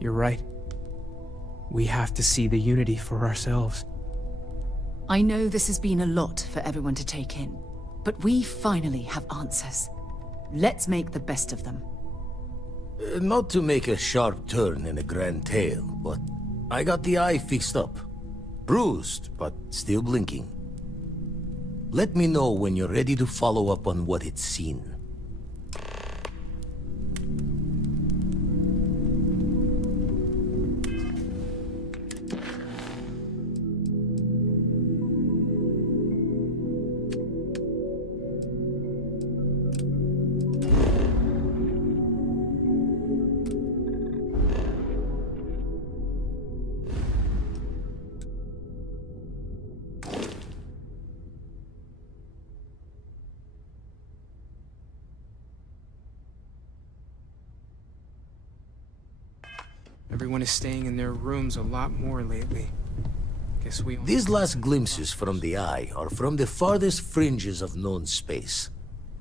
You're right. We have to see the unity for ourselves. I know this has been a lot for everyone to take in, but we finally have answers. Let's make the best of them. Not to make a sharp turn in a grand tale, but I got the eye fixed up. Bruised, but still blinking. Let me know when you're ready to follow up on what it's seen. Everyone is staying in their rooms a lot more lately. Guess we... These last glimpses from the eye are from the farthest fringes of known space.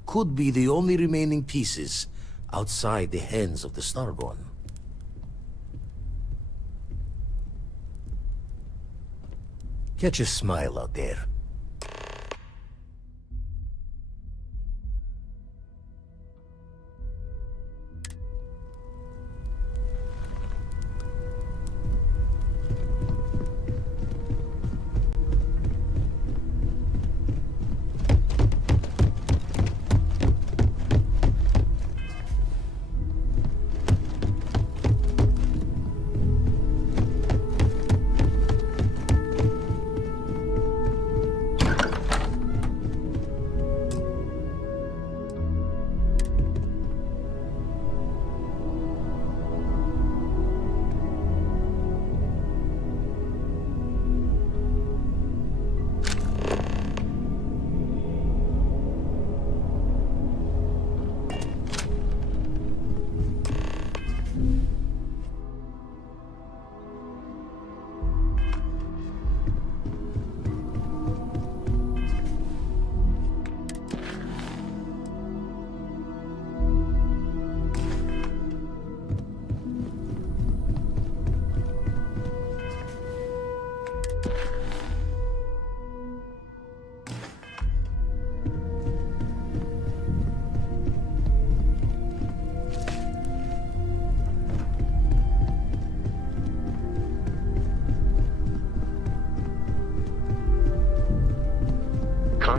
Could be the only remaining pieces outside the hands of the Starborn. Catch a smile out there.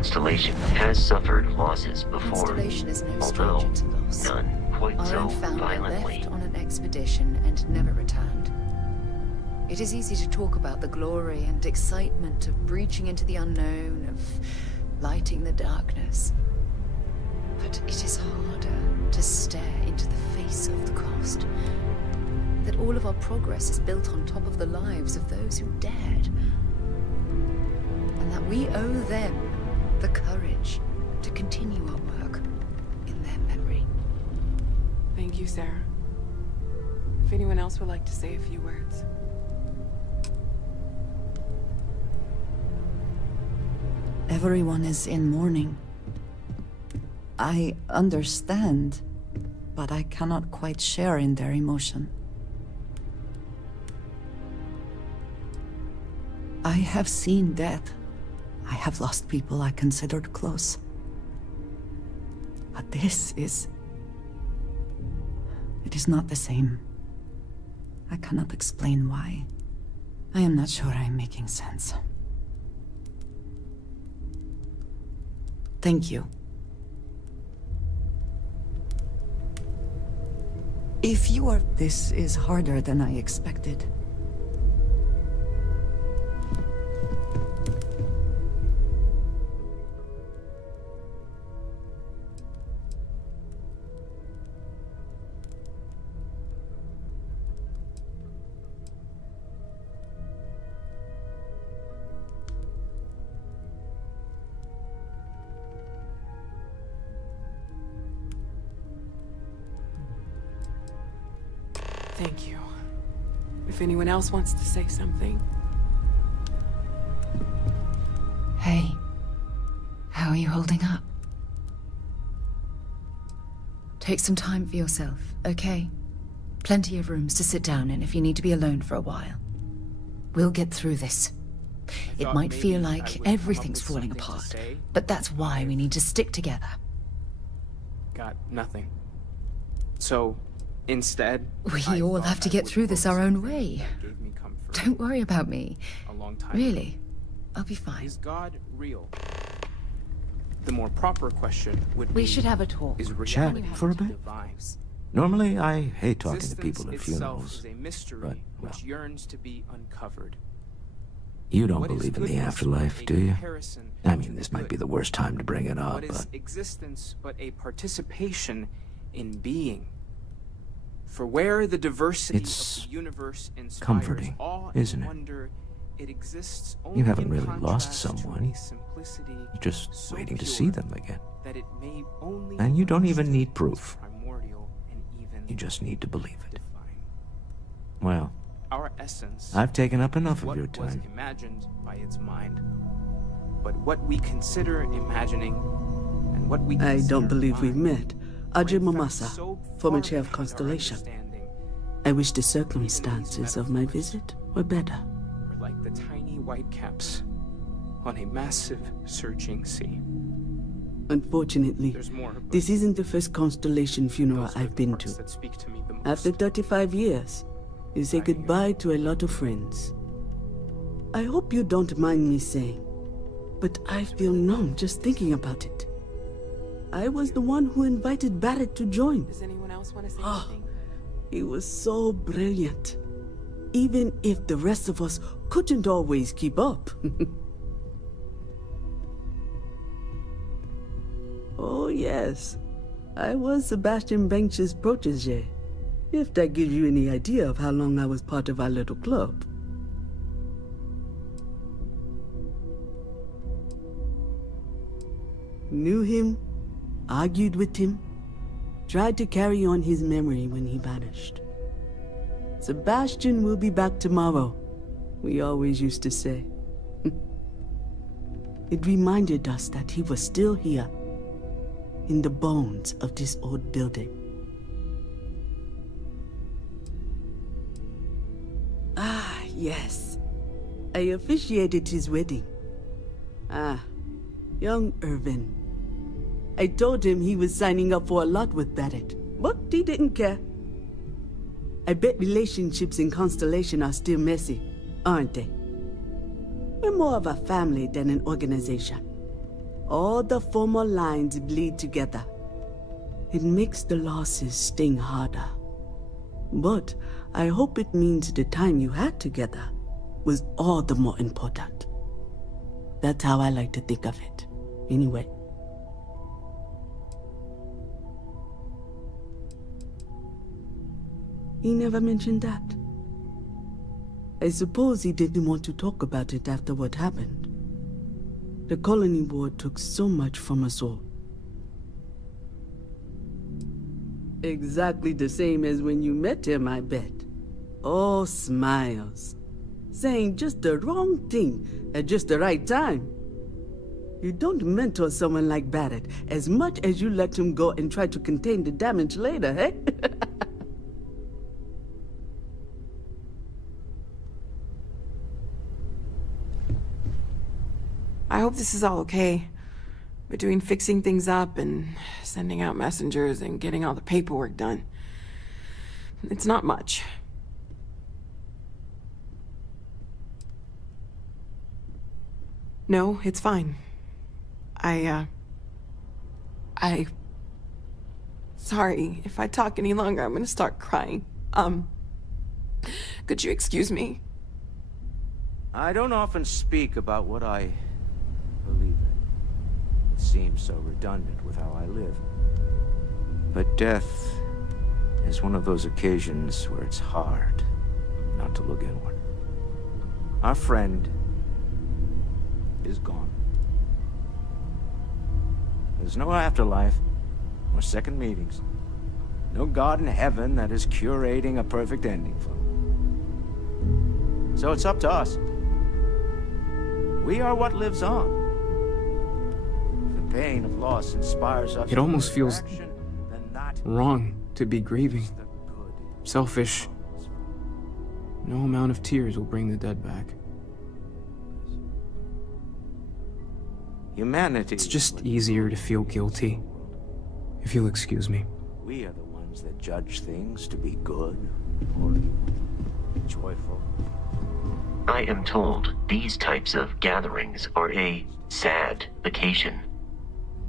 Constellation has suffered losses before, Constellation is no although stranger to loss. none quite Our so own founder violently. left on an expedition and never returned. It is easy to talk about the glory and excitement of breaching into the unknown, of lighting the darkness. But it is harder to stare into the face of the cost. That all of our progress is built on top of the lives of those who dared. And that we owe them the courage to continue our work in their memory. Thank you, Sarah. If anyone else would like to say a few words. Everyone is in mourning. I understand, but I cannot quite share in their emotion. I have seen death. I have lost people I considered close. But this is... it is not the same. I cannot explain why. I am not sure I am making sense. Thank you. If you are... This is harder than I expected. Thank you. If anyone else wants to say something. Hey, how are you holding up? Take some time for yourself, okay? Plenty of rooms to sit down in if you need to be alone for a while. We'll get through this. It thought might maybe feel I like would come up everything's with falling something to apart, say. but that's why we need to stick together. Got nothing. So, instead, We I all thought have to I get would through this focus our on own things way. that gave me comfort Don't worry about me. a long time Really. ago. I'll be fine. Is God real? The more proper question would be, We should have a talk. is Chat reality for a bit? divine? Normally, I hate talking to Existence people at itself funerals. is a mystery but, well. which yearns to be uncovered. You don't What is believe in the goodness afterlife, but a do you? comparison I to mean, this might good? be the worst time to bring it up, What is but existence but a participation in being? For where the diversity It's of the universe inspires comforting, awe isn't and it? wonder, it exists only you haven't in really lost contrast to someone. a simplicity You're just so waiting to pure see them again. that it may only And you don't even understood need as proof. primordial and even You just need to believe it. divine. Well, Our essence I've taken up enough of what your was time. imagined by its mind, but what we consider imagining and what we I consider don't believe we've mind met. are Ajay in fact Mamasa, so former far chair of beyond our Constellation. understanding. I wish the circumstances of my metaphors visit were better. We're like the tiny white caps on a massive surging sea. Unfortunately, There's more, but this isn't the first Constellation funeral those are I've the been parts to. that speak to me the most. After 35 years, you say goodbye to a lot of friends. I hope you don't mind me saying, but I feel numb just thinking about it. I was the one who invited Barrett to join. Does anyone else want to say Oh. anything? He was so brilliant, even if the rest of us couldn't always keep up. Oh yes, I was Sebastian Banks's protege, if that gives you any idea of how long I was part of our little club. Knew him, argued with him, tried to carry on his memory when he vanished. Sebastian will be back tomorrow, we always used to say. It reminded us that he was still here, in the bones of this old building. Ah, yes. I officiated his wedding. Ah, young Irvin. I told him he was signing up for a lot with Barrett, but he didn't care. I bet relationships in Constellation are still messy, aren't they? We're more of a family than an organization. All the former lines bleed together. It makes the losses sting harder. But I hope it means the time you had together was all the more important. That's how I like to think of it, anyway. He never mentioned that. I suppose he didn't want to talk about it after what happened. The colony war took so much from us all. Exactly the same as when you met him, I bet. All smiles. Saying just the wrong thing at just the right time. You don't mentor someone like Barrett as much as you let him go and try to contain the damage later, eh? I hope this is all okay. Between fixing things up and sending out messengers and getting all the paperwork done. It's not much. No, it's fine. Sorry, if I talk any longer, I'm gonna start crying. Could you excuse me? I don't often speak about what I believe in. It seems so redundant with how I live. But death is one of those occasions where it's hard not to look inward. Our friend is gone. There's no afterlife, or second meetings. No God in heaven that is curating a perfect ending for him. So it's up to us. We are what lives on. If the pain of loss inspires us. It almost feels action, then that wrong to be grieving. is the good. selfish. No amount of tears will bring the dead back. Humanity. It's just easier to feel guilty, if you'll excuse me. We are the ones that judge things to be good or joyful. I am told these types of gatherings are a sad vacation.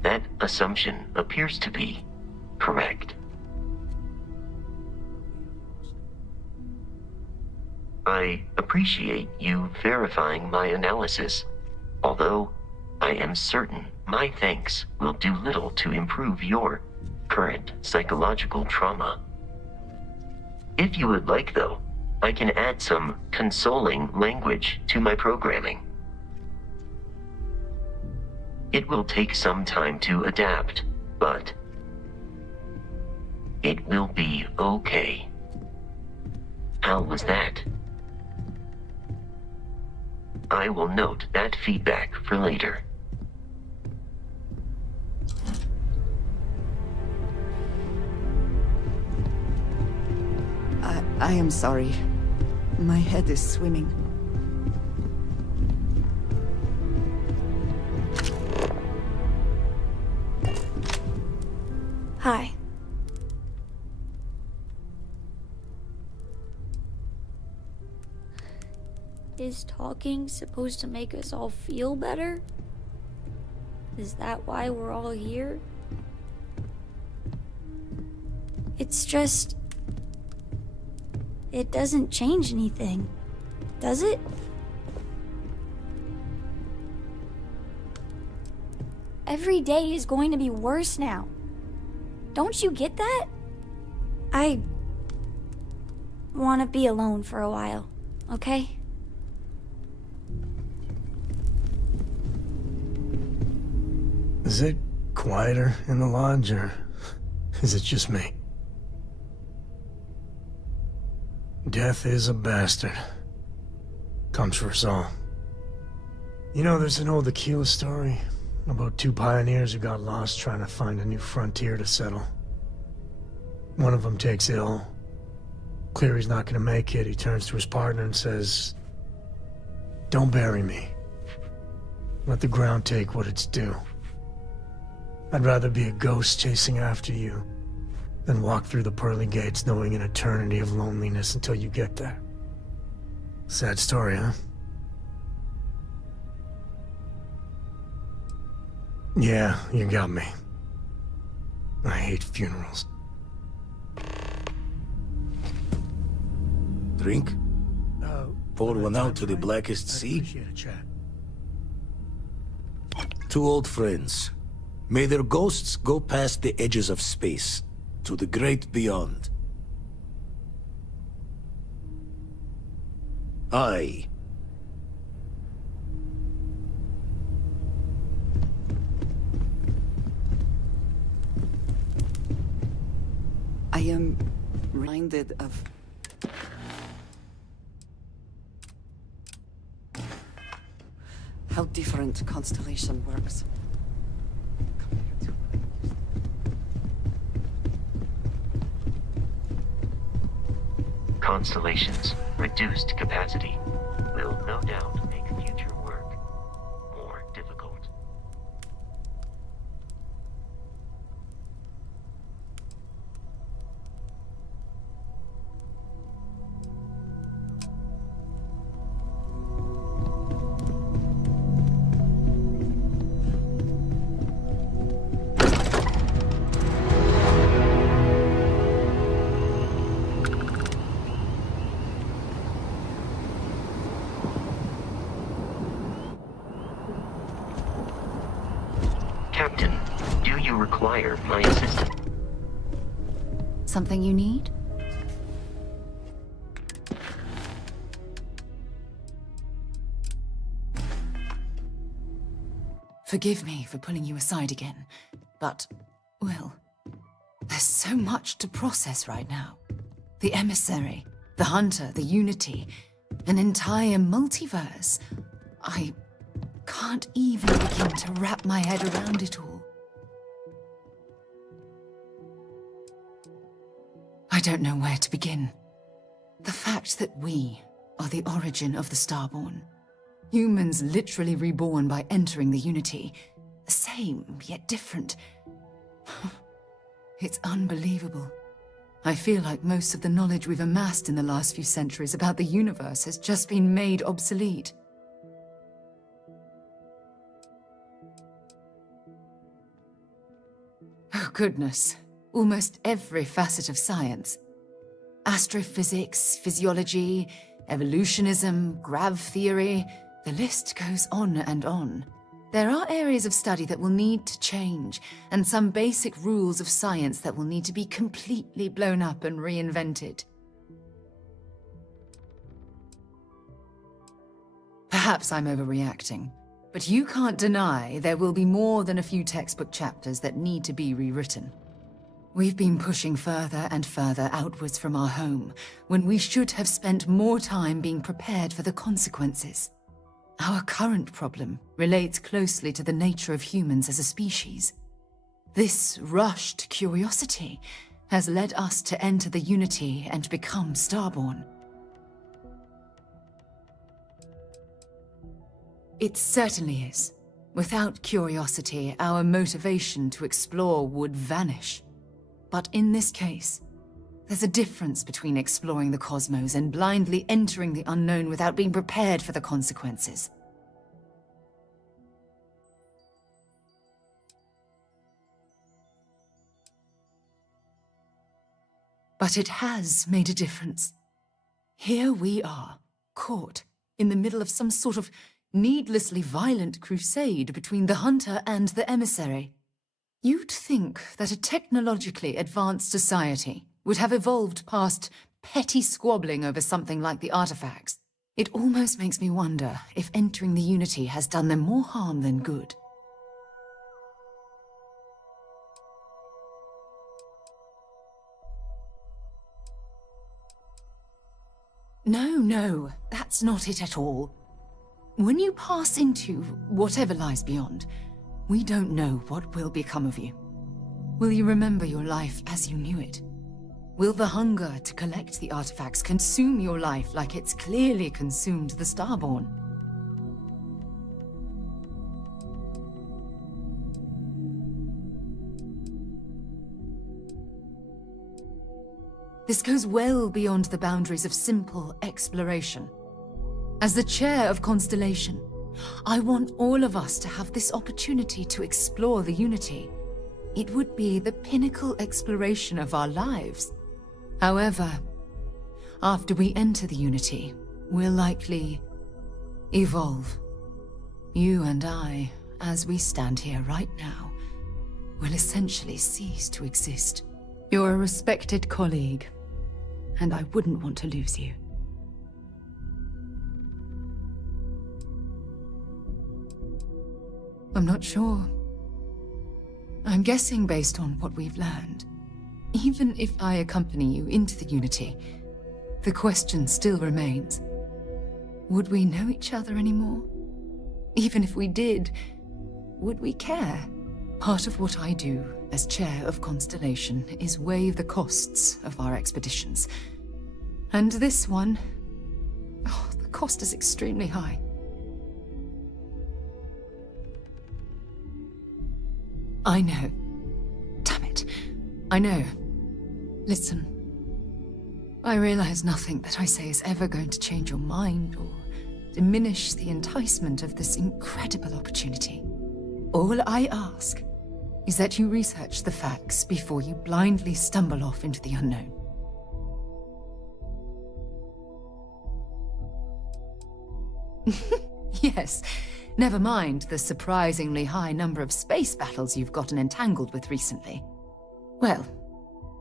That assumption appears to be correct. I appreciate you verifying my analysis, although I am certain my thanks will do little to improve your current psychological trauma. If you would like, though, I can add some consoling language to my programming. It will take some time to adapt, but it will be okay. How was that? I will note that feedback for later. I am sorry. My head is swimming. Hi. Is talking supposed to make us all feel better? Is that why we're all here? It's just... it doesn't change anything, does it? Every day is going to be worse now. Don't you get that? I want to be alone for a while, okay? Is it quieter in the lodge, or is it just me? Death is a bastard. Comes for us all. You know, there's an old Aquila story about two pioneers who got lost trying to find a new frontier to settle. One of them takes ill. Clear he's not gonna make it, he turns to his partner and says, "Don't bury me. Let the ground take what it's due. I'd rather be a ghost chasing after you than walk through the pearly gates knowing an eternity of loneliness until you get there." Sad story, huh? Yeah, you got me. I hate funerals. Drink? Pour one out to the blackest I'd sea? appreciate a chat. Two old friends. May their ghosts go past the edges of space, to the great beyond. I am reminded of how different Constellation works. Compared to what I used to. Constellation's reduced capacity will no doubt make future work more difficult. Captain, do you require my assistance? Something you need? Forgive me for pulling you aside again, but, well, there's so much to process right now. The emissary, the hunter, the unity, an entire multiverse. I can't even begin to wrap my head around it all. I don't know where to begin. The fact that we are the origin of the Starborn. Humans literally reborn by entering the Unity. The same, yet different. It's unbelievable. I feel like most of the knowledge we've amassed in the last few centuries about the universe has just been made obsolete. Oh goodness, almost every facet of science. Astrophysics, physiology, evolutionism, grav theory, the list goes on and on. There are areas of study that will need to change, and some basic rules of science that will need to be completely blown up and reinvented. Perhaps I'm overreacting, but you can't deny there will be more than a few textbook chapters that need to be rewritten. We've been pushing further and further outwards from our home, when we should have spent more time being prepared for the consequences. Our current problem relates closely to the nature of humans as a species. This rushed curiosity has led us to enter the Unity and become Starborn. It certainly is. Without curiosity, our motivation to explore would vanish. But in this case, there's a difference between exploring the cosmos and blindly entering the unknown without being prepared for the consequences. But it has made a difference. Here we are, caught in the middle of some sort of needlessly violent crusade between the hunter and the emissary. You'd think that a technologically advanced society would have evolved past petty squabbling over something like the artifacts. It almost makes me wonder if entering the Unity has done them more harm than good. No, that's not it at all. When you pass into whatever lies beyond, we don't know what will become of you. Will you remember your life as you knew it? Will the hunger to collect the artifacts consume your life like it's clearly consumed the Starborn? This goes well beyond the boundaries of simple exploration. As the chair of Constellation, I want all of us to have this opportunity to explore the Unity. It would be the pinnacle exploration of our lives. However, after we enter the Unity, we'll likely evolve. You and I, as we stand here right now, will essentially cease to exist. You're a respected colleague, and I wouldn't want to lose you. I'm not sure. I'm guessing based on what we've learned. Even if I accompany you into the Unity, the question still remains. Would we know each other anymore? Even if we did, would we care? Part of what I do as chair of Constellation is weigh the costs of our expeditions. And this one, the cost is extremely high. I know. Damn it. I know. Listen. I realize nothing that I say is ever going to change your mind or diminish the enticement of this incredible opportunity. All I ask is that you research the facts before you blindly stumble off into the unknown. Yes. Never mind the surprisingly high number of space battles you've gotten entangled with recently. Well,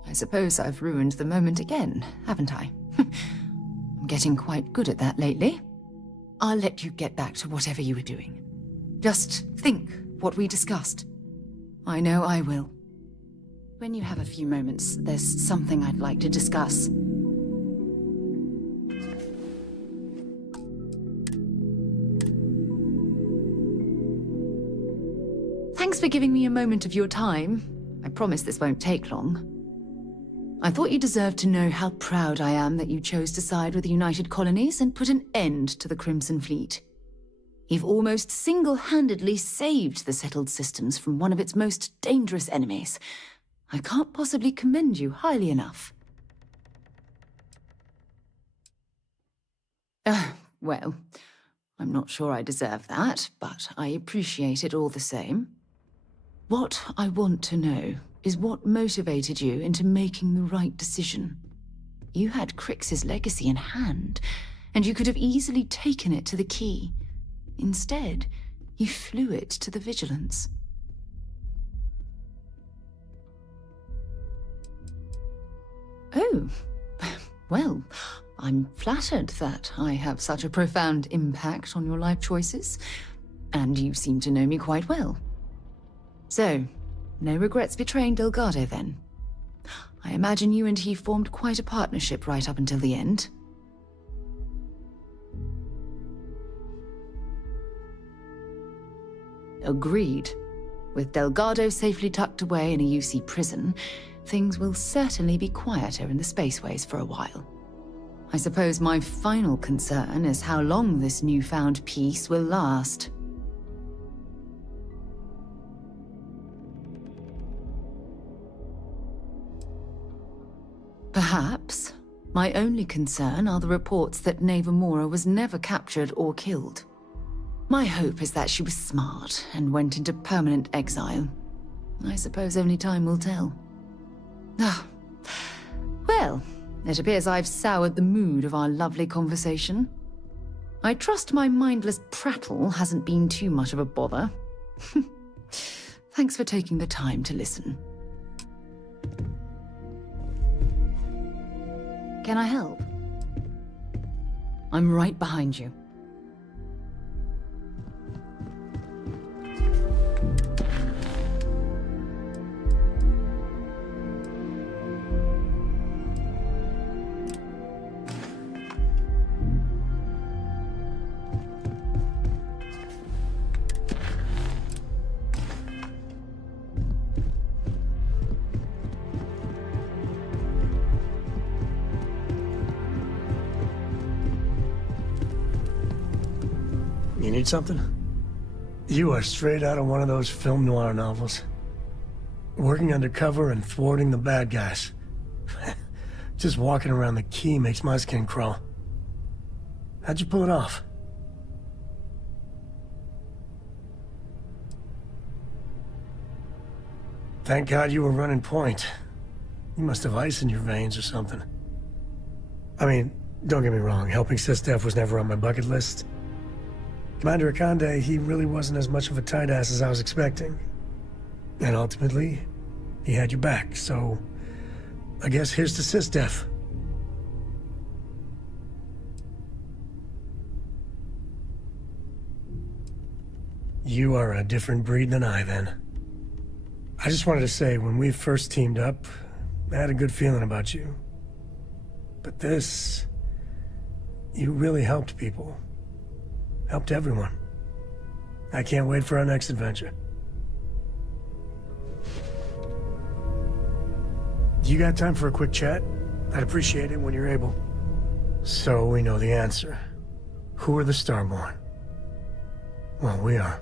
I suppose I've ruined the moment again, haven't I? I'm getting quite good at that lately. I'll let you get back to whatever you were doing. Just think what we discussed. I know I will. When you have a few moments, there's something I'd like to discuss. Thanks for giving me a moment of your time. I promise this won't take long. I thought you deserved to know how proud I am that you chose to side with the United Colonies and put an end to the Crimson Fleet. You've almost single-handedly saved the settled systems from one of its most dangerous enemies. I can't possibly commend you highly enough. Well, I'm not sure I deserve that, but I appreciate it all the same. What I want to know is what motivated you into making the right decision. You had Crix's legacy in hand, and you could have easily taken it to the Key. Instead, you flew it to the Vigilance. Oh, well, I'm flattered that I have such a profound impact on your life choices, and you seem to know me quite well. So, no regrets betraying Delgado, then? I imagine you and he formed quite a partnership right up until the end. Agreed. With Delgado safely tucked away in a UC prison, things will certainly be quieter in the spaceways for a while. I suppose my final concern is how long this newfound peace will last. Perhaps. My only concern are the reports that Navarmora was never captured or killed. My hope is that she was smart and went into permanent exile. I suppose only time will tell. Well, it appears I've soured the mood of our lovely conversation. I trust my mindless prattle hasn't been too much of a bother. Thanks for taking the time to listen. Can I help? I'm right behind you. You need something? You are straight out of one of those film noir novels. Working undercover and thwarting the bad guys. Just walking around the Key makes my skin crawl. How'd you pull it off? Thank God you were running point. You must have ice in your veins or something. I mean, don't get me wrong, helping SysDef was never on my bucket list. Commander Akande, he really wasn't as much of a tight ass as I was expecting. And ultimately, he had your back, so I guess here's to SysDef. You are a different breed than I, then. I just wanted to say, when we first teamed up, I had a good feeling about you. But this... you really helped people. Helped everyone. I can't wait for our next adventure. You got time for a quick chat? I'd appreciate it when you're able. So we know the answer. Who are the Starborn? Well, we are.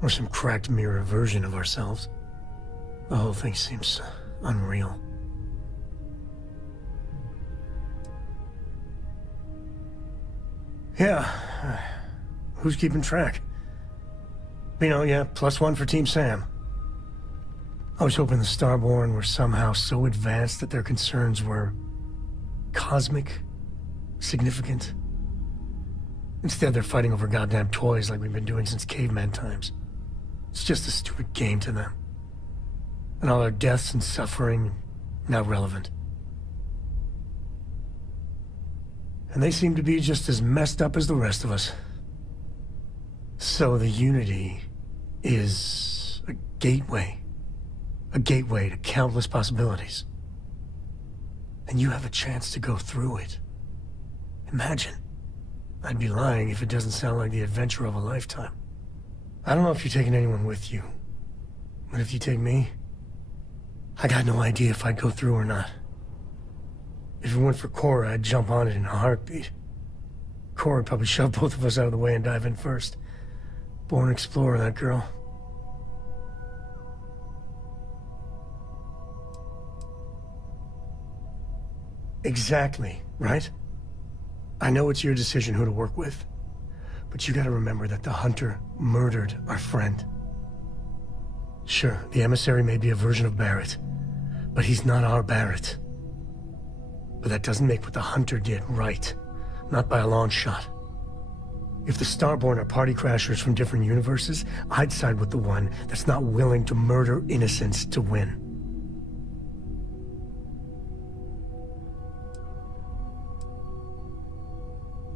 We're some cracked mirror version of ourselves. The whole thing seems unreal. Yeah. Who's keeping track? You know, yeah, +1 for Team Sam. I was hoping the Starborn were somehow so advanced that their concerns were cosmic, significant. Instead, they're fighting over goddamn toys like we've been doing since caveman times. It's just a stupid game to them. And all our deaths and suffering, not relevant. And they seem to be just as messed up as the rest of us. So the Unity is a gateway. A gateway to countless possibilities. And you have a chance to go through it. Imagine. I'd be lying if it doesn't sound like the adventure of a lifetime. I don't know if you're taking anyone with you. But if you take me, I got no idea if I'd go through or not. If it weren't for Cora, I'd jump on it in a heartbeat. Cora would probably shove both of us out of the way and dive in first. Born explorer, that girl. Exactly, right? I know it's your decision who to work with, but you gotta remember that the Hunter murdered our friend. Sure, the emissary may be a version of Barrett, but he's not our Barrett. But that doesn't make what the Hunter did right. Not by a long shot. If the Starborn are party crashers from different universes, I'd side with the one that's not willing to murder innocents to win.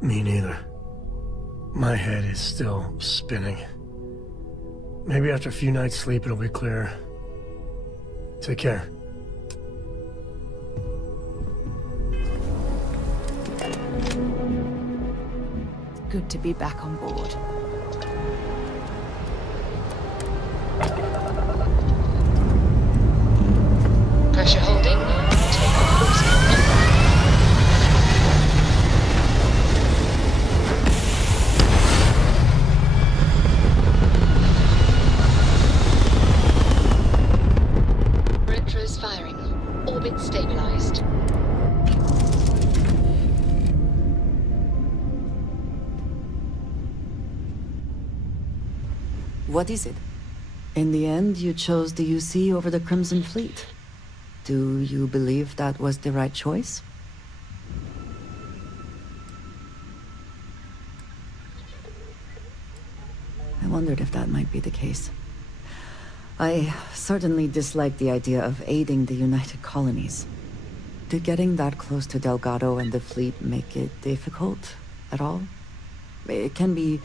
Me neither. My head is still spinning. Maybe after a few nights' sleep it'll be clearer. Take care. Good to be back on board. Pressure holding. Take off course. Retros firing. Orbit stabilized. What is it? In the end, you chose the UC over the Crimson Fleet. Do you believe that was the right choice? I wondered if that might be the case. I certainly dislike the idea of aiding the United Colonies. Did getting that close to Delgado and the fleet make it difficult at all? It can be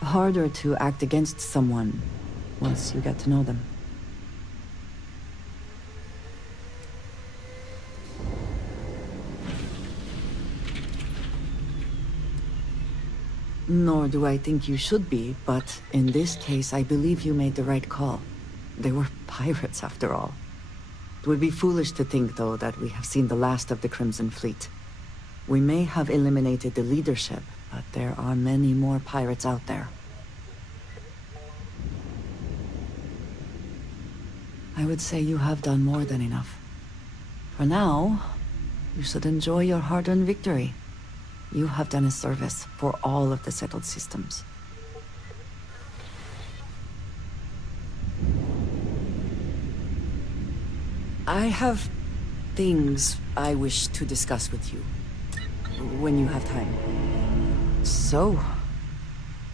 harder to act against someone once you get to know them. Nor do I think you should be, but in this case, I believe you made the right call. They were pirates, after all. It would be foolish to think, though, that we have seen the last of the Crimson Fleet. We may have eliminated the leadership, but there are many more pirates out there. I would say you have done more than enough. For now, you should enjoy your hard-earned victory. You have done a service for all of the settled systems. I have things I wish to discuss with you, when you have time. So,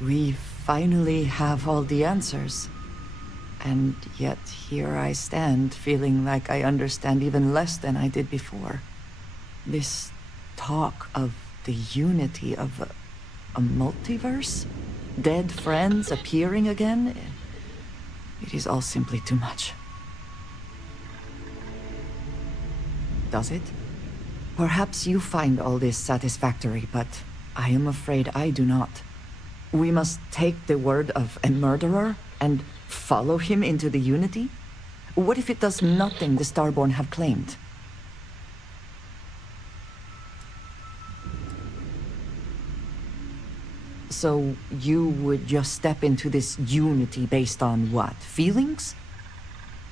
we finally have all the answers. And yet here I stand, feeling like I understand even less than I did before. This talk of the unity of a multiverse? Dead friends appearing again? It is all simply too much. Does it? Perhaps you find all this satisfactory, but I am afraid I do not. We must take the word of a murderer and follow him into the Unity? What if it does nothing the Starborn have claimed? So you would just step into this Unity based on what? Feelings?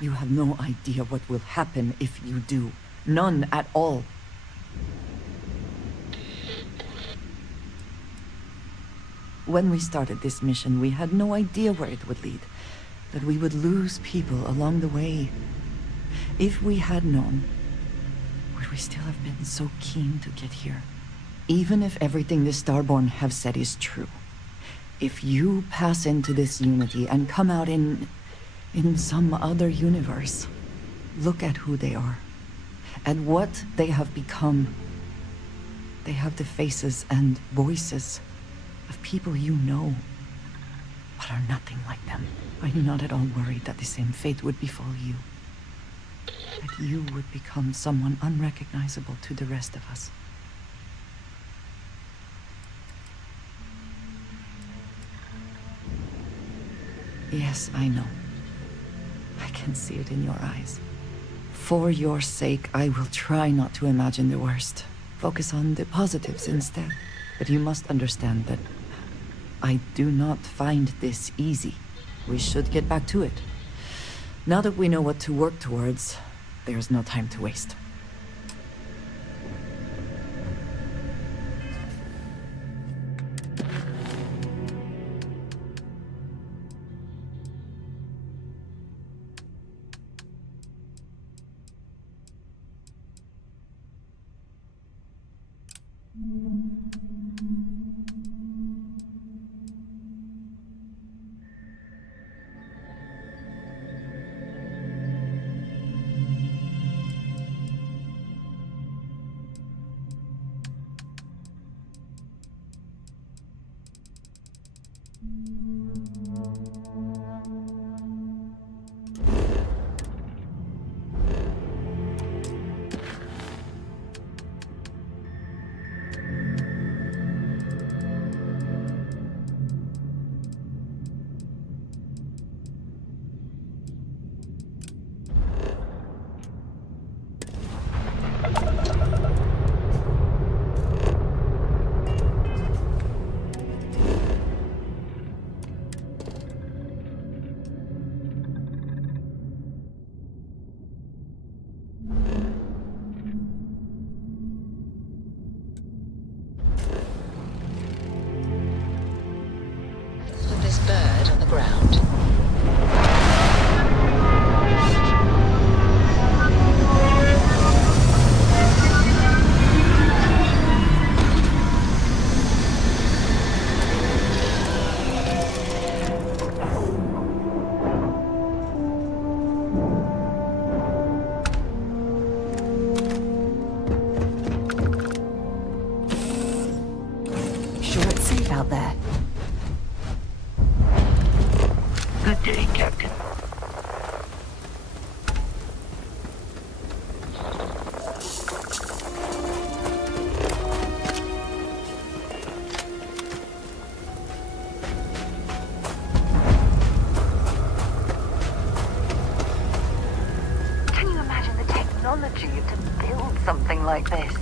You have no idea what will happen if you do. None at all. When we started this mission, we had no idea where it would lead. That we would lose people along the way. If we had known, would we still have been so keen to get here? Even if everything the Starborn have said is true. If you pass into this Unity and come out in some other universe, look at who they are. And what they have become. They have the faces and voices of people you know, but are nothing like them. Are you not at all worried that the same fate would befall you? That you would become someone unrecognizable to the rest of us? Yes, I know. I can see it in your eyes. For your sake, I will try not to imagine the worst. Focus on the positives instead. But you must understand that I do not find this easy. We should get back to it. Now that we know what to work towards, there's no time to waste. Of this bird on the ground. Sure it's safe out there? Good day, Captain. Can you imagine the technology to build something like this?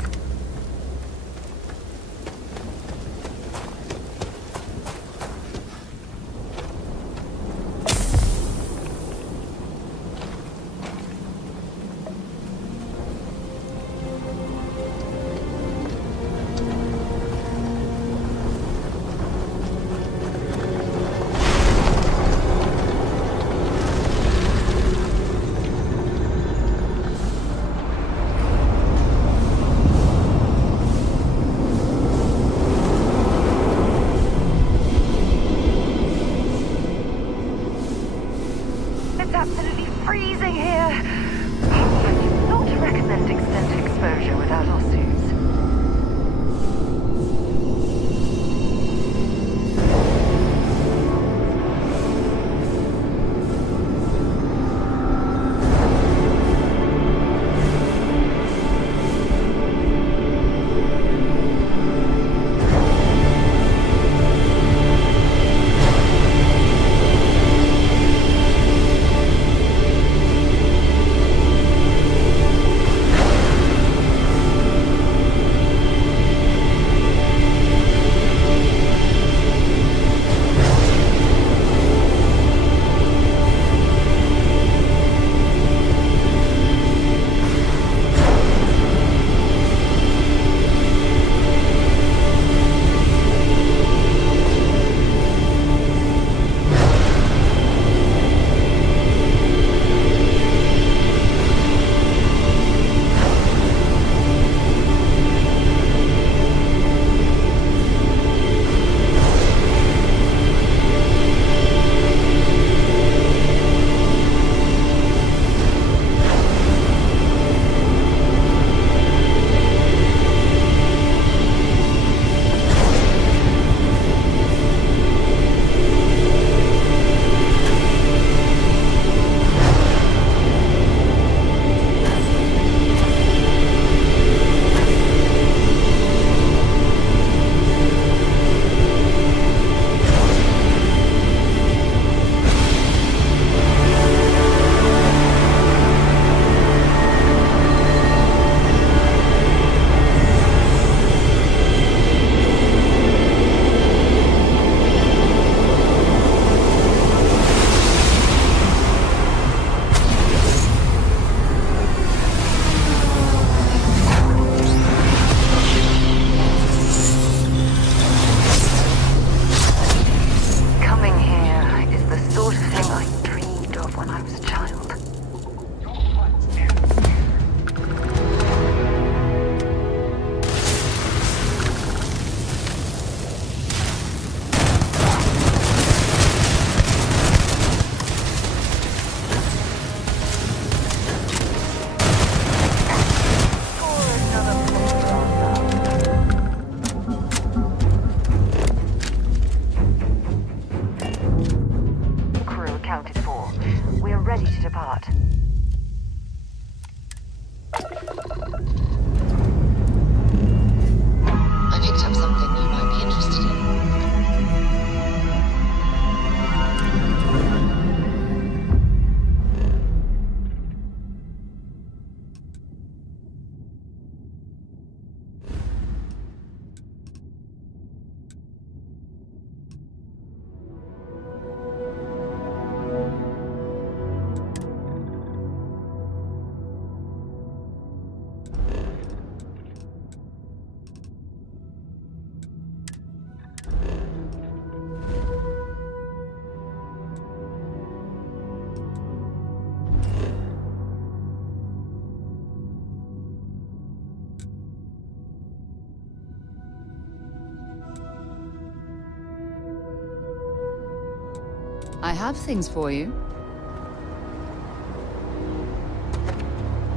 I have things for you.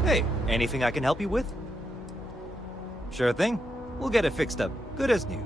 Hey, anything I can help you with? Sure thing. We'll get it fixed up, good as new.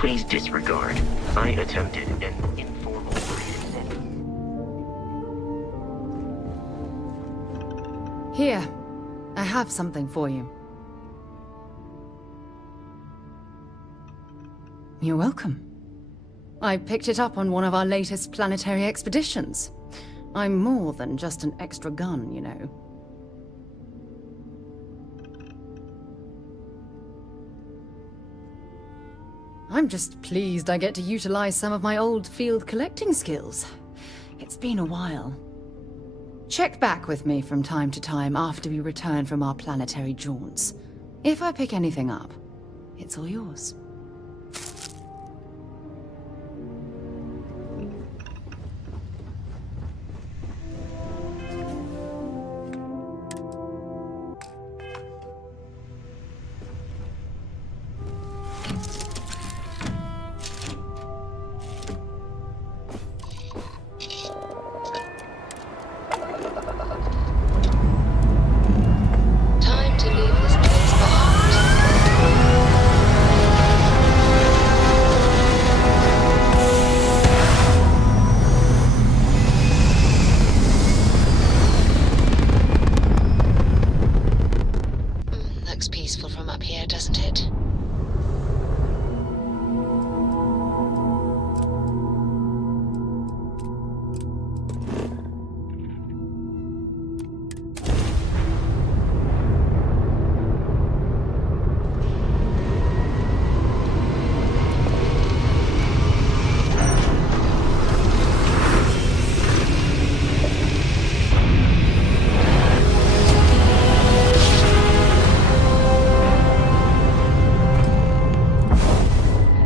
Please disregard. I attempted an informal Here, I have something for you. You're welcome. I picked it up on one of our latest planetary expeditions. I'm more than just an extra gun, you know. I'm just pleased I get to utilize some of my old field collecting skills. It's been a while. Check back with me from time to time after we return from our planetary jaunts. If I pick anything up, it's all yours. Time to leave this place behind. Looks peaceful from up here, doesn't it?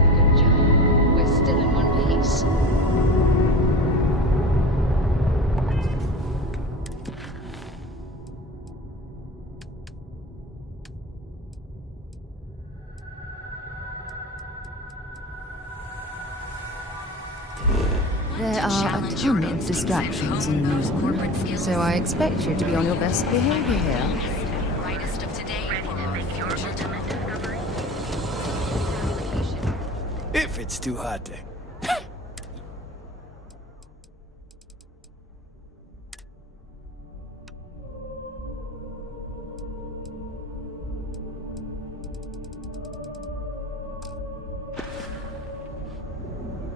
Good job. We're still in one piece. There are a ton of distractions in Warzone, so I expect you to be on your best behavior here. If it's too hot to...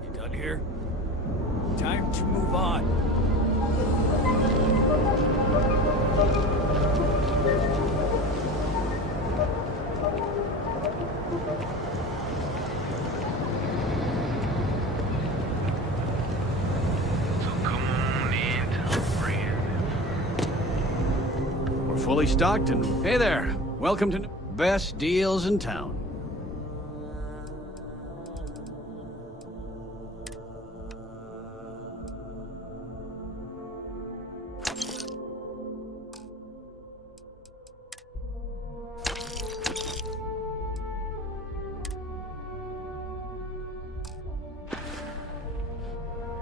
You done here? Time to move on. We're fully stocked and hey there. Welcome to best deals in town.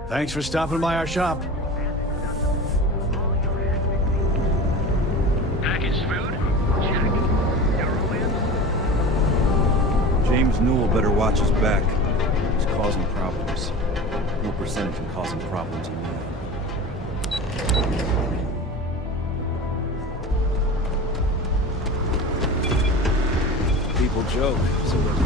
Thanks for stopping by our shop. James Newell better watch his back. He's causing problems. No percentage in causing problems in the end. People joke, so does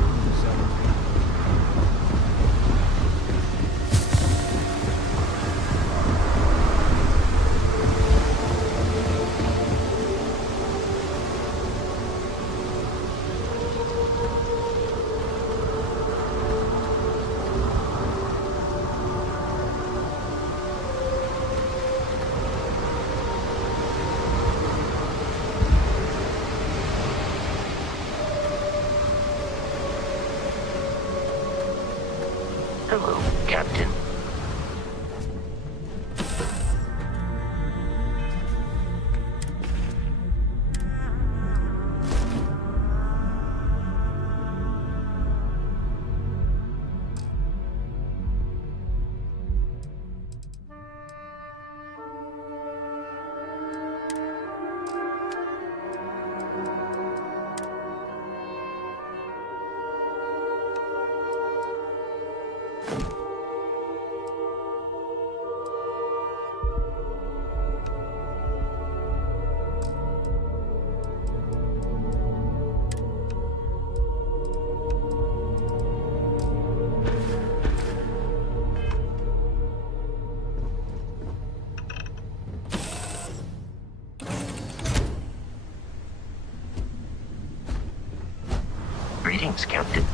Thanks, Captain.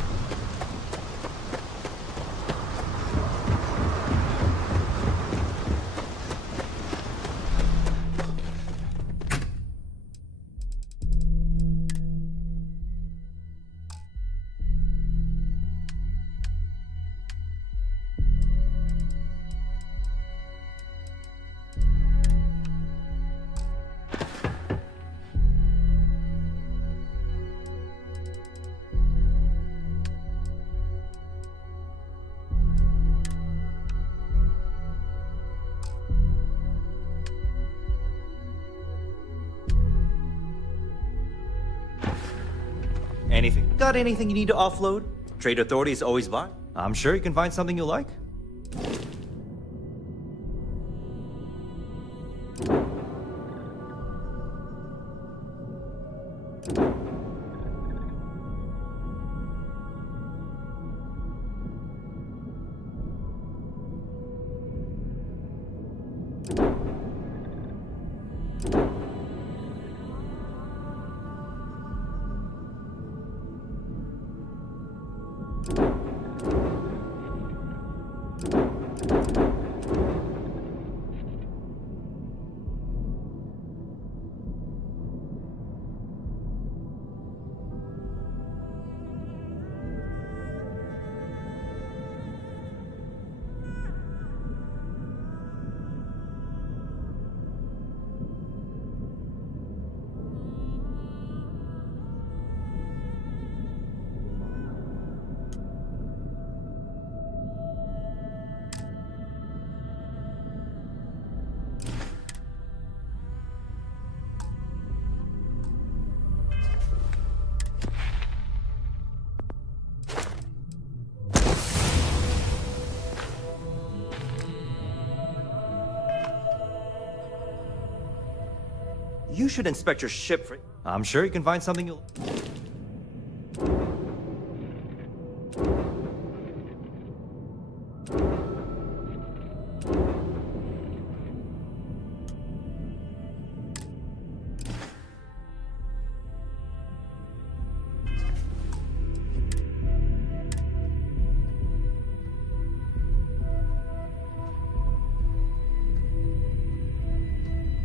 Anything? Got anything you need to offload? Trade Authority is always by. I'm sure you can find something you like. You should inspect your ship for... I'm sure you can find something you'll...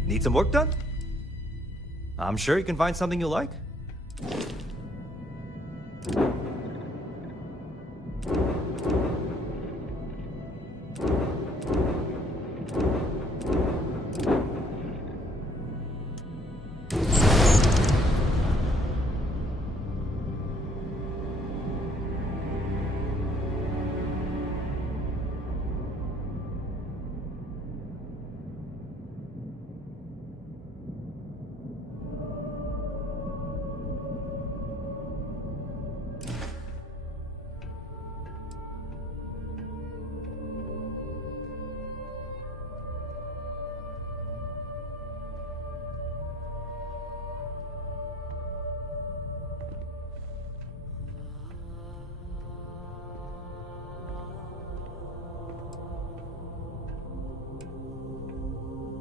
Need some work done? I'm sure you can find something you like.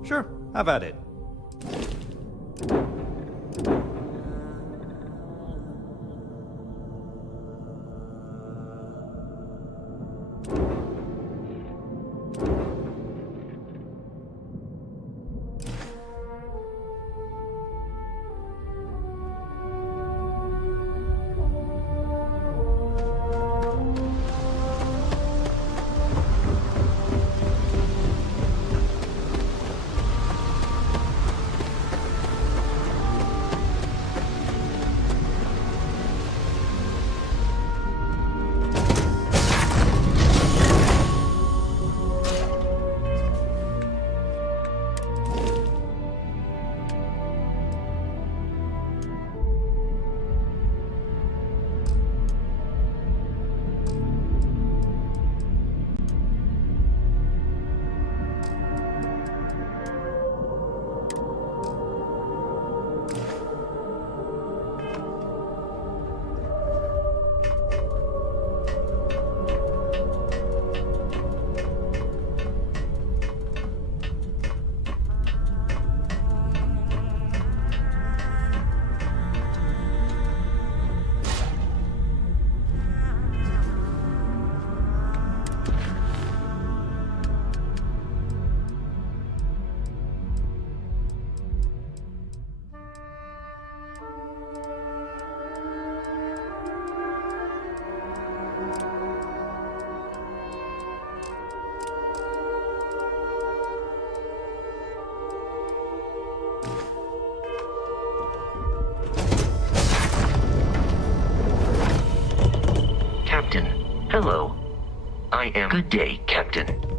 Sure, have at it. Hello. I am... Good day, Captain.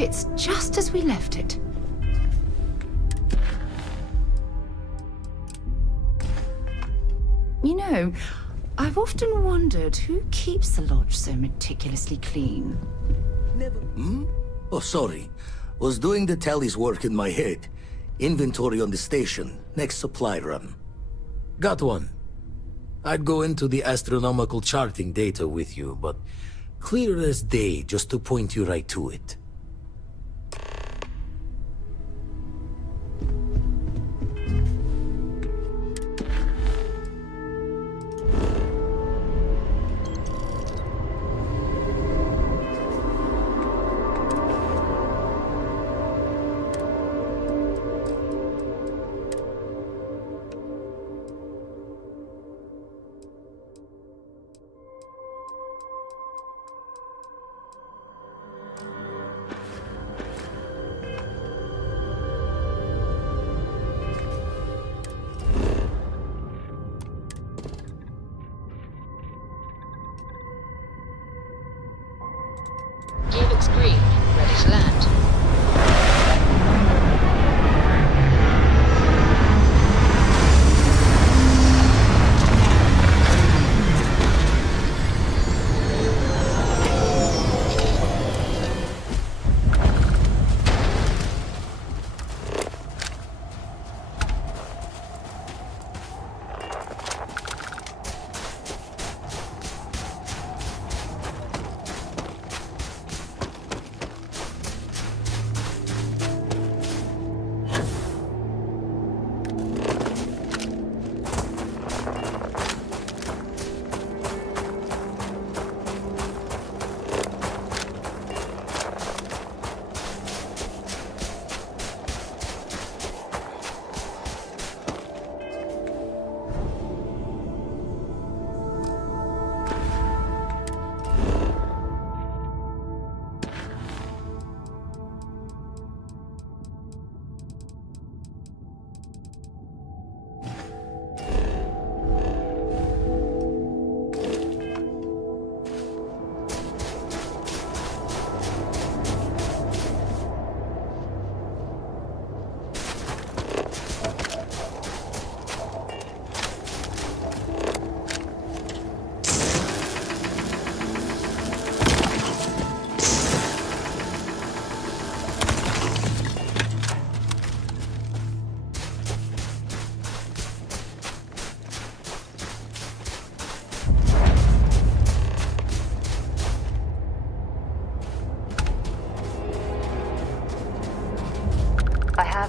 It's just as we left it. You know, I've often wondered who keeps the lodge so meticulously clean. Hmm? Oh, sorry. Was doing the tallies work in my head. Inventory on the station, next supply run. Got one. I'd go into the astronomical charting data with you, but clear as day just to point you right to it.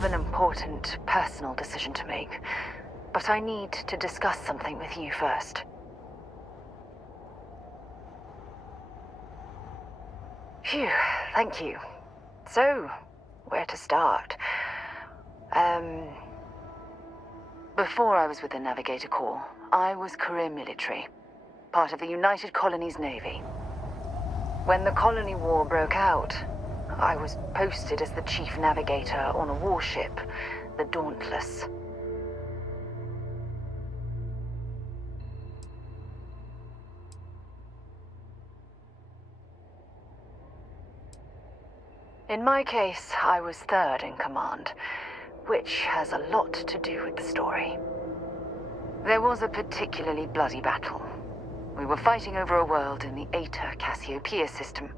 have an important personal decision to make, but I need to discuss something with you first. Phew, thank you. So, where to start? Before I was with the Navigator Corps, I was career military, part of the United Colonies Navy. When the Colony War broke out, I was posted as the chief navigator on a warship, the Dauntless. In my case, I was third in command, which has a lot to do with the story. There was a particularly bloody battle. We were fighting over a world in the Eta Cassiopeia system.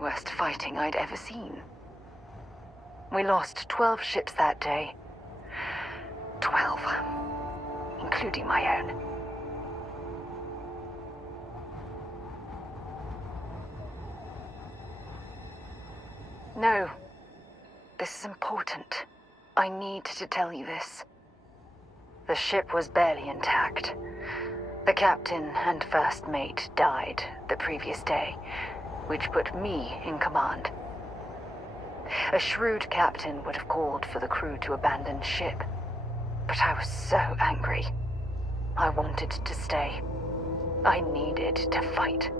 Worst fighting I'd ever seen. We lost 12 ships that day. 12. Including my own. No. This is important. I need to tell you this. The ship was barely intact. The captain and first mate died the previous day, which put me in command. A shrewd captain would have called for the crew to abandon ship, but I was so angry. I wanted to stay. I needed to fight.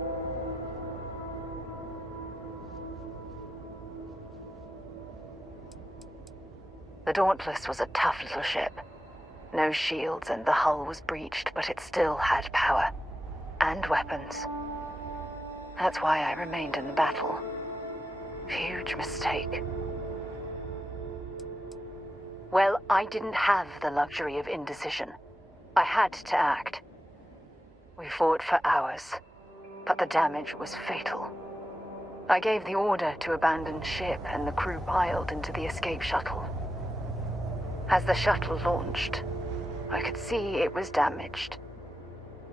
The Dauntless was a tough little ship. No shields and the hull was breached, but it still had power. And weapons. That's why I remained in the battle. Huge mistake. Well, I didn't have the luxury of indecision. I had to act. We fought for hours, but the damage was fatal. I gave the order to abandon ship and the crew piled into the escape shuttle. As the shuttle launched, I could see it was damaged.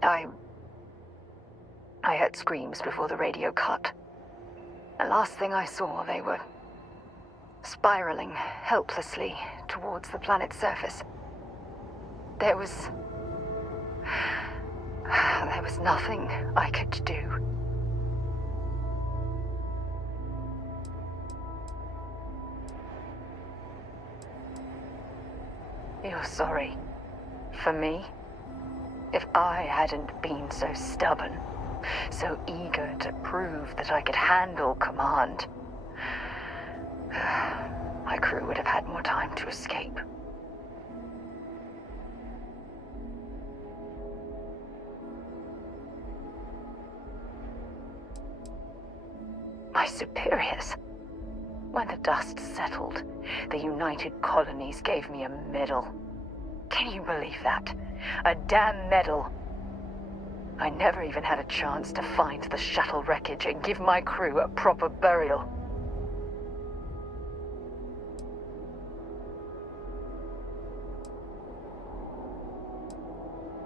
I heard screams before the radio cut. The last thing I saw, they were spiraling helplessly towards the planet's surface. There was nothing I could do. You're sorry. For me? If I hadn't been so stubborn, so eager to prove that I could handle command, my crew would have had more time to escape. My superiors. When the dust settled, the United Colonies gave me a medal. Can you believe that? A damn medal. I never even had a chance to find the shuttle wreckage and give my crew a proper burial.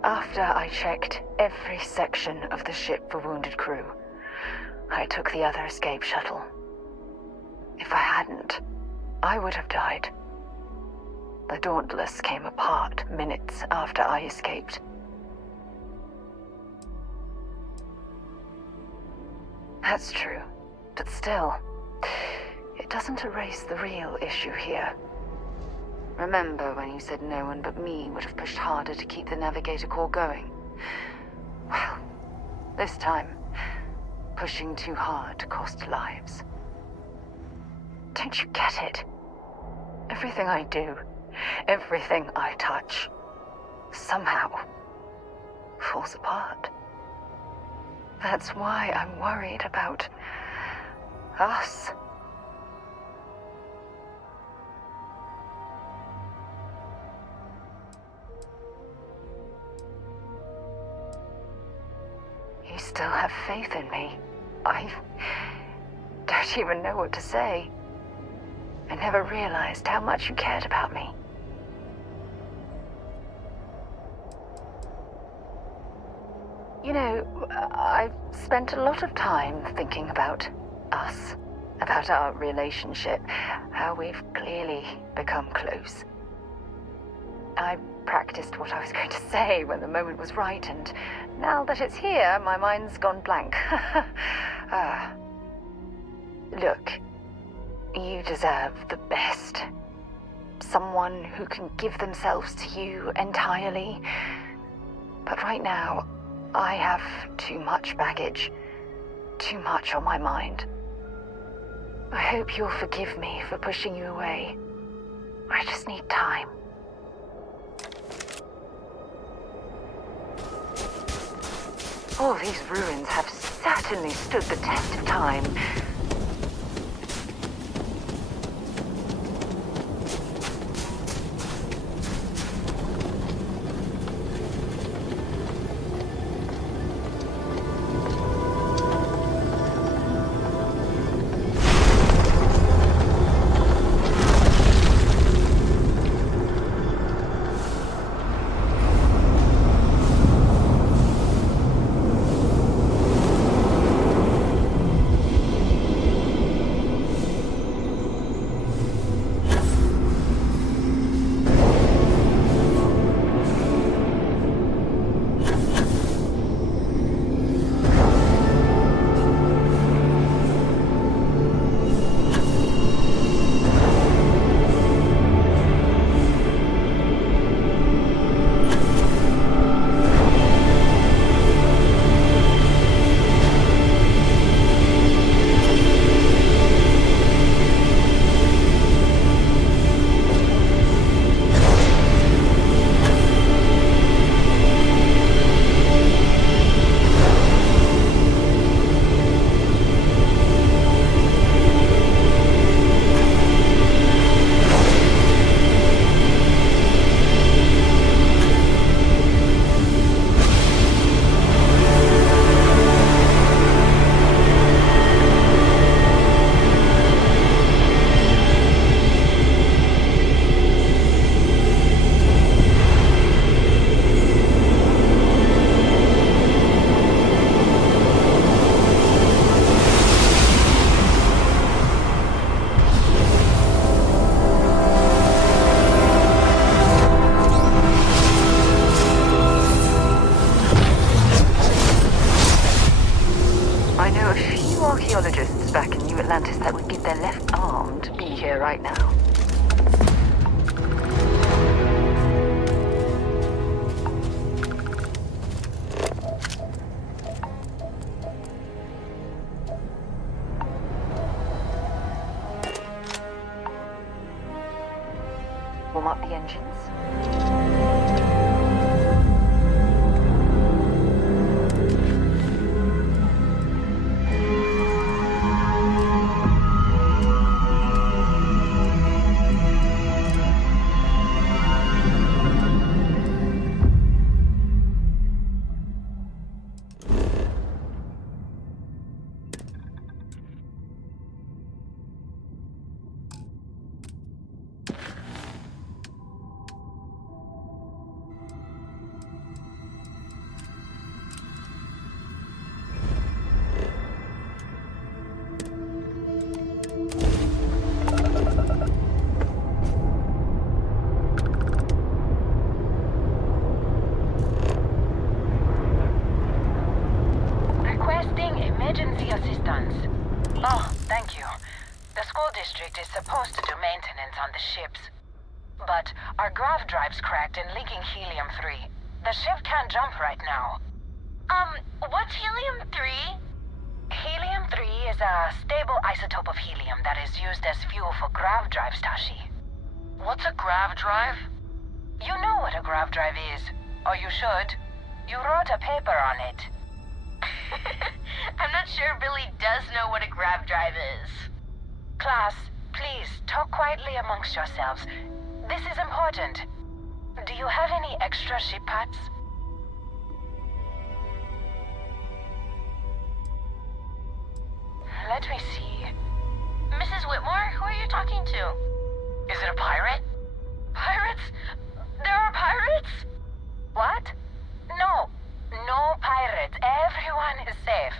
After I checked every section of the ship for wounded crew, I took the other escape shuttle. If I hadn't, I would have died. The Dauntless came apart minutes after I escaped. That's true, but still, it doesn't erase the real issue here. Remember when you said no one but me would have pushed harder to keep the Navigator Corps going? Well, this time, pushing too hard cost lives. Don't you get it? Everything I do, everything I touch, somehow falls apart. That's why I'm worried about us. You still have faith in me. I don't even know what to say. I never realized how much you cared about me. You know, I've spent a lot of time thinking about us about our relationship, how we've clearly become close. I practiced what I was going to say when the moment was right, and now that it's here, my mind's gone blank. Look, you deserve the best. Someone who can give themselves to you entirely. But right now, I have too much baggage. Too much on my mind. I hope you'll forgive me for pushing you away. I just need time. All these ruins have certainly stood the test of time. Archaeologists back in New Atlantis that would give their left arm to be here right now. Warm up the engines. Emergency assistance. Oh, thank you. The school district is supposed to do maintenance on the ships. But our grav drive's cracked and leaking helium-3. The ship can't jump right now. What's helium-3? Helium-3 is a stable isotope of helium that is used as fuel for grav drives, Tashi. What's a grav drive? You know what a grav drive is. Or you should. You wrote a paper on it. I'm not sure Billy does know what a grav drive is. Class, please, talk quietly amongst yourselves. This is important. Do you have any extra ship parts? Let me see. Mrs. Whitmore, who are you talking to? Is it a pirate? Pirates? There are pirates? What? No. No pirates. Everyone is safe.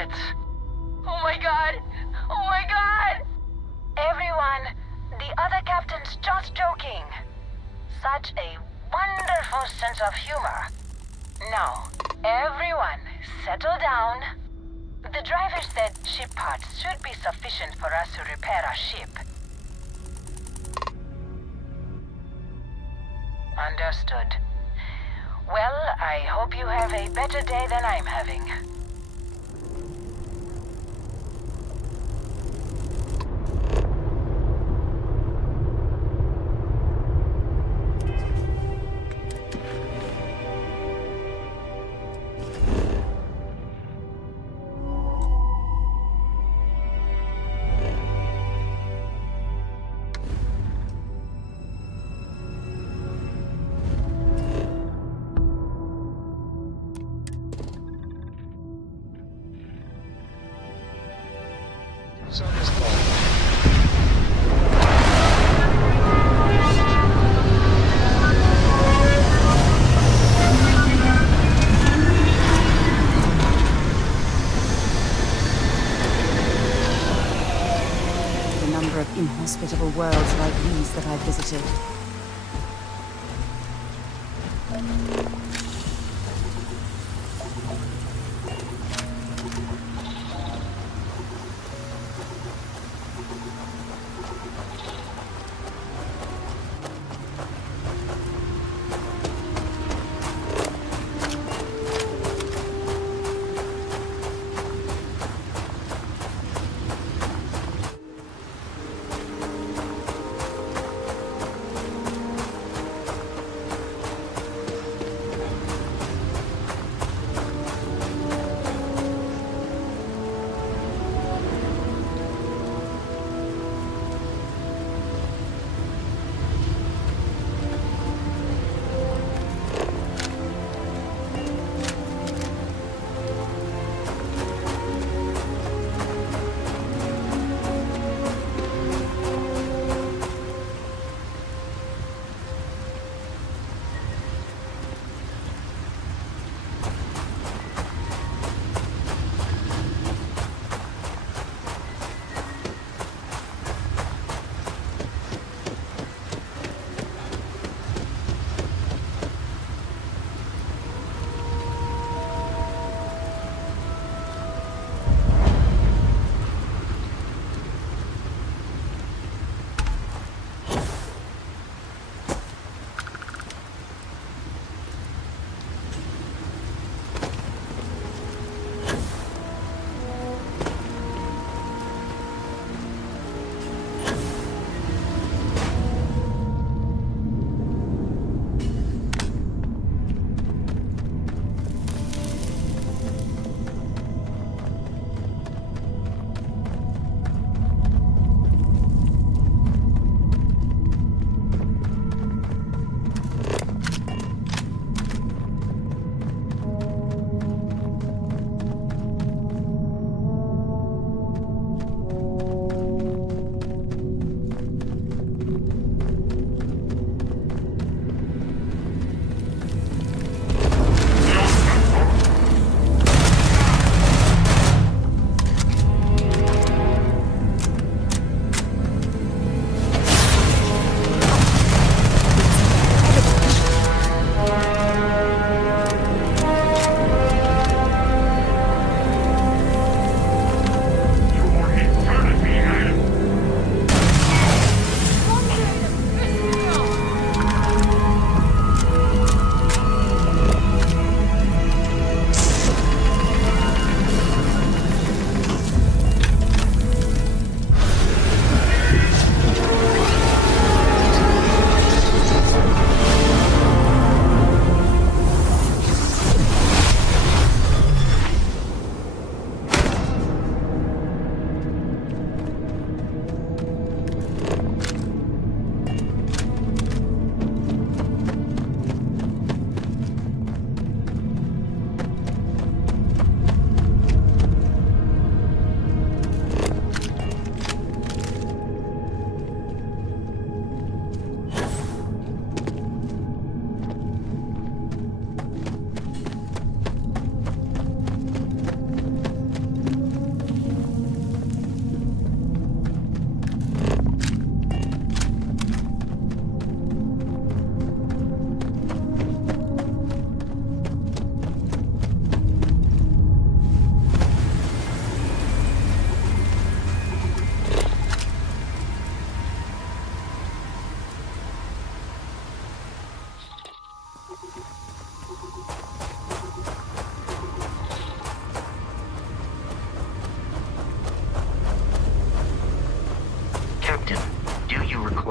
pirates. Oh my god! Oh my god! Everyone, the other captain's just joking. Such a wonderful sense of humor. Now, everyone, settle down. The driver said ship parts should be sufficient for us to repair our ship. Understood. Well, I hope you have a better day than I'm having. Inhospitable worlds like these that I've visited.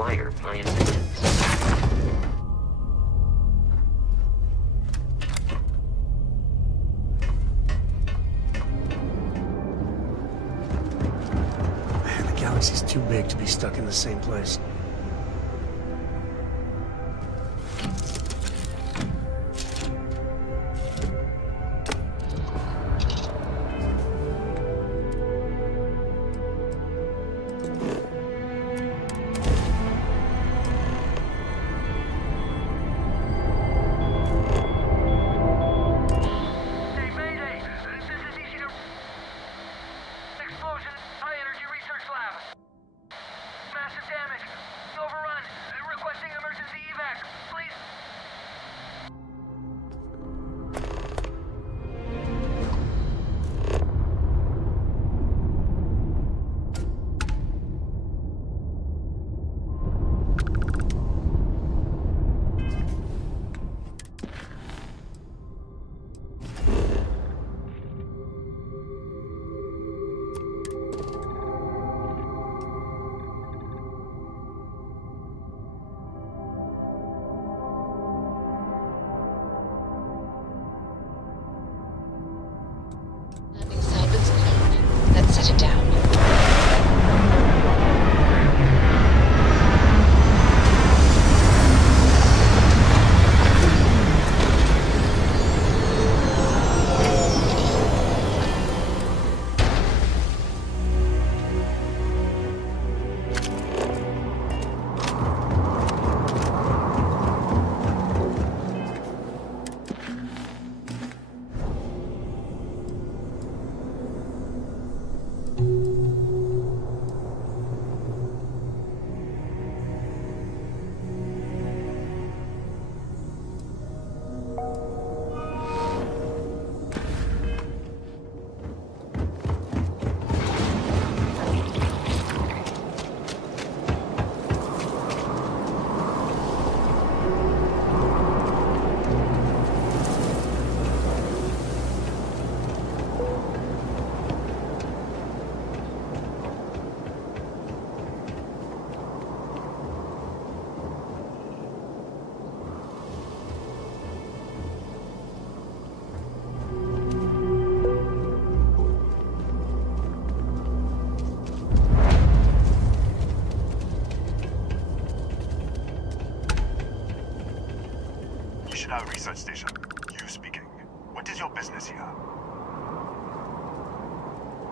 require my assistance. Man, the galaxy's too big to be stuck in the same place. Let's set it down. Research station. You speaking. What is your business here?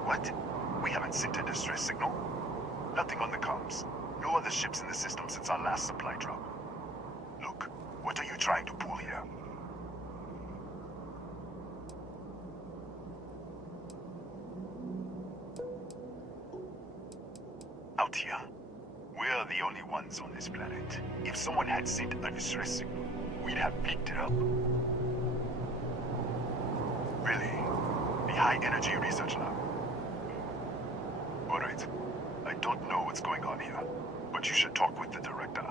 What? We haven't sent a distress signal? Nothing on the comms. No other ships in the system since our last supply drop. Look, what are you trying to pull here? Out here? We're the only ones on this planet. If someone had sent a distress signal, we'd have picked it up. Really? The High Energy Research Lab? Alright. I don't know what's going on here, but you should talk with the director.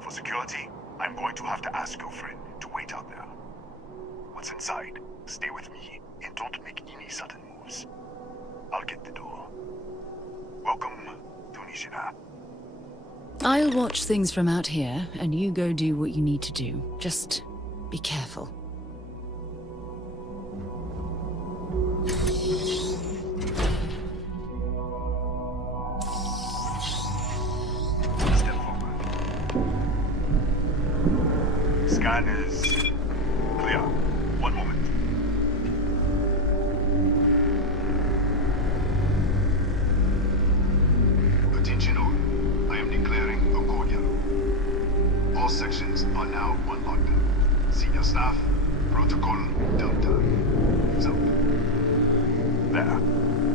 For security, I'm going to have to ask your friend to wait out there. Once inside, stay with me and don't make any sudden moves. I'll get the door. Welcome to Nishina. I'll watch things from out here, and you go do what you need to do. Just be careful. Step forward. Scan is clear. One moment. Attention all. I am declaring a cordial. All sections are now on lockdown. Senior staff, protocol, Delta. It's out. There.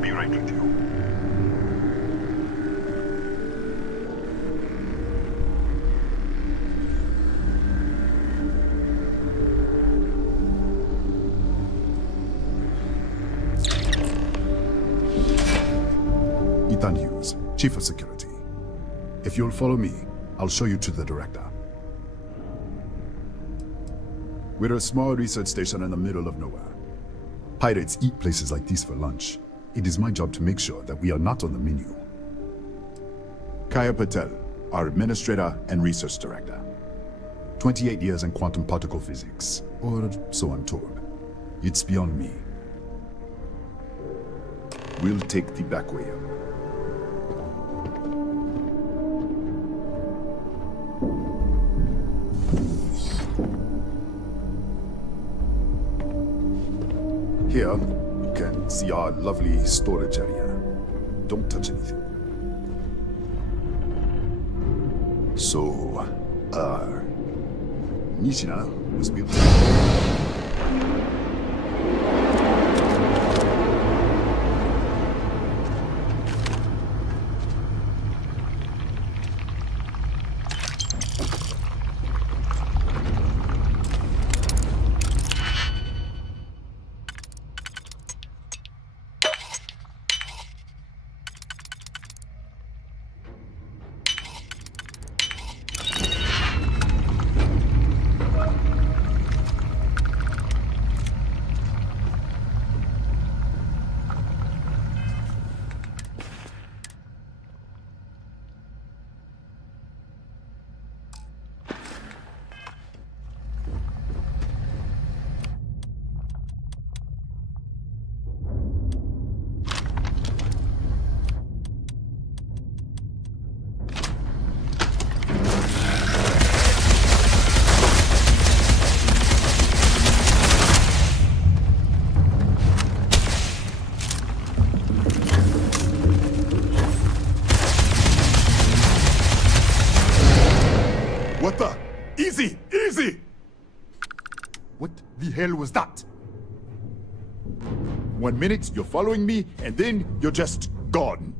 Be right with you. Ethan Hughes, Chief of Security. If you'll follow me, I'll show you to the director. We're a small research station in the middle of nowhere. Pirates eat places like these for lunch. It is my job to make sure that we are not on the menu. Kaya Patel, our administrator and research director. 28 years in quantum particle physics, or so I'm told. It's beyond me. We'll take the back way up. Here, you can see our lovely storage area. Don't touch anything. So, Nishina was built. What the? Easy! Easy! What the hell was that? 1 minute, you're following me, and then you're just gone.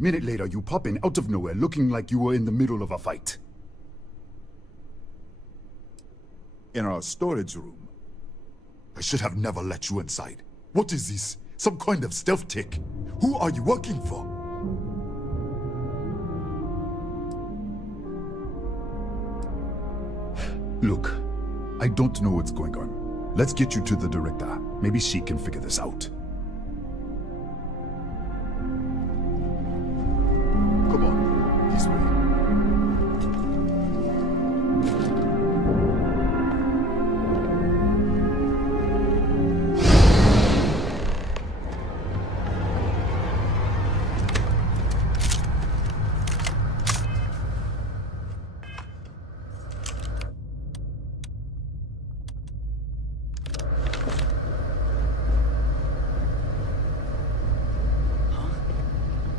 Minute later, you pop in out of nowhere looking like you were in the middle of a fight. In our storage room. I should have never let you inside. What is this? Some kind of stealth tech? Who are you working for? Look, I don't know what's going on. Let's get you to the director. Maybe she can figure this out. Come on, this way.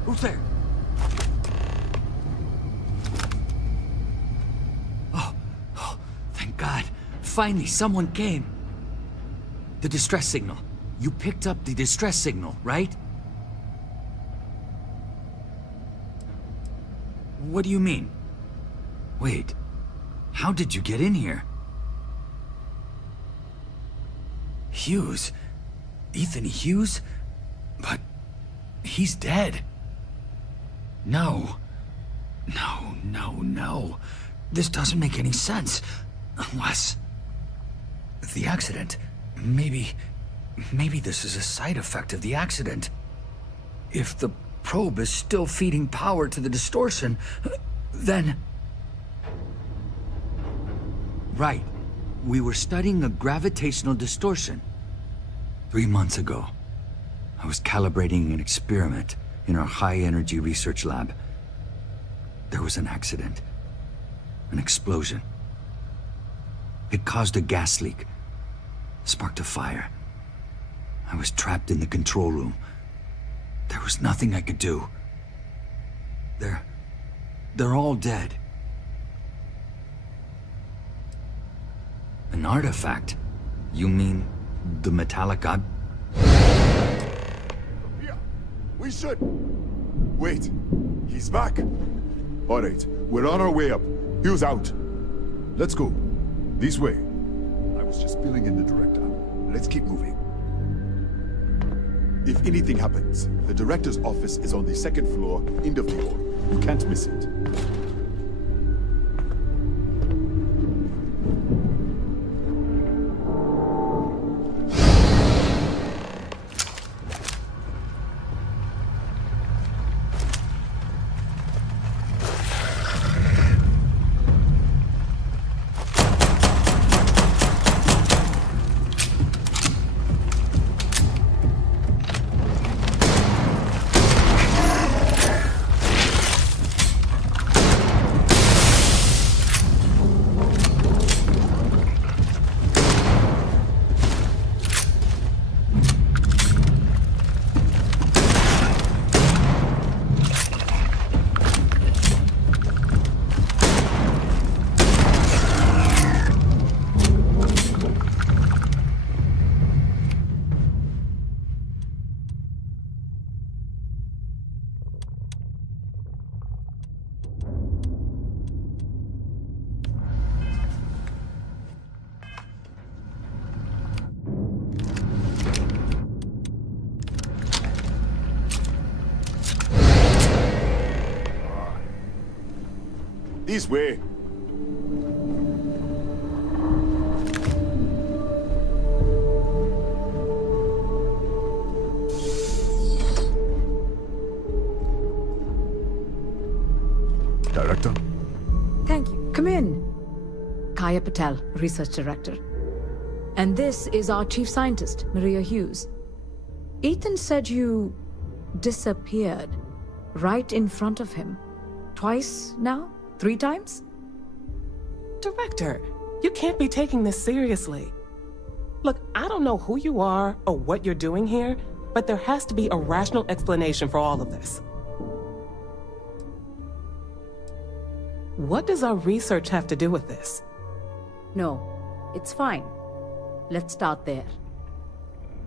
Who's there? Oh, thank God. Finally, someone came. The distress signal. You picked up the distress signal, right? What do you mean? Wait, how did you get in here? Hughes? Ethan Hughes? But he's dead. No. No. This doesn't make any sense. Unless... the accident. Maybe this is a side effect of the accident. If the probe is still feeding power to the distortion, then... Right. We were studying a gravitational distortion. 3 months ago, I was calibrating an experiment in our high-energy research lab. There was an accident. An explosion. It caused a gas leak. Sparked a fire. I was trapped in the control room. There was nothing I could do. They're all dead. An artifact? You mean the metallic ob... We should... Wait. He's back. All right, we're on our way up. Hughes out. Let's go. This way. I was just filling in the director. Let's keep moving. If anything happens, the director's office is on the 2nd floor, end of the hall. You can't miss it. This way. Director? Thank you. Come in. Kaya Patel, Research Director. And this is our Chief Scientist, Maria Hughes. Ethan said you disappeared right in front of him. Twice now? 3 times? Director, you can't be taking this seriously. Look, I don't know who you are or what you're doing here, but there has to be a rational explanation for all of this. What does our research have to do with this? No, it's fine. Let's start there.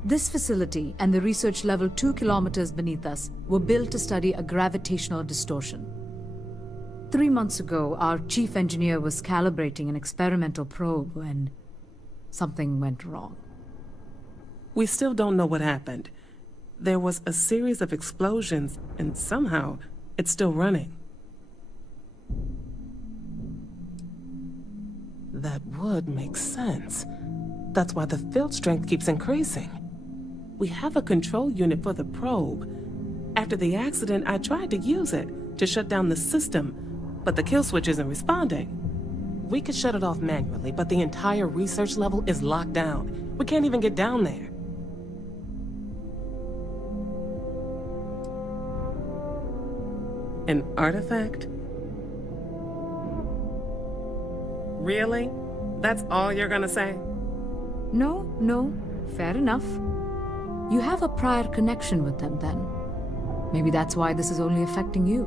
This facility and the research level 2 kilometers beneath us were built to study a gravitational distortion. 3 months ago, our chief engineer was calibrating an experimental probe when something went wrong. We still don't know what happened. There was a series of explosions, and somehow it's still running. That would make sense. That's why the field strength keeps increasing. We have a control unit for the probe. After the accident, I tried to use it to shut down the system, but the kill switch isn't responding. We could shut it off manually, but the entire research level is locked down. We can't even get down there. An artifact? Really? That's all you're gonna say? No, fair enough. You have a prior connection with them then. Maybe that's why this is only affecting you.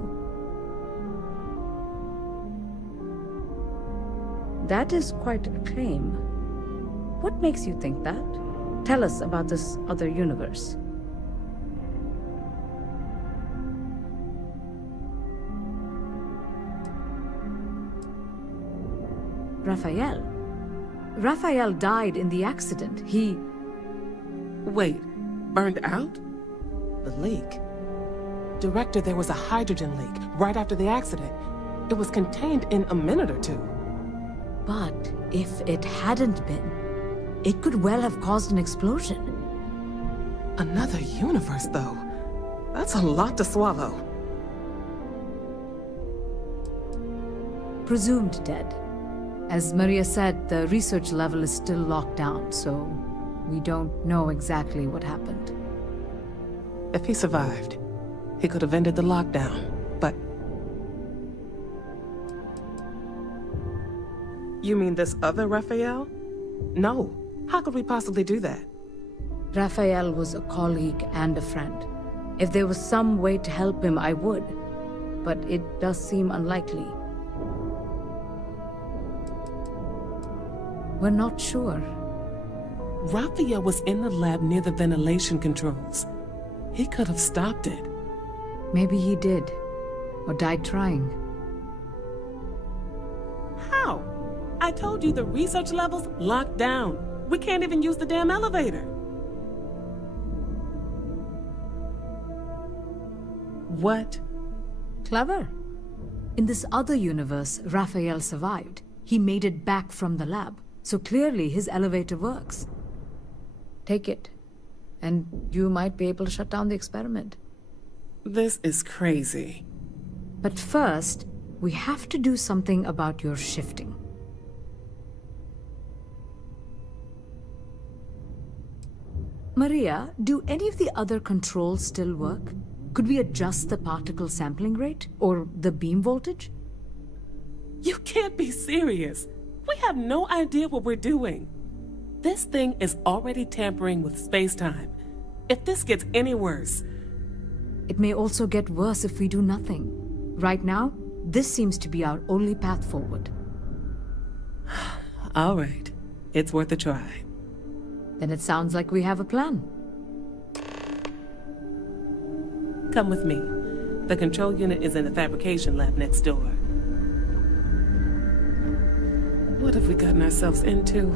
That is quite a claim. What makes you think that? Tell us about this other universe. Raphael. Raphael died in the accident. He... Wait, burned out? The leak? Director, there was a hydrogen leak right after the accident. It was contained in a minute or 2. But if it hadn't been, it could well have caused an explosion. Another universe, though. That's a lot to swallow. Presumed dead. As Maria said, the research level is still locked down, so we don't know exactly what happened. If he survived, he could have ended the lockdown, but... You mean this other Raphael? No. How could we possibly do that? Raphael was a colleague and a friend. If there was some way to help him, I would. But it does seem unlikely. We're not sure. Raphael was in the lab near the ventilation controls. He could have stopped it. Maybe he did. Or died trying. How? I told you the research level's locked down. We can't even use the damn elevator. What? Clever. In this other universe, Raphael survived. He made it back from the lab. So clearly his elevator works. Take it, and you might be able to shut down the experiment. This is crazy. But first, we have to do something about your shifting. Maria, do any of the other controls still work? Could we adjust the particle sampling rate, or the beam voltage? You can't be serious. We have no idea what we're doing. This thing is already tampering with space-time. If this gets any worse... It may also get worse if we do nothing. Right now, this seems to be our only path forward. All right. It's worth a try. Then it sounds like we have a plan. Come with me. The control unit is in the fabrication lab next door. What have we gotten ourselves into?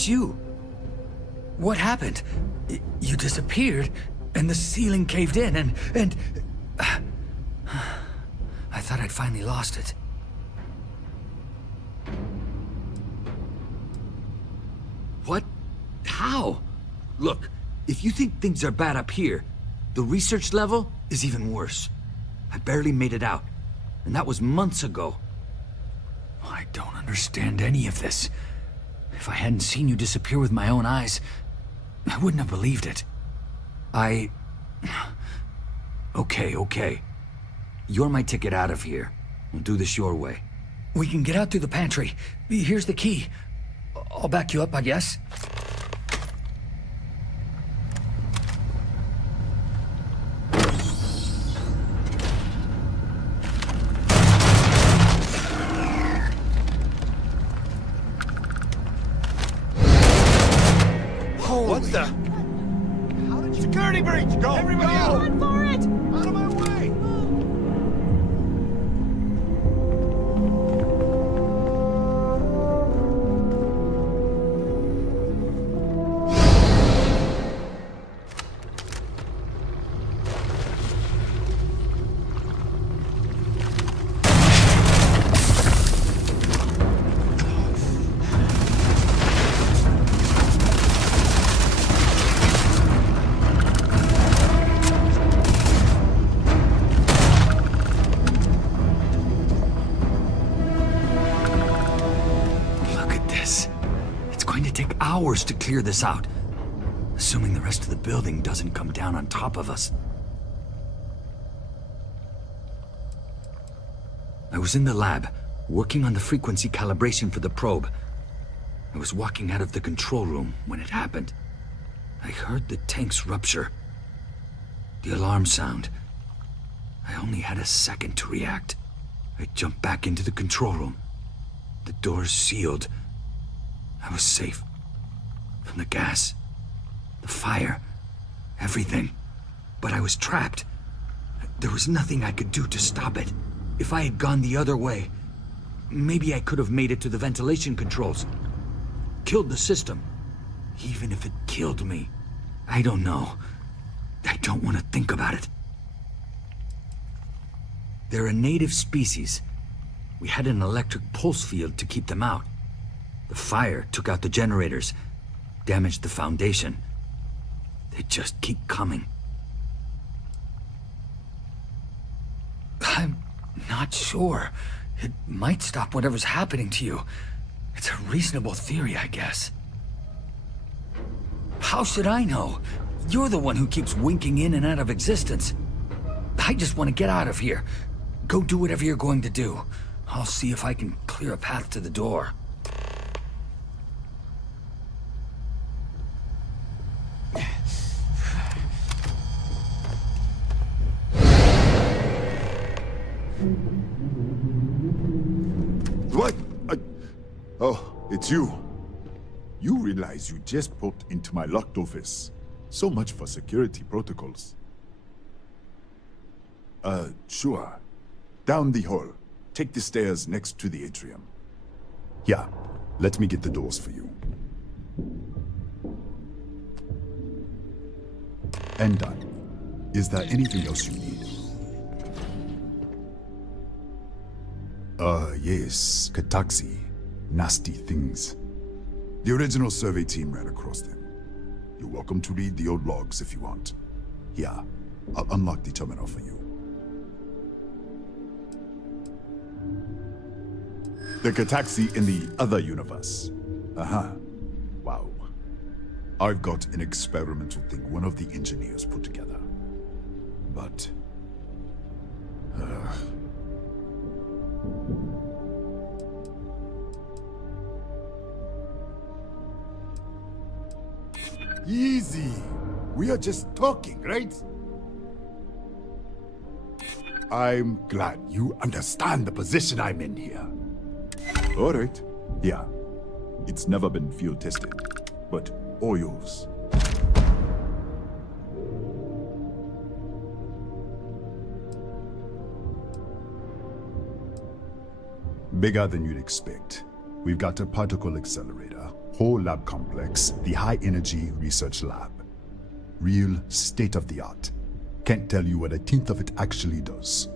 it's you. What happened? You disappeared, and the ceiling caved in, and... I thought I'd finally lost it. What? How? Look, if you think things are bad up here, the research level is even worse. I barely made it out, and that was months ago. I don't understand any of this. If I hadn't seen you disappear with my own eyes, I wouldn't have believed it. Okay. You're my ticket out of here. We'll do this your way. We can get out through the pantry. Here's the key. I'll back you up, I guess. What the? How did security breach? Go! Everybody out! Run for it! Out of my way! Hours to clear this out, assuming the rest of the building doesn't come down on top of us. I was in the lab, working on the frequency calibration for the probe. I was walking out of the control room when it happened. I heard the tanks rupture. The alarm sound. I only had a second to react. I jumped back into the control room. The doors sealed. I was safe. From the gas, the fire, everything. But I was trapped. There was nothing I could do to stop it. If I had gone the other way, maybe I could have made it to the ventilation controls. Killed the system. Even if it killed me. I don't know. I don't want to think about it. They're a native species. We had an electric pulse field to keep them out. The fire took out the generators. Damaged the foundation. They just keep coming. I'm not sure. It might stop whatever's happening to you. It's a reasonable theory, I guess. How should I know? You're the one who keeps winking in and out of existence. I just want to get out of here. Go do whatever you're going to do. I'll see if I can clear a path to the door. What? Oh, it's you. You realize you just poked into my locked office. So much for security protocols. Sure. Down the hall. Take the stairs next to the atrium. Yeah, let me get the doors for you. And done. Is there anything else you need? Yes, Kataxi. Nasty things. The original survey team ran across them. You're welcome to read the old logs if you want. Here, I'll unlock the terminal for you. The Kataxi in the other universe. Wow. I've got an experimental thing one of the engineers put together. But... Easy. We are just talking, right? I'm glad you understand the position I'm in here. All right. Yeah. It's never been field tested, but all yours. Bigger than you'd expect. We've got a particle accelerator, whole lab complex the High Energy Research Lab. Real state-of-the-art. Can't tell you what a tenth of it actually does.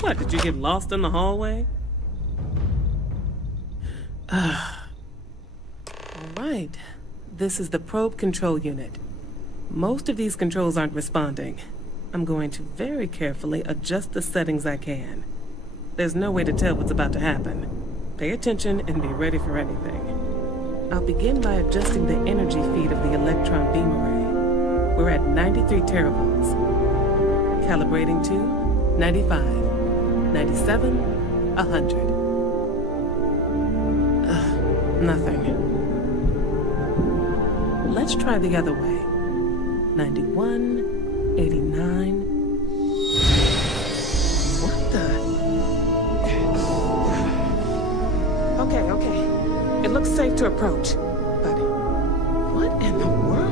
What, did you get lost in the hallway? Alright, this is the probe control unit. Most of these controls aren't responding. I'm going to very carefully adjust the settings I can. There's no way to tell what's about to happen. Pay attention and be ready for anything. I'll begin by adjusting the energy feed of the electron beam array. We're at 93 teravolts. Calibrating to 95. 97, 100. Nothing. Let's try the other way. 91, 89. What the? Okay. It looks safe to approach. But what in the world?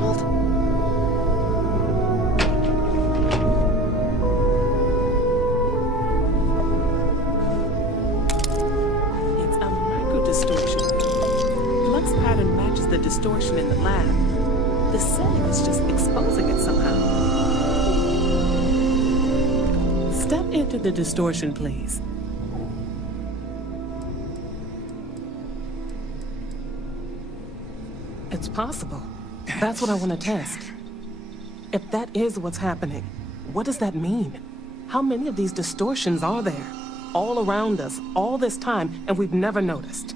The distortion in the lab. The setting is just exposing it somehow. Step into the distortion, please. It's possible. That's what I want to test. If that is what's happening, what does that mean? How many of these distortions are there? All around us, all this time, and we've never noticed.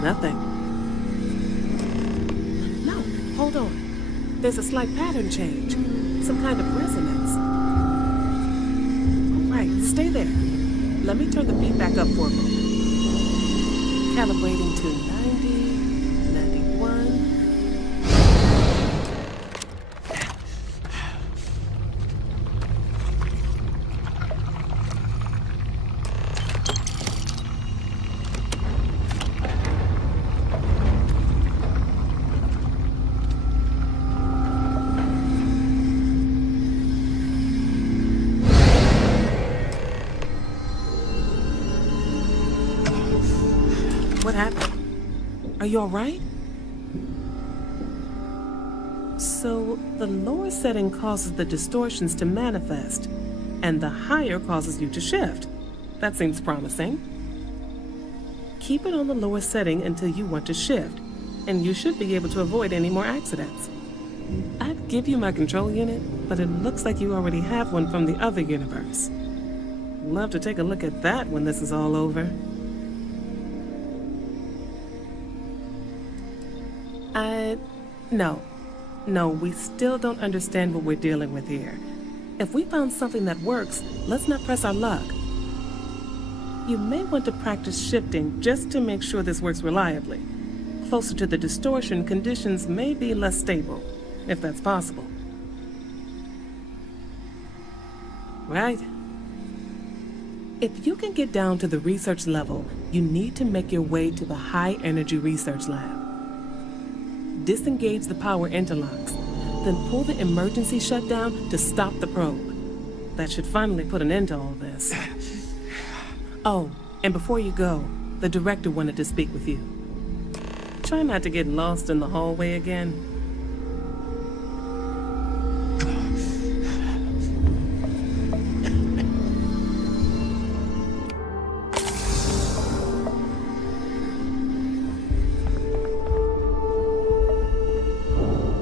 Nothing. No, hold on. There's a slight pattern change. Some kind of resonance. All right, stay there. Let me turn the beat back up for a moment. Calibrating to 90, 91. What happened? Are you all right? So, the lower setting causes the distortions to manifest, and the higher causes you to shift. That seems promising. Keep it on the lower setting until you want to shift, and you should be able to avoid any more accidents. I'd give you my control unit, but it looks like you already have one from the other universe. Love to take a look at that when this is all over. No. No, we still don't understand what we're dealing with here. If we found something that works, let's not press our luck. You may want to practice shifting just to make sure this works reliably. Closer to the distortion, conditions may be less stable, if that's possible. Right? If you can get down to the research level, you need to make your way to the high-energy research lab. Disengage the power interlocks, then pull the emergency shutdown to stop the probe. That should finally put an end to all this. Oh, and before you go, the director wanted to speak with you. Try not to get lost in the hallway again.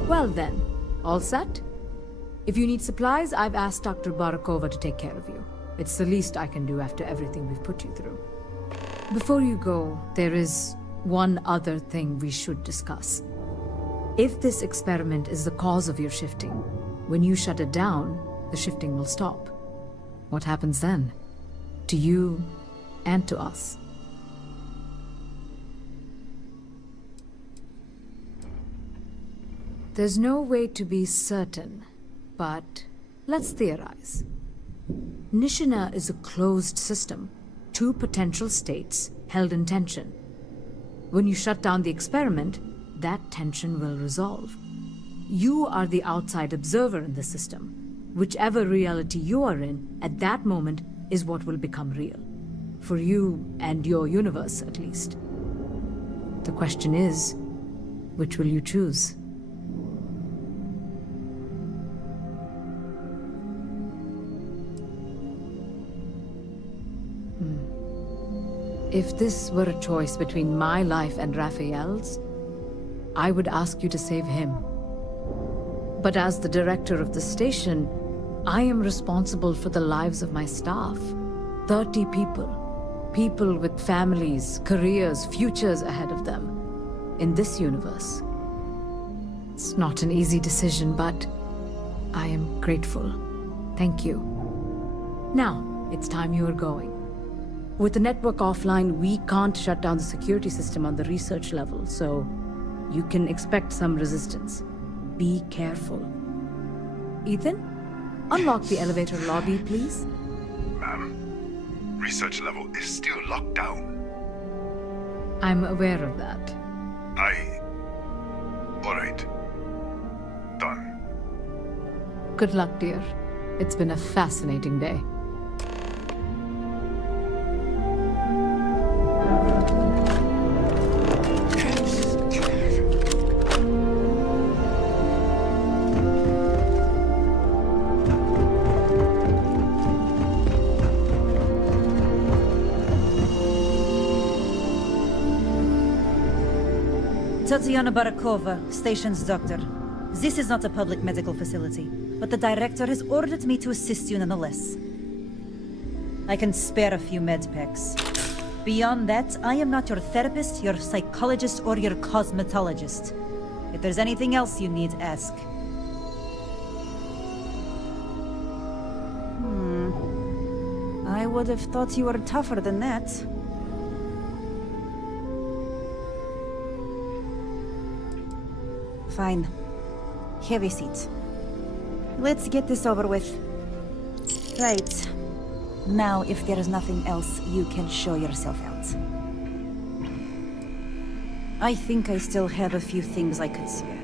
Well then, all set? If you need supplies, I've asked Dr. Barakova to take care of you. It's the least I can do after everything we've put you through. Before you go, there is one other thing we should discuss. If this experiment is the cause of your shifting, when you shut it down, the shifting will stop. What happens then? To you and to us. There's no way to be certain, but let's theorize. Nishina is a closed system, two potential states held in tension. When you shut down the experiment, that tension will resolve. You are the outside observer in the system. Whichever reality you are in, at that moment, is what will become real. For you and your universe, at least. The question is, which will you choose? If this were a choice between my life and Raphael's, I would ask you to save him. But as the director of the station, I am responsible for the lives of my staff. 30 people. People with families, careers, futures ahead of them. In this universe. It's not an easy decision, but I am grateful. Thank you. Now, it's time you are going. With the network offline, we can't shut down the security system on the research level, so you can expect some resistance. Be careful. Ethan, unlock the elevator lobby, please. Ma'am, research level is still locked down. I'm aware of that. Alright. Done. Good luck, dear. It's been a fascinating day. Tatiana Barakova, station's doctor. This is not a public medical facility, but the director has ordered me to assist you nonetheless. I can spare a few med packs. Beyond that, I am not your therapist, your psychologist, or your cosmetologist. If there's anything else you need, ask. I would have thought you were tougher than that. Fine. Have a seat. Let's get this over with. Right. Now, if there is nothing else, you can show yourself out. I think I still have a few things I could spare.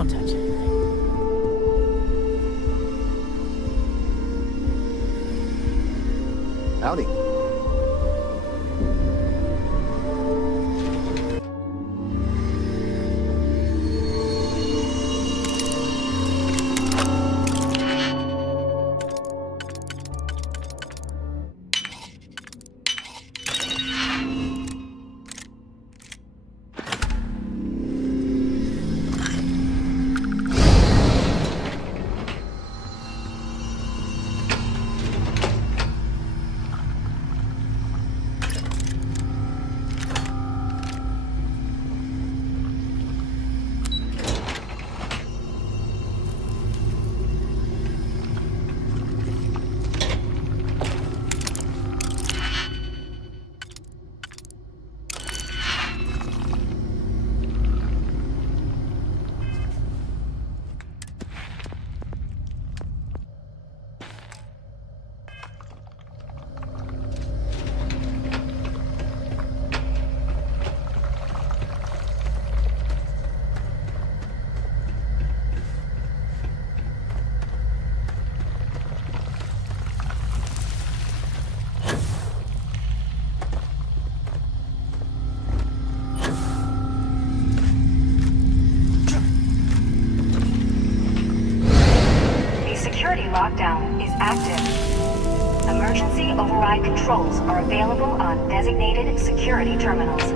Don't touch anything. Howdy. Security lockdown is active. Emergency override controls are available on designated security terminals.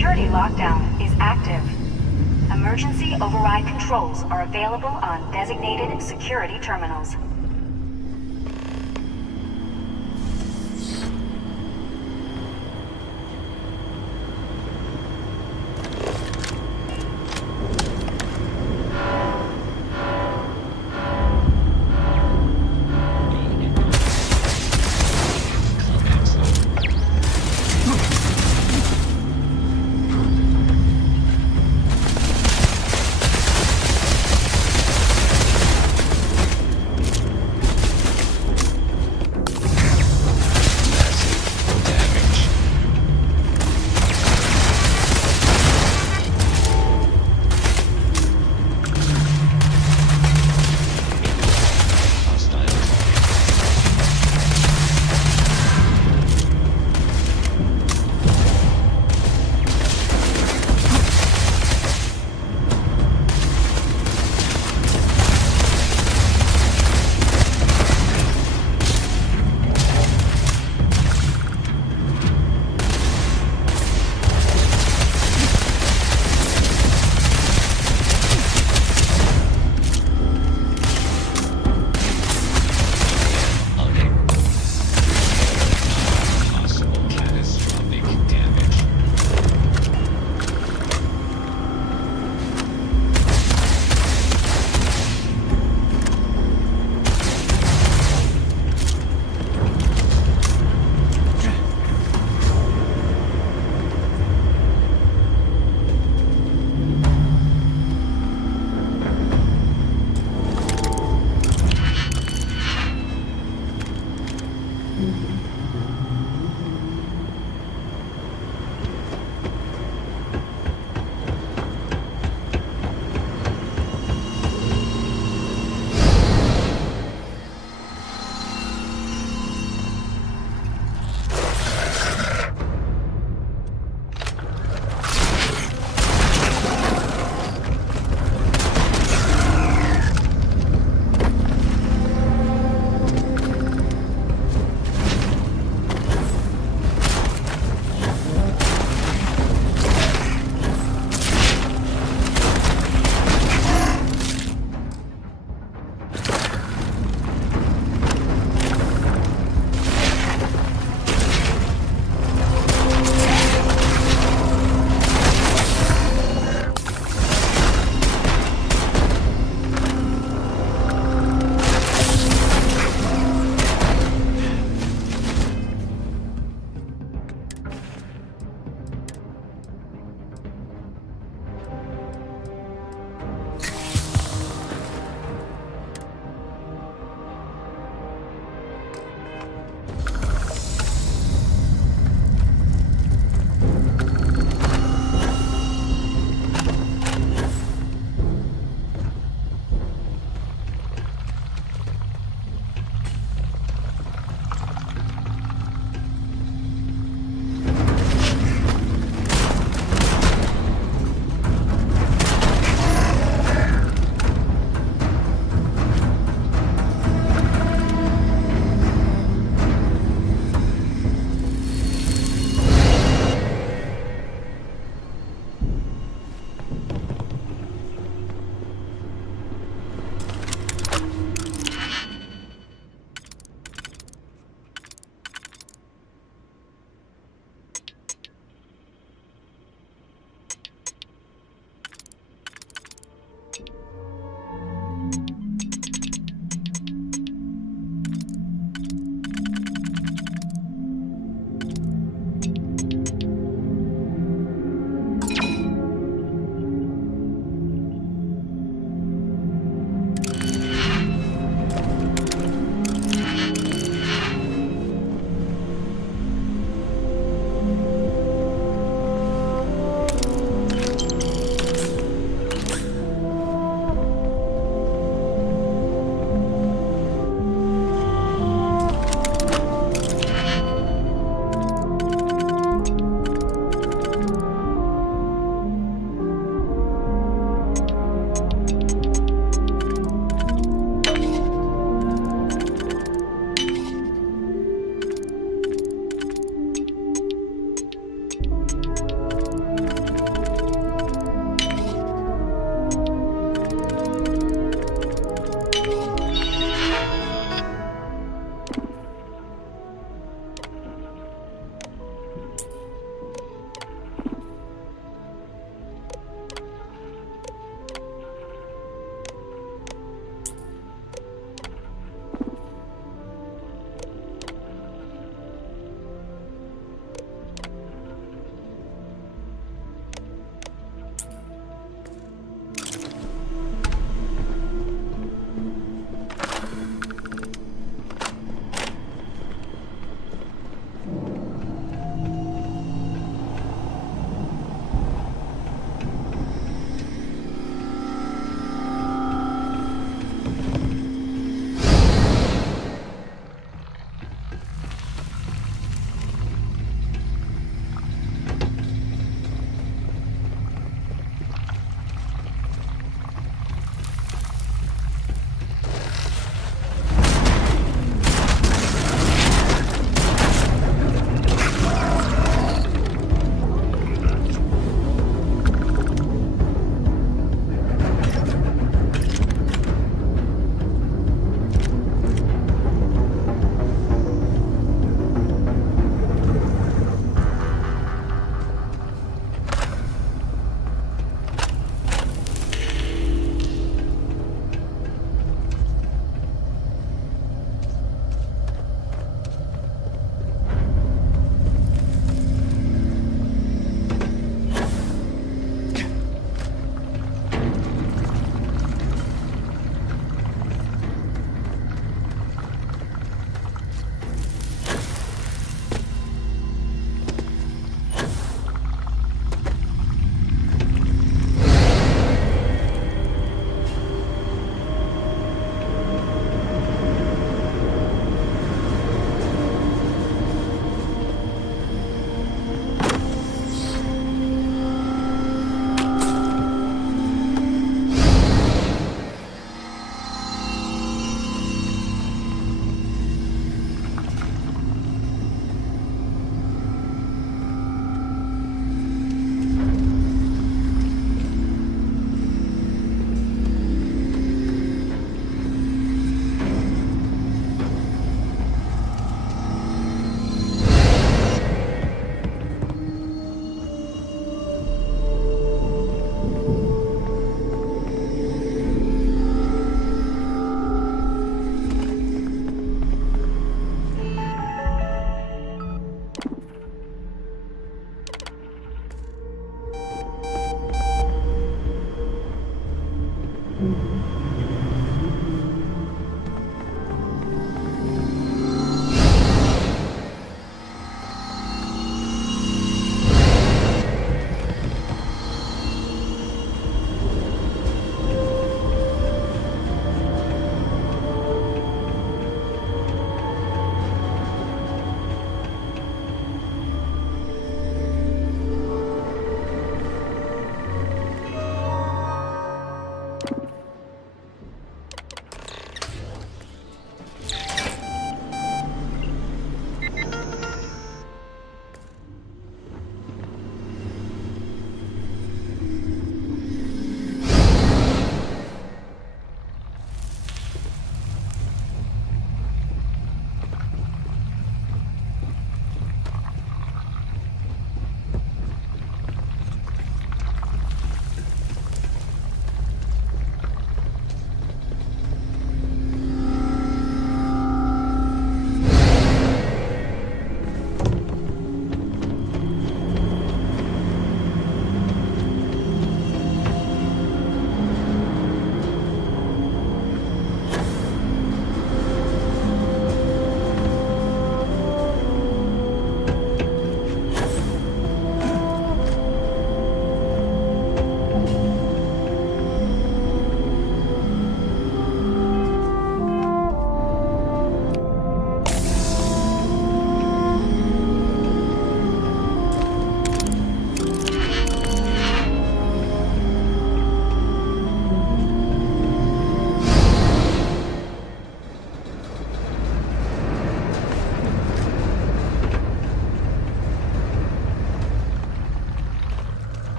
security lockdown is active. Emergency override controls are available on designated security terminals.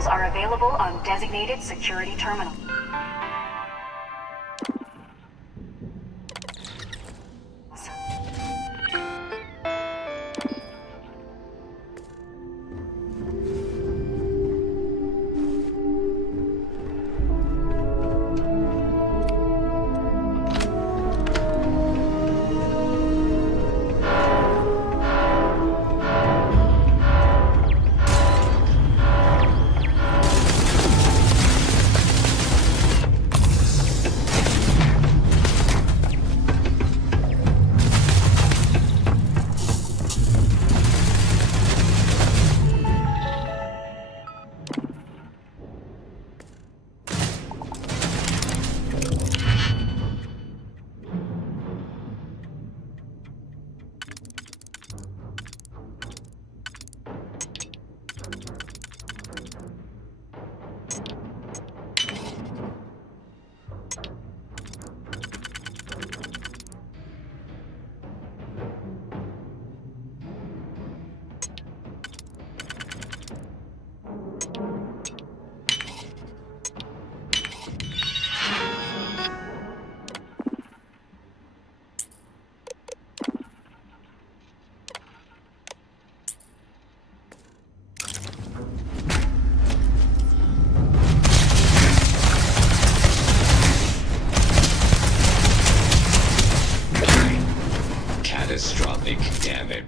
controls are available on designated security terminal. Catastrophic damage.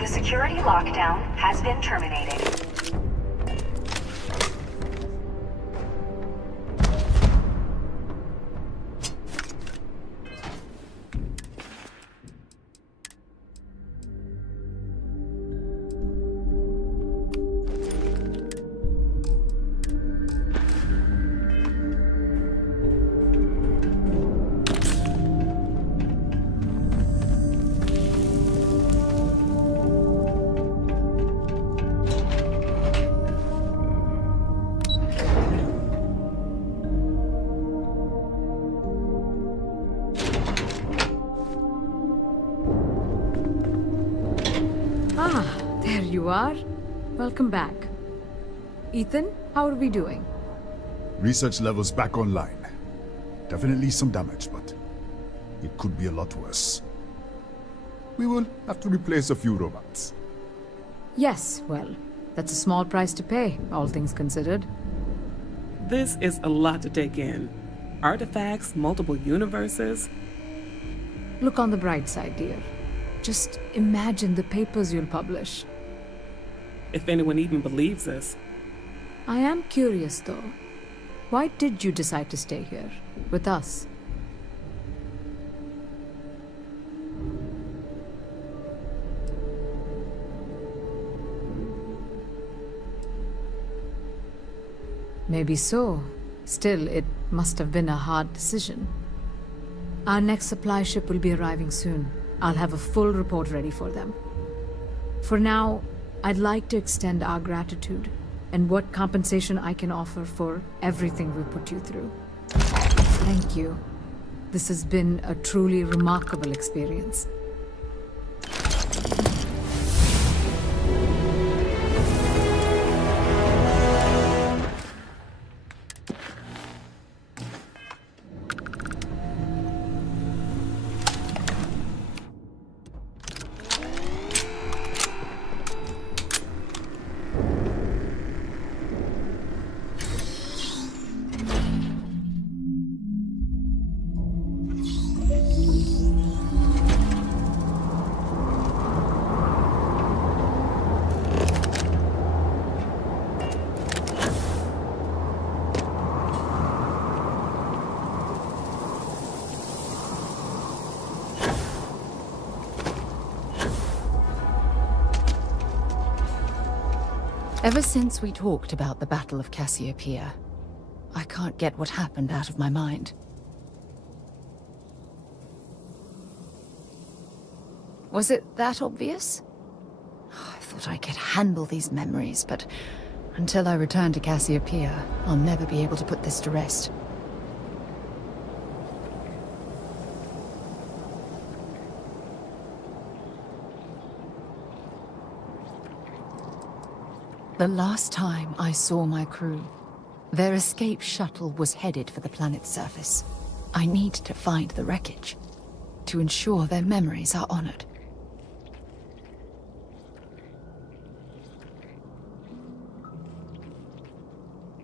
The security lockdown has been terminated. There you are. Welcome back. Ethan, how are we doing? Research levels back online. Definitely some damage, but it could be a lot worse. We will have to replace a few robots. Yes, well, that's a small price to pay, all things considered. This is a lot to take in. Artifacts, multiple universes. Look on the bright side, dear. Just imagine the papers you'll publish. If anyone even believes this. I am curious, though. Why did you decide to stay here, with us? Maybe so. Still, it must have been a hard decision. Our next supply ship will be arriving soon. I'll have a full report ready for them. For now, I'd like to extend our gratitude and what compensation I can offer for everything we put you through. Thank you. This has been a truly remarkable experience. Ever since we talked about the Battle of Cassiopeia, I can't get what happened out of my mind. Was it that obvious? I thought I could handle these memories, but until I return to Cassiopeia, I'll never be able to put this to rest. The last time I saw my crew, their escape shuttle was headed for the planet's surface. I need to find the wreckage to ensure their memories are honored.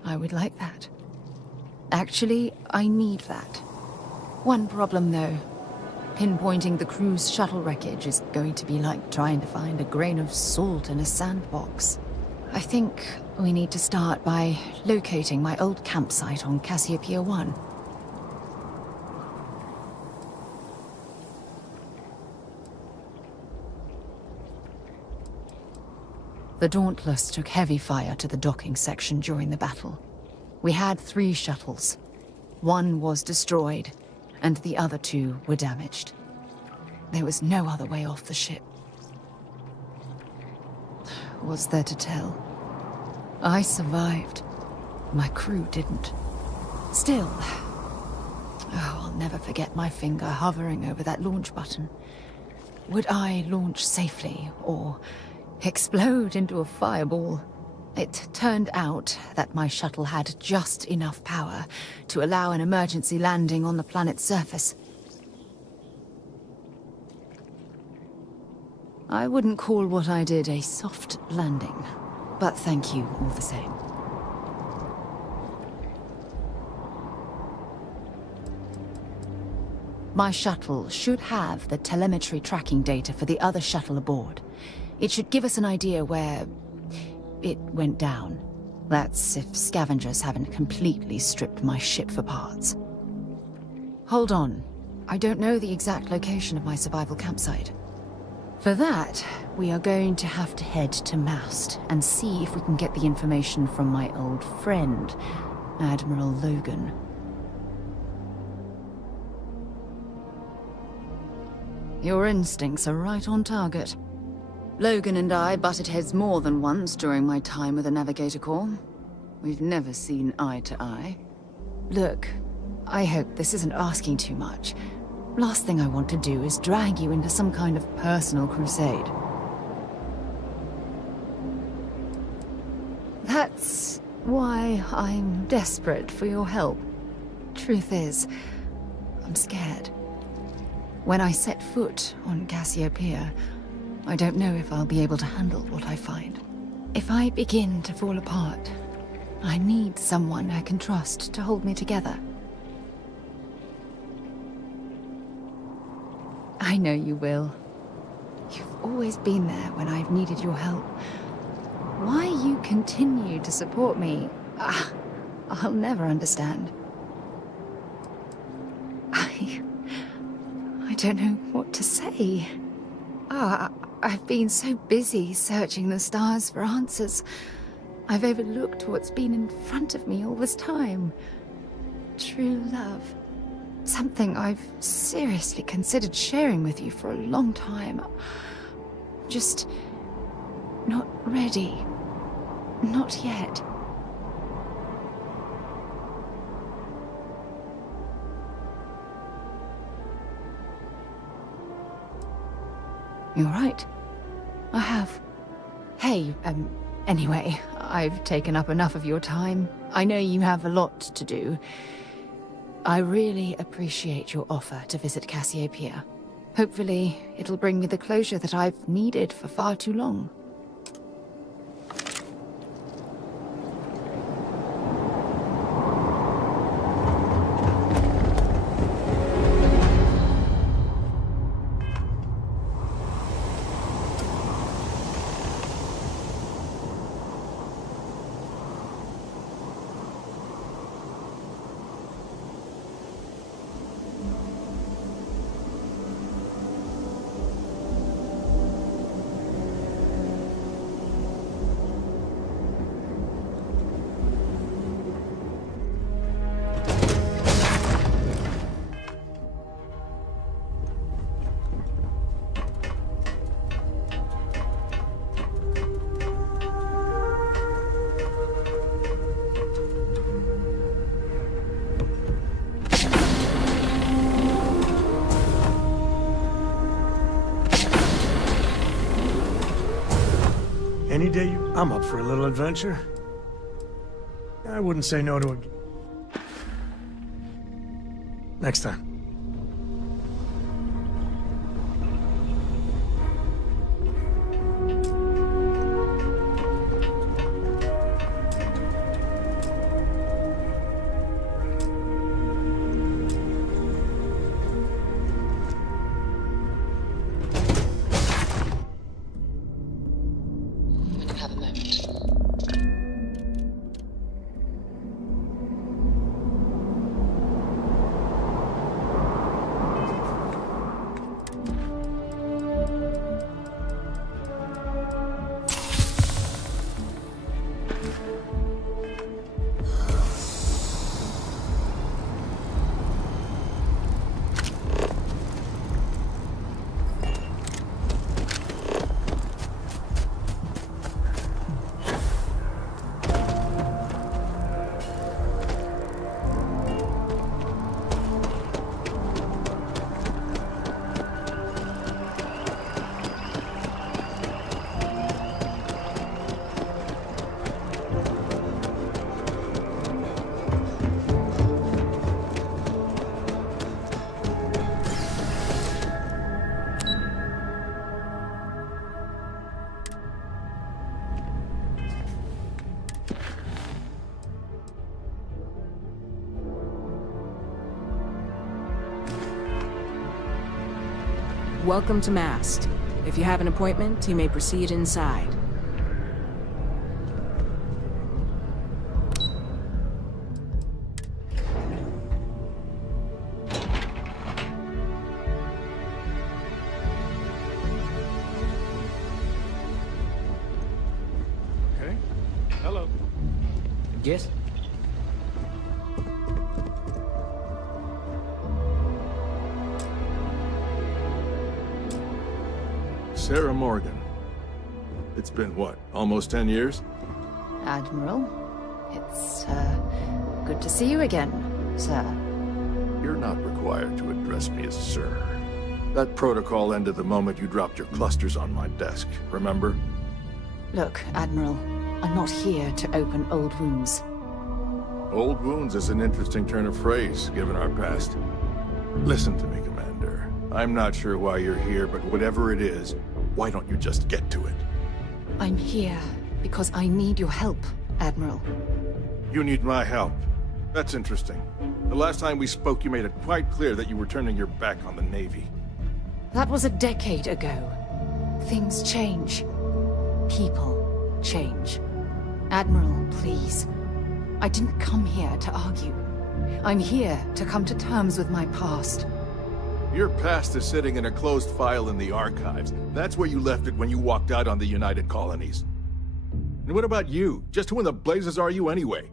I would like that. Actually, I need that. One problem, though. Pinpointing the crew's shuttle wreckage is going to be like trying to find a grain of salt in a sandbox. I think we need to start by locating my old campsite on Cassiopeia 1. The Dauntless took heavy fire to the docking section during the battle. We had 3 shuttles. One was destroyed, and the other 2 were damaged. There was no other way off the ship. What's there to tell? I survived. My crew didn't. Still, I'll never forget my finger hovering over that launch button. Would I launch safely, or explode into a fireball? It turned out that my shuttle had just enough power to allow an emergency landing on the planet's surface. I wouldn't call what I did a soft landing, but thank you all the same. My shuttle should have the telemetry tracking data for the other shuttle aboard. It should give us an idea where it went down. That's if scavengers haven't completely stripped my ship for parts. Hold on. I don't know the exact location of my survival campsite. For that, we are going to have to head to Mast and see if we can get the information from my old friend, Admiral Logan. Your instincts are right on target. Logan and I butted heads more than once during my time with the Navigator Corps. We've never seen eye to eye. Look, I hope this isn't asking too much. Last thing I want to do is drag you into some kind of personal crusade. That's why I'm desperate for your help. Truth is, I'm scared. When I set foot on Cassiopeia, I don't know if I'll be able to handle what I find. If I begin to fall apart, I need someone I can trust to hold me together. I know you will. You've always been there when I've needed your help. Why you continue to support me, I'll never understand. I don't know what to say. I've been so busy searching the stars for answers. I've overlooked what's been in front of me all this time. True love. Something I've seriously considered sharing with you for a long time. Just not ready. Not yet. You're right. I have. Hey, anyway, I've taken up enough of your time. I know you have a lot to do. I really appreciate your offer to visit Cassiopeia. Hopefully, it'll bring me the closure that I've needed for far too long. Any day I'm up for a little adventure. I wouldn't say no to a... Next time. Have a moment. Welcome to Mast. If you have an appointment, you may proceed inside. Okay. Hello. Yes? Sarah Morgan. It's been, what, almost 10 years? Admiral, it's, good to see you again, sir. You're not required to address me as sir. That protocol ended the moment you dropped your clusters on my desk, remember? Look, Admiral, I'm not here to open old wounds. Old wounds is an interesting turn of phrase, given our past. Listen to me, Commander. I'm not sure why you're here, but whatever it is, why don't you just get to it? I'm here because I need your help, Admiral. You need my help. That's interesting. The last time we spoke, you made it quite clear that you were turning your back on the Navy. That was a decade ago. Things change. People change. Admiral, please. I didn't come here to argue. I'm here to come to terms with my past. Your past is sitting in a closed file in the archives. That's where you left it when you walked out on the United Colonies. And what about you? Just who in the blazes are you anyway?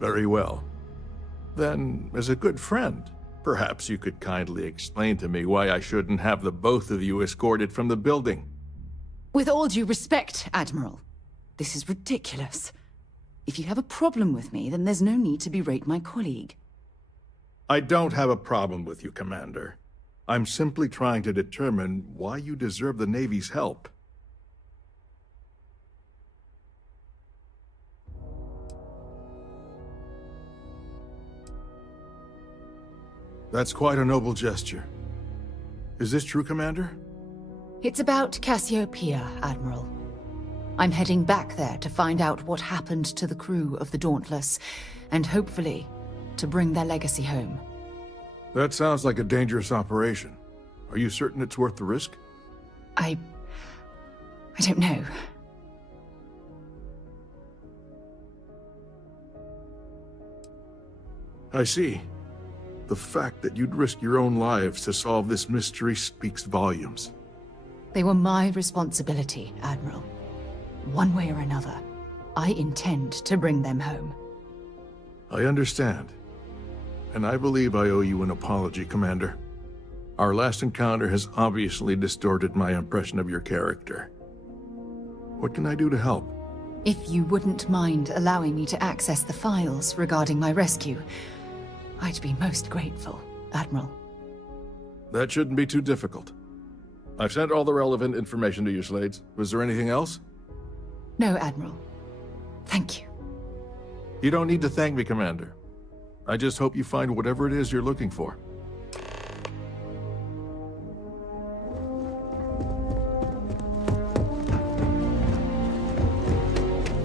Very well. Then, as a good friend, perhaps you could kindly explain to me why I shouldn't have the both of you escorted from the building. With all due respect, Admiral, this is ridiculous. If you have a problem with me, then there's no need to berate my colleague. I don't have a problem with you, Commander. I'm simply trying to determine why you deserve the Navy's help. That's quite a noble gesture. Is this true, Commander? It's about Cassiopeia, Admiral. I'm heading back there to find out what happened to the crew of the Dauntless, and hopefully, to bring their legacy home. That sounds like a dangerous operation. Are you certain it's worth the risk? I don't know. I see. The fact that you'd risk your own lives to solve this mystery speaks volumes. They were my responsibility, Admiral. One way or another, I intend to bring them home. I understand. And I believe I owe you an apology, Commander. Our last encounter has obviously distorted my impression of your character. What can I do to help? If you wouldn't mind allowing me to access the files regarding my rescue, I'd be most grateful, Admiral. That shouldn't be too difficult. I've sent all the relevant information to you, Slades. Was there anything else? No, Admiral. Thank you. You don't need to thank me, Commander. I just hope you find whatever it is you're looking for.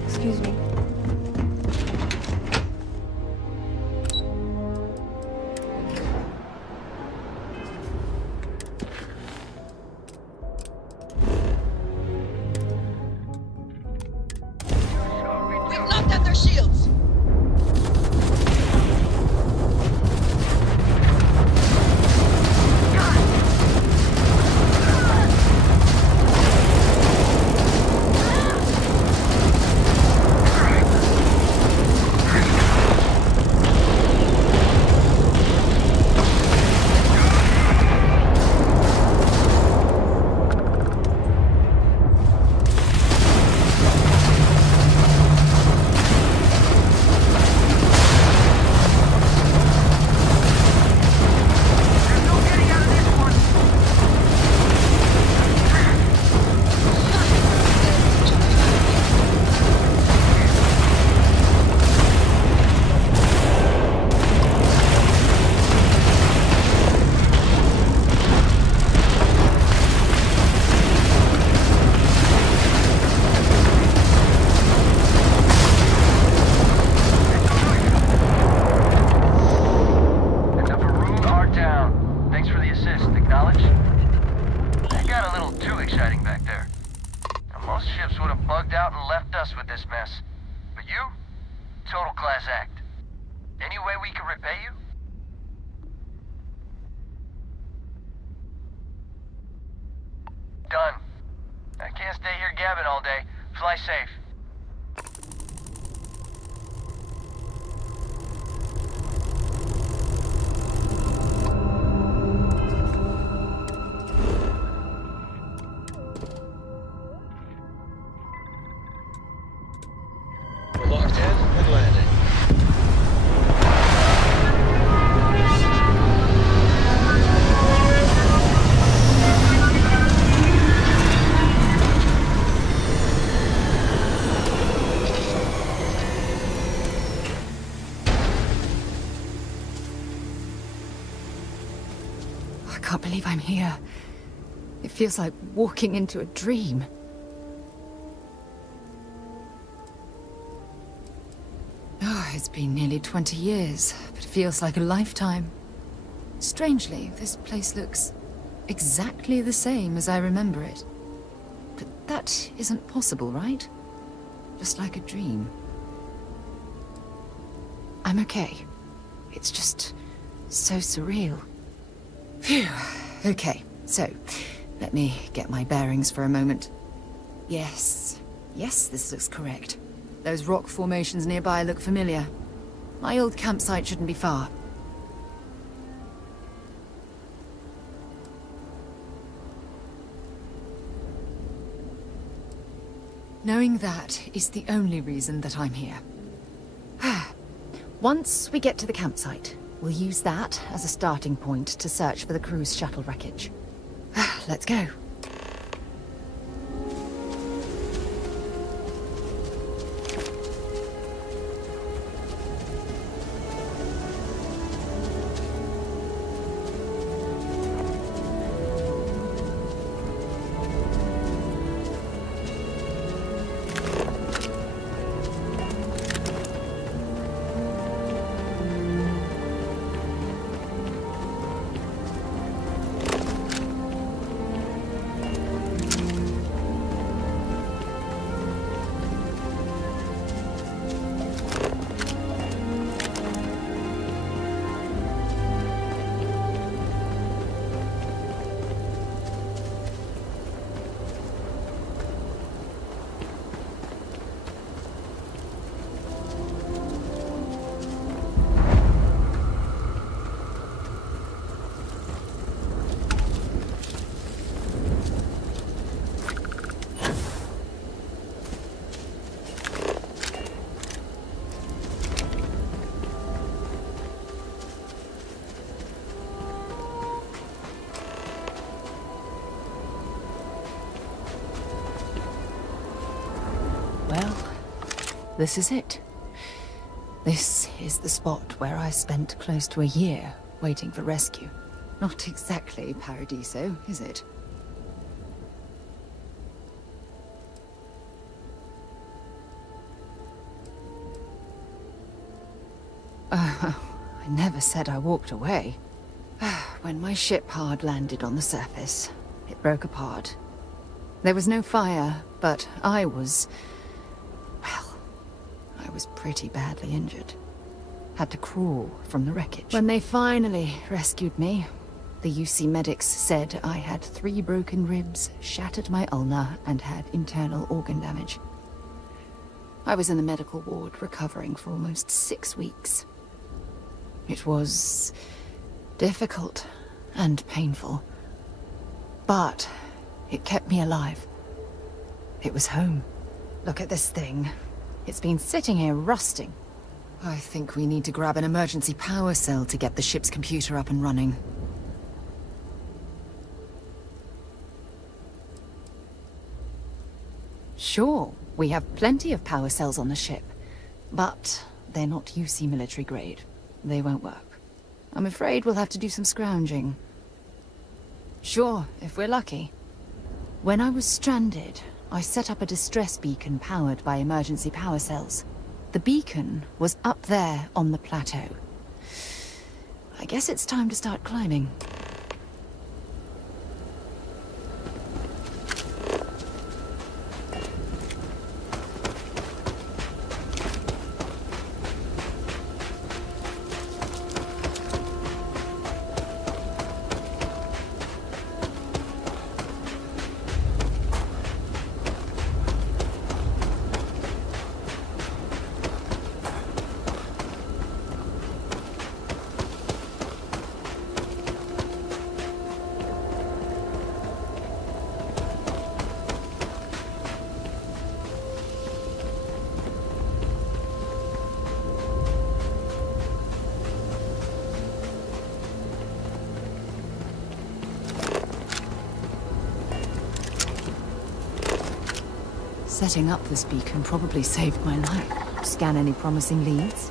Excuse me. We've knocked out their shields! out and left us with this mess. But you? Total class act. Any way we can repay you? Done. I can't stay here gabbing all day. Fly safe. We're locked in and landing. I can't believe I'm here. It feels like walking into a dream. Oh, it's been nearly 20 years, but it feels like a lifetime. Strangely, this place looks exactly the same as I remember it. But that isn't possible, right? Just like a dream. I'm okay. It's just so surreal. Phew. Okay, so let me get my bearings for a moment. Yes, this looks correct. Those rock formations nearby look familiar. My old campsite shouldn't be far. Knowing that is the only reason that I'm here. Once we get to the campsite, we'll use that as a starting point to search for the cruise shuttle wreckage. Let's go. This is it. This is the spot where I spent close to a year waiting for rescue. Not exactly Paradiso, is it? I never said I walked away. When my ship hard landed on the surface, it broke apart. There was no fire, but I was pretty badly injured. Had to crawl from the wreckage. When they finally rescued me, the UC medics said I had 3 broken ribs, shattered my ulna, and had internal organ damage. I was in the medical ward recovering for almost 6 weeks. It was difficult and painful, but it kept me alive. It was home. Look at this thing. It's been sitting here rusting. I think we need to grab an emergency power cell to get the ship's computer up and running. Sure, we have plenty of power cells on the ship, but they're not UC military grade. They won't work. I'm afraid we'll have to do some scrounging. Sure, if we're lucky. When I was stranded, I set up a distress beacon powered by emergency power cells. The beacon was up there on the plateau. I guess it's time to start climbing. Setting up this beacon probably saved my life. Scan any promising leads?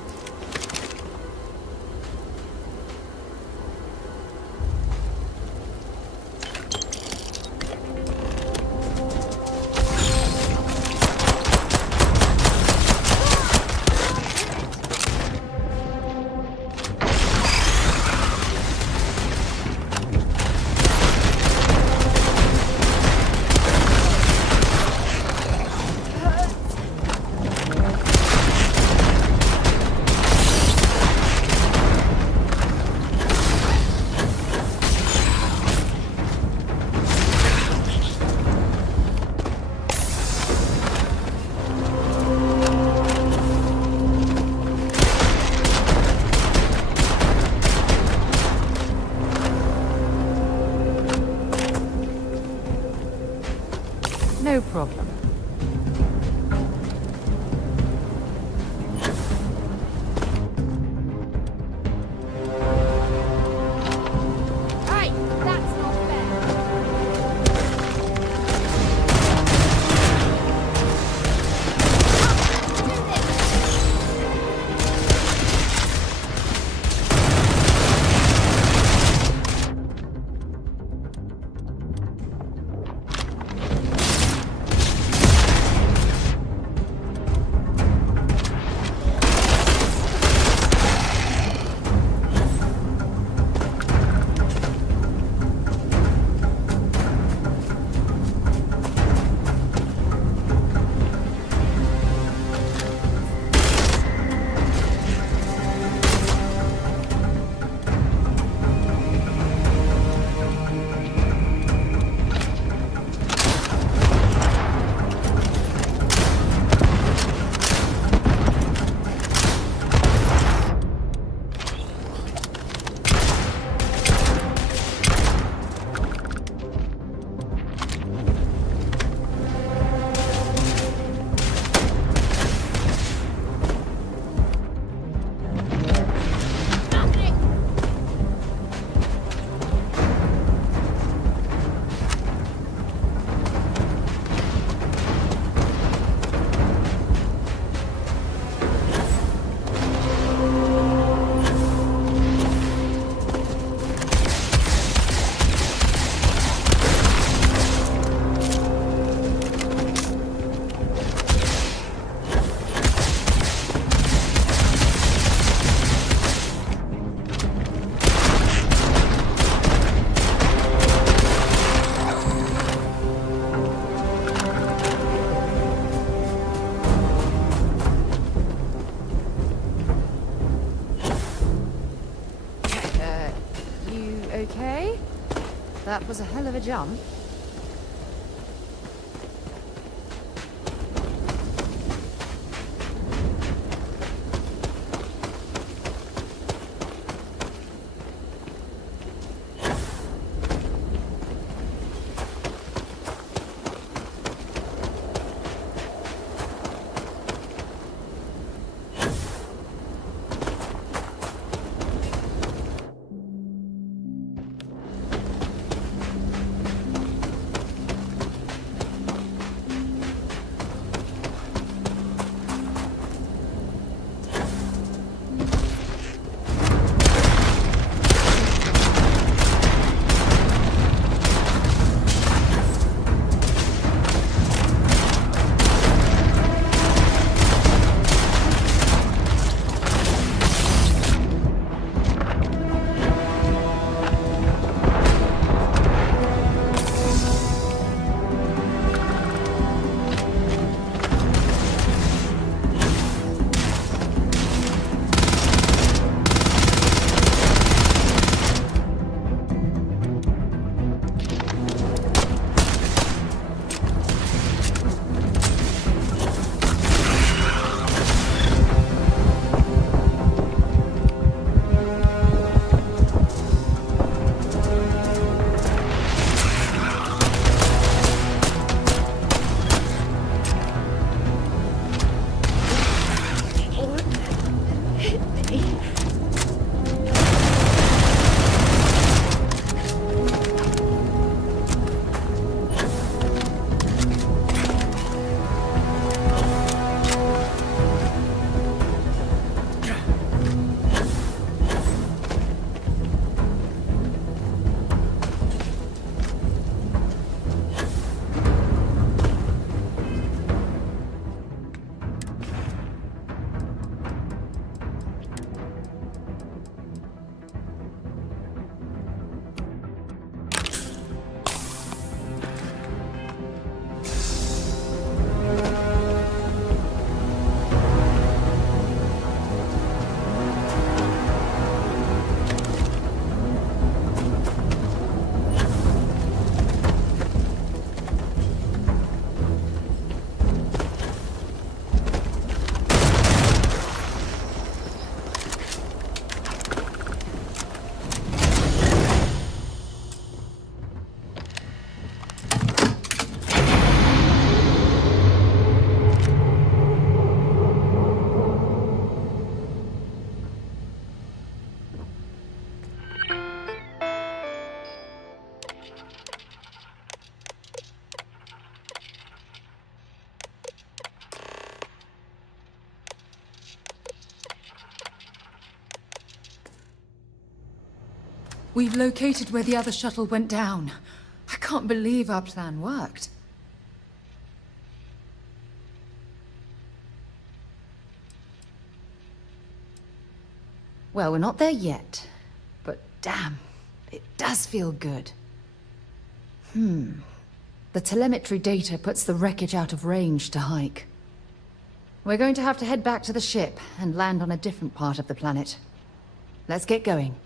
No problem. Hey, that's not fair. Okay. That was a hell of a jump. We've located where the other shuttle went down. I can't believe our plan worked. Well, we're not there yet, but damn, it does feel good. The telemetry data puts the wreckage out of range to hike. We're going to have to head back to the ship and land on a different part of the planet. Let's get going.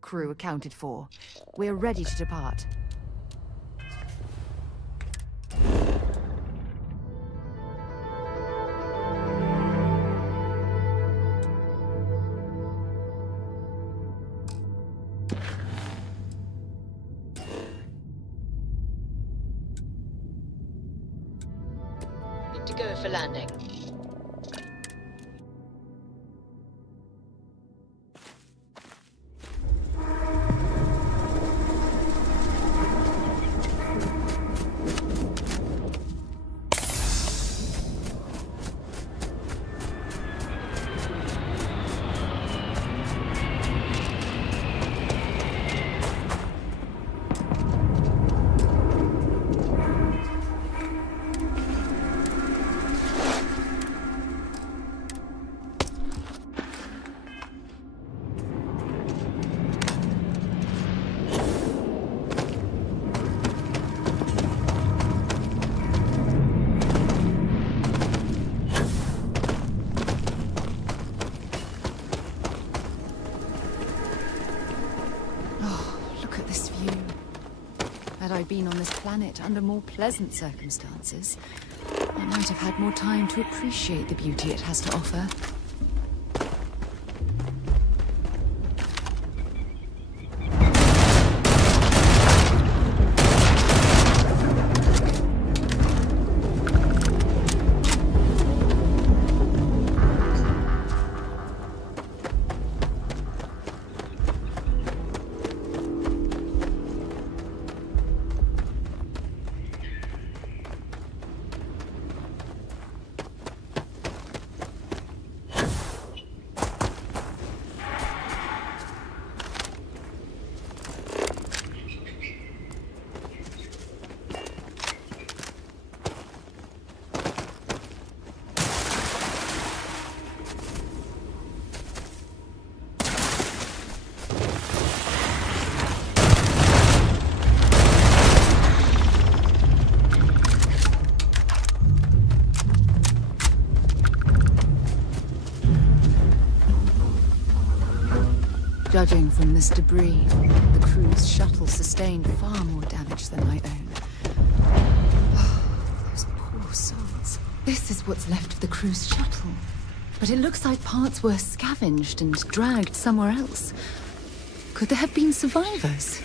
Crew accounted for. We're ready to depart. Good to go for landing. Had I been on this planet under more pleasant circumstances, I might have had more time to appreciate the beauty it has to offer. Judging from this debris, the crew's shuttle sustained far more damage than my own. Those poor souls. This is what's left of the crew's shuttle. But it looks like parts were scavenged and dragged somewhere else. Could there have been survivors?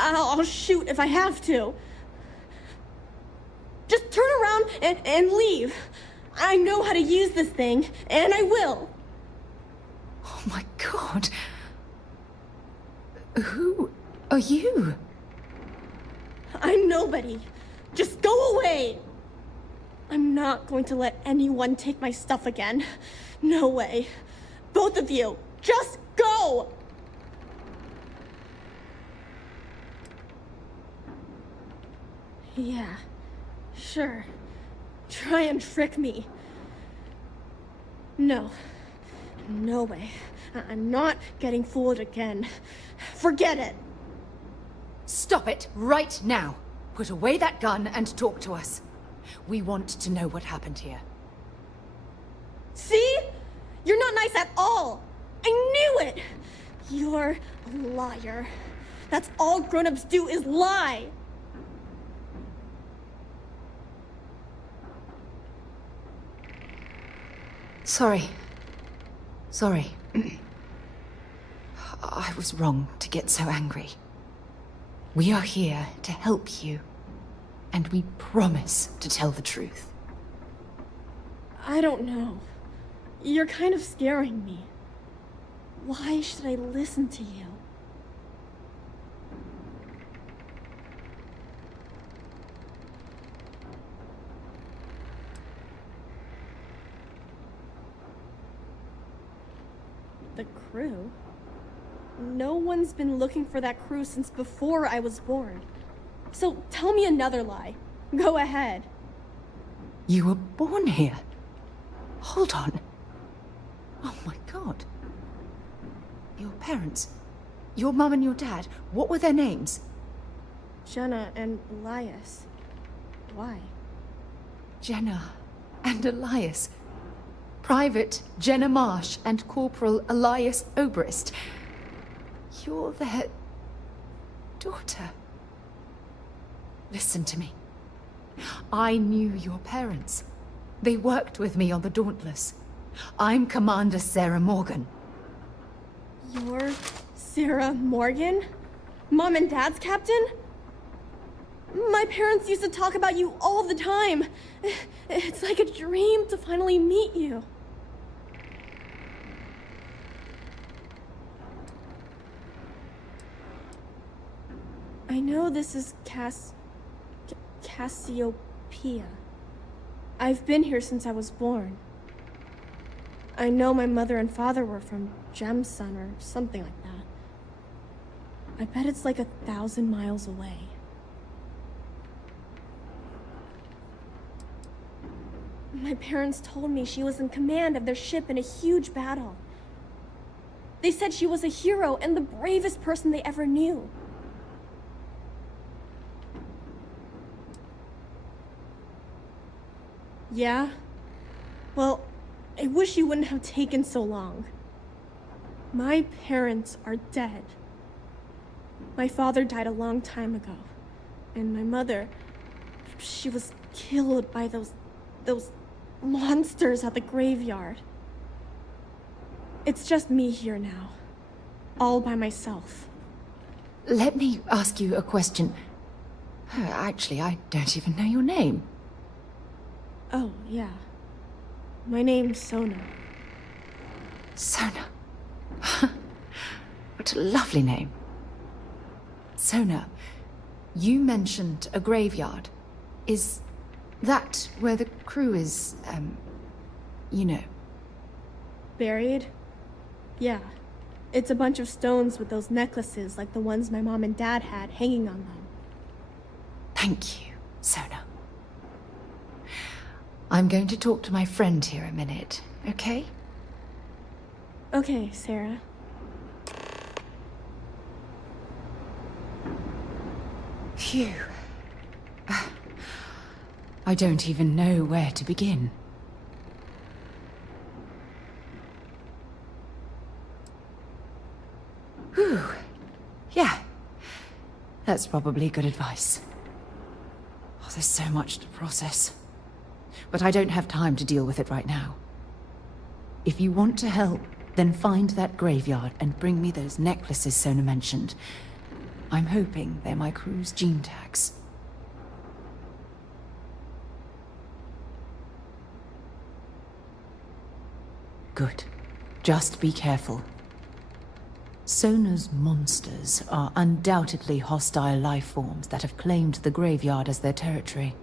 I'll shoot if I have to. Just turn around and leave. I know how to use this thing, and I will. Oh my God. Who are you? I'm nobody. Just go away. I'm not going to let anyone take my stuff again. No way. Both of you, just go! Yeah, sure. Try and trick me. No. No way. I'm not getting fooled again. Forget it. Stop it right now. Put away that gun and talk to us. We want to know what happened here. See? You're not nice at all. I knew it. You're a liar. That's all grown-ups do is lie. Sorry. I was wrong to get so angry. We are here to help you, and we promise to tell the truth. I don't know. You're kind of scaring me. Why should I listen to you? The crew? No one's been looking for that crew since before I was born. So tell me another lie. Go ahead. You were born here? Hold on. Oh my god. Your parents, your mum and your dad, what were their names? Jenna and Elias. Why? Jenna and Elias. Private Jenna Marsh and Corporal Elias Obrist. You're their daughter. Listen to me. I knew your parents. They worked with me on the Dauntless. I'm Commander Sarah Morgan. You're Sarah Morgan? Mom and Dad's captain? My parents used to talk about you all the time. It's like a dream to finally meet you. I know this is Cassiopeia. I've been here since I was born. I know my mother and father were from Gemsun or something like that. I bet it's like 1,000 miles away. My parents told me she was in command of their ship in a huge battle. They said she was a hero and the bravest person they ever knew. Yeah? Well, I wish you wouldn't have taken so long. My parents are dead. My father died a long time ago. And my mother, she was killed by those monsters at the graveyard. It's just me here now. All by myself. Let me ask you a question. Actually, I don't even know your name. Oh, yeah. My name's Sona. Sona. What a lovely name. Sona, you mentioned a graveyard. Is that where the crew is, you know? Buried? Yeah. It's a bunch of stones with those necklaces like the ones my mom and dad had hanging on them. Thank you, Sona. I'm going to talk to my friend here a minute, okay? Okay, Sarah. Phew. I don't even know where to begin. Whew. Yeah. That's probably good advice. Oh, there's so much to process. But I don't have time to deal with it right now. If you want to help, then find that graveyard and bring me those necklaces Sona mentioned. I'm hoping they're my crew's gene tags. Good. Just be careful. Sona's monsters are undoubtedly hostile life forms that have claimed the graveyard as their territory.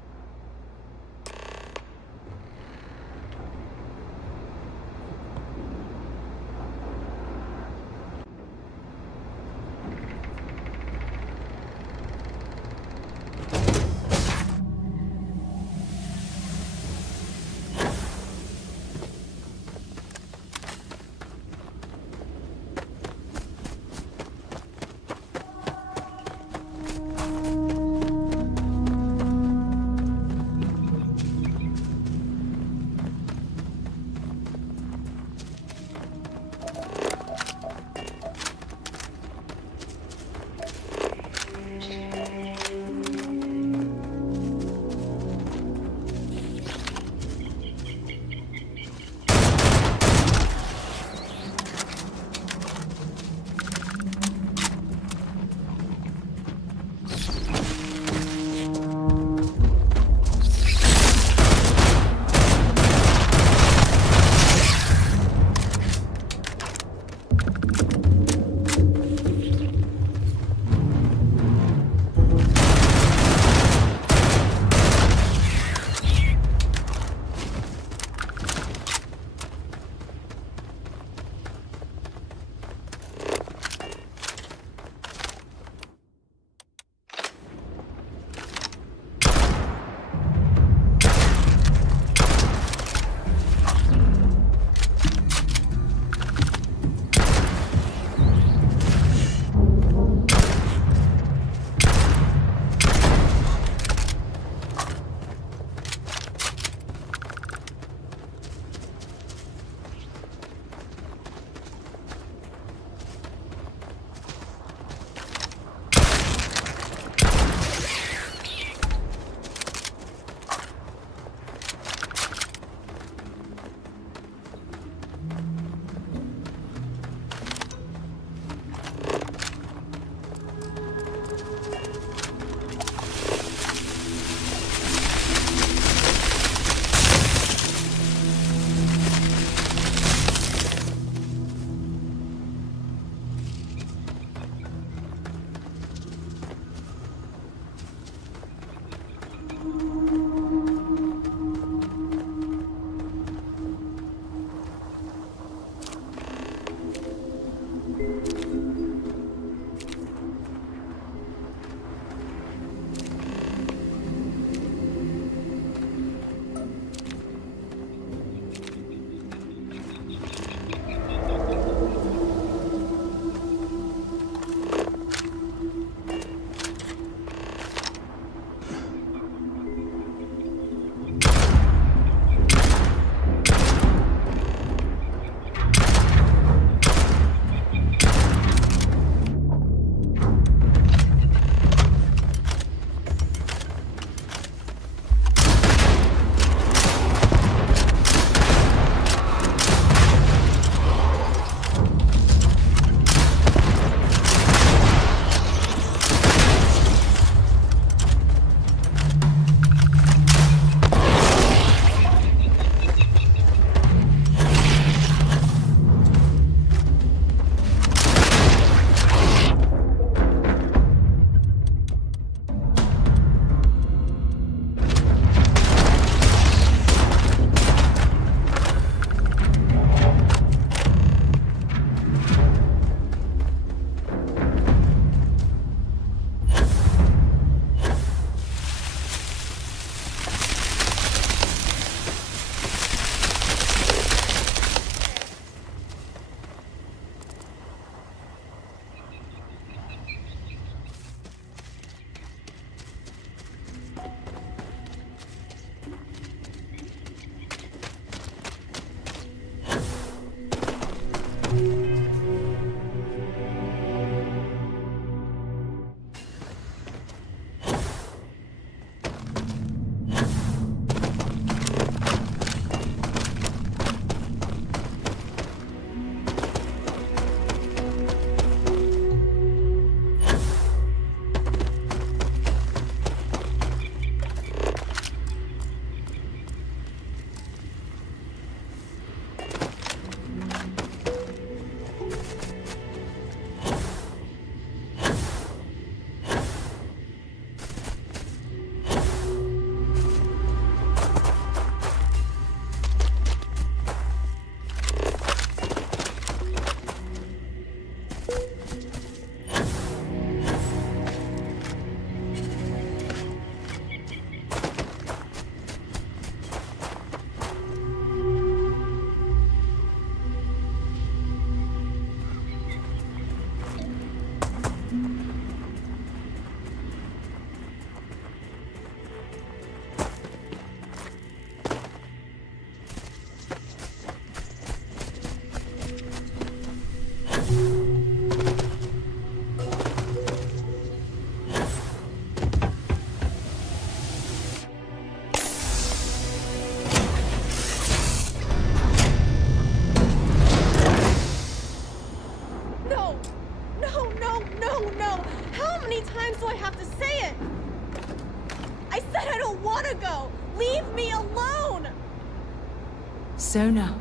Sona,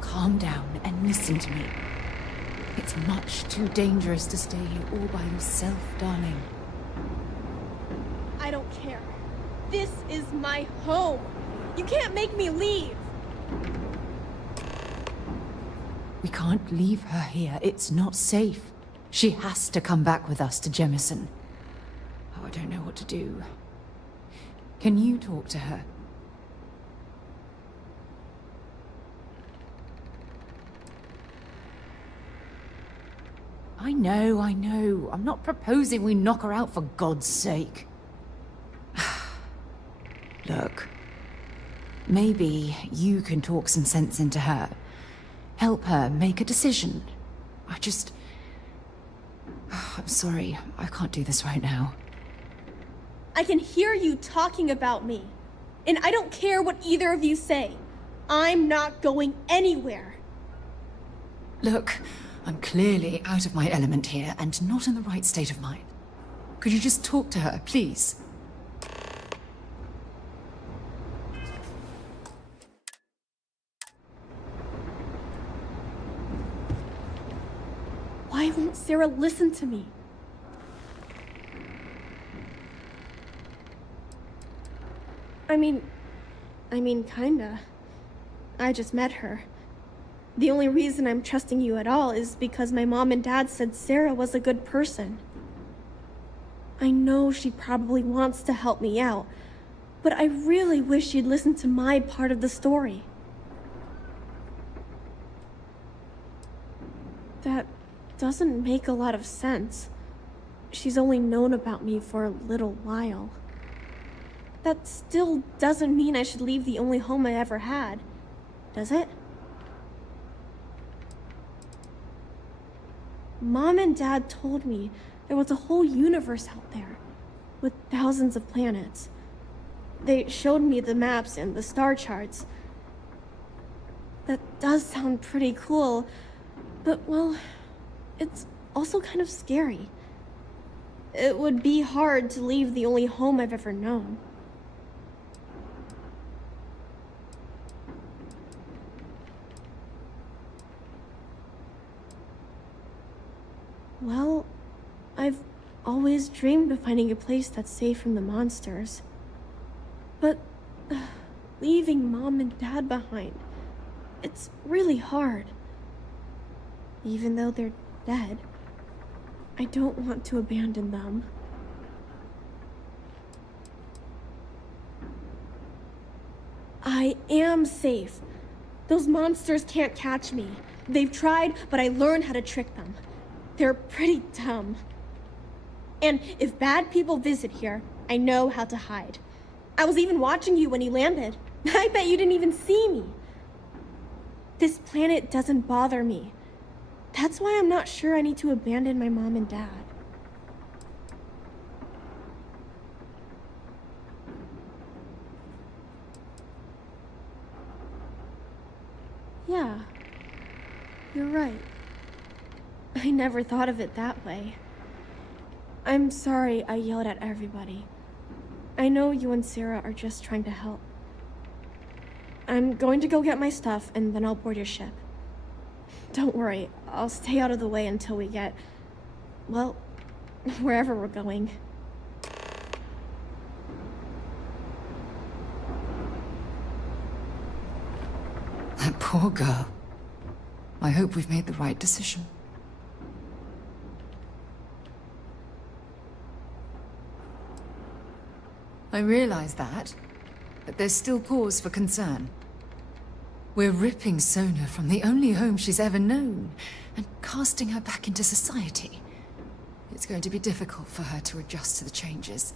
calm down and listen to me. It's much too dangerous to stay here all by yourself, darling. I don't care. This is my home. You can't make me leave. We can't leave her here. It's not safe. She has to come back with us to Jemison. Oh, I don't know what to do. Can you talk to her? I know. I'm not proposing we knock her out for God's sake. Look, maybe you can talk some sense into her. Help her make a decision. I'm sorry, I can't do this right now. I can hear you talking about me. And I don't care what either of you say. I'm not going anywhere. Look, I'm clearly out of my element here and not in the right state of mind. Could you just talk to her, please? Why won't Sarah listen to me? I mean, kinda. I just met her. The only reason I'm trusting you at all is because my mom and dad said Sarah was a good person. I know she probably wants to help me out, but I really wish she'd listen to my part of the story. That doesn't make a lot of sense. She's only known about me for a little while. That still doesn't mean I should leave the only home I ever had, does it? Mom and Dad told me there was a whole universe out there, with thousands of planets. They showed me the maps and the star charts. That does sound pretty cool, but well, it's also kind of scary. It would be hard to leave the only home I've ever known. Well, I've always dreamed of finding a place that's safe from the monsters. But leaving Mom and Dad behind, it's really hard. Even though they're dead, I don't want to abandon them. I am safe. Those monsters can't catch me. They've tried, but I learned how to trick them. They're pretty dumb. And if bad people visit here, I know how to hide. I was even watching you when you landed. I bet you didn't even see me. This planet doesn't bother me. That's why I'm not sure I need to abandon my mom and dad. Yeah, you're right. I never thought of it that way. I'm sorry I yelled at everybody. I know you and Sarah are just trying to help. I'm going to go get my stuff and then I'll board your ship. Don't worry, I'll stay out of the way until we get, well, wherever we're going. That poor girl. I hope we've made the right decision. I realize that, but there's still cause for concern. We're ripping Sona from the only home she's ever known and casting her back into society. It's going to be difficult for her to adjust to the changes.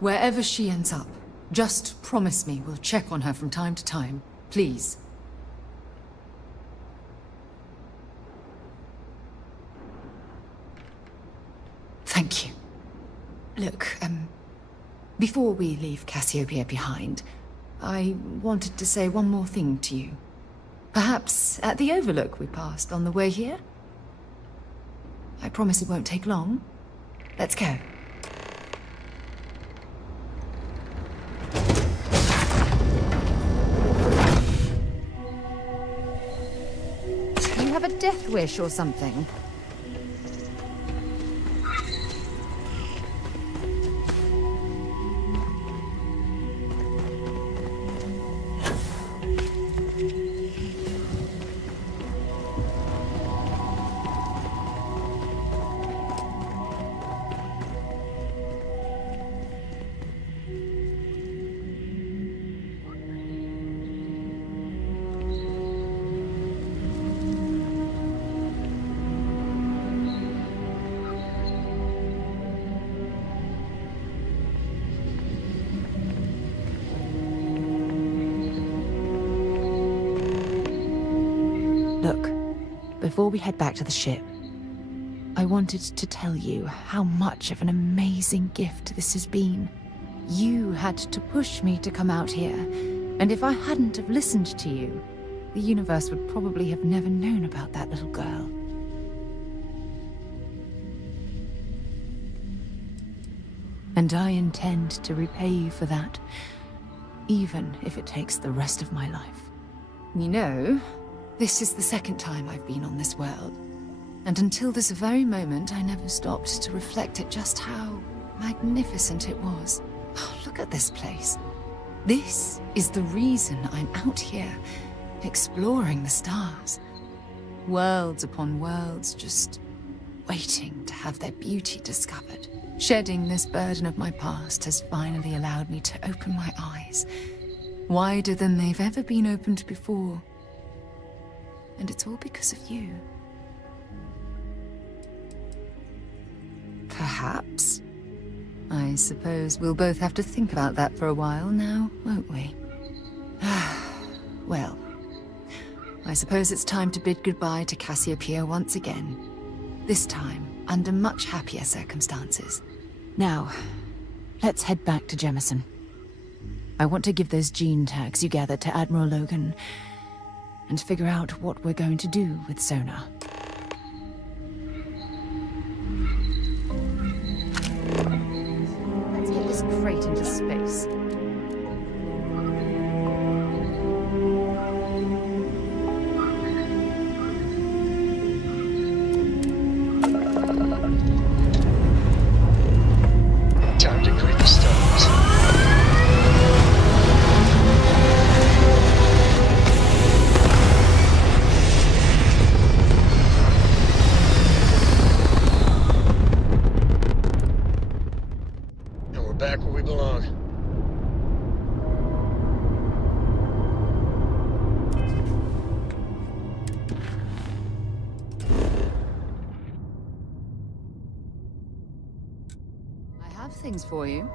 Wherever she ends up, just promise me we'll check on her from time to time, please. Thank you. Look, before we leave Cassiopeia behind, I wanted to say one more thing to you. Perhaps at the overlook we passed on the way here? I promise it won't take long. Let's go. death wish or something? Look, before we head back to the ship, I wanted to tell you how much of an amazing gift this has been. You had to push me to come out here, and if I hadn't have listened to you, the universe would probably have never known about that little girl. And I intend to repay you for that, even if it takes the rest of my life. You know, this is the second time I've been on this world, and until this very moment I never stopped to reflect at just how magnificent it was. Oh, look at this place. This is the reason I'm out here, exploring the stars. Worlds upon worlds, just waiting to have their beauty discovered. Shedding this burden of my past has finally allowed me to open my eyes, wider than they've ever been opened before. And it's all because of you. Perhaps. I suppose we'll both have to think about that for a while now, won't we? Well, I suppose it's time to bid goodbye to Cassiopeia once again. This time, under much happier circumstances. Now, let's head back to Jemison. I want to give those gene tags you gathered to Admiral Logan, and figure out what we're going to do with Sona. Let's get this crate into space. Time to greet the stars. Back where we belong. I have things for you.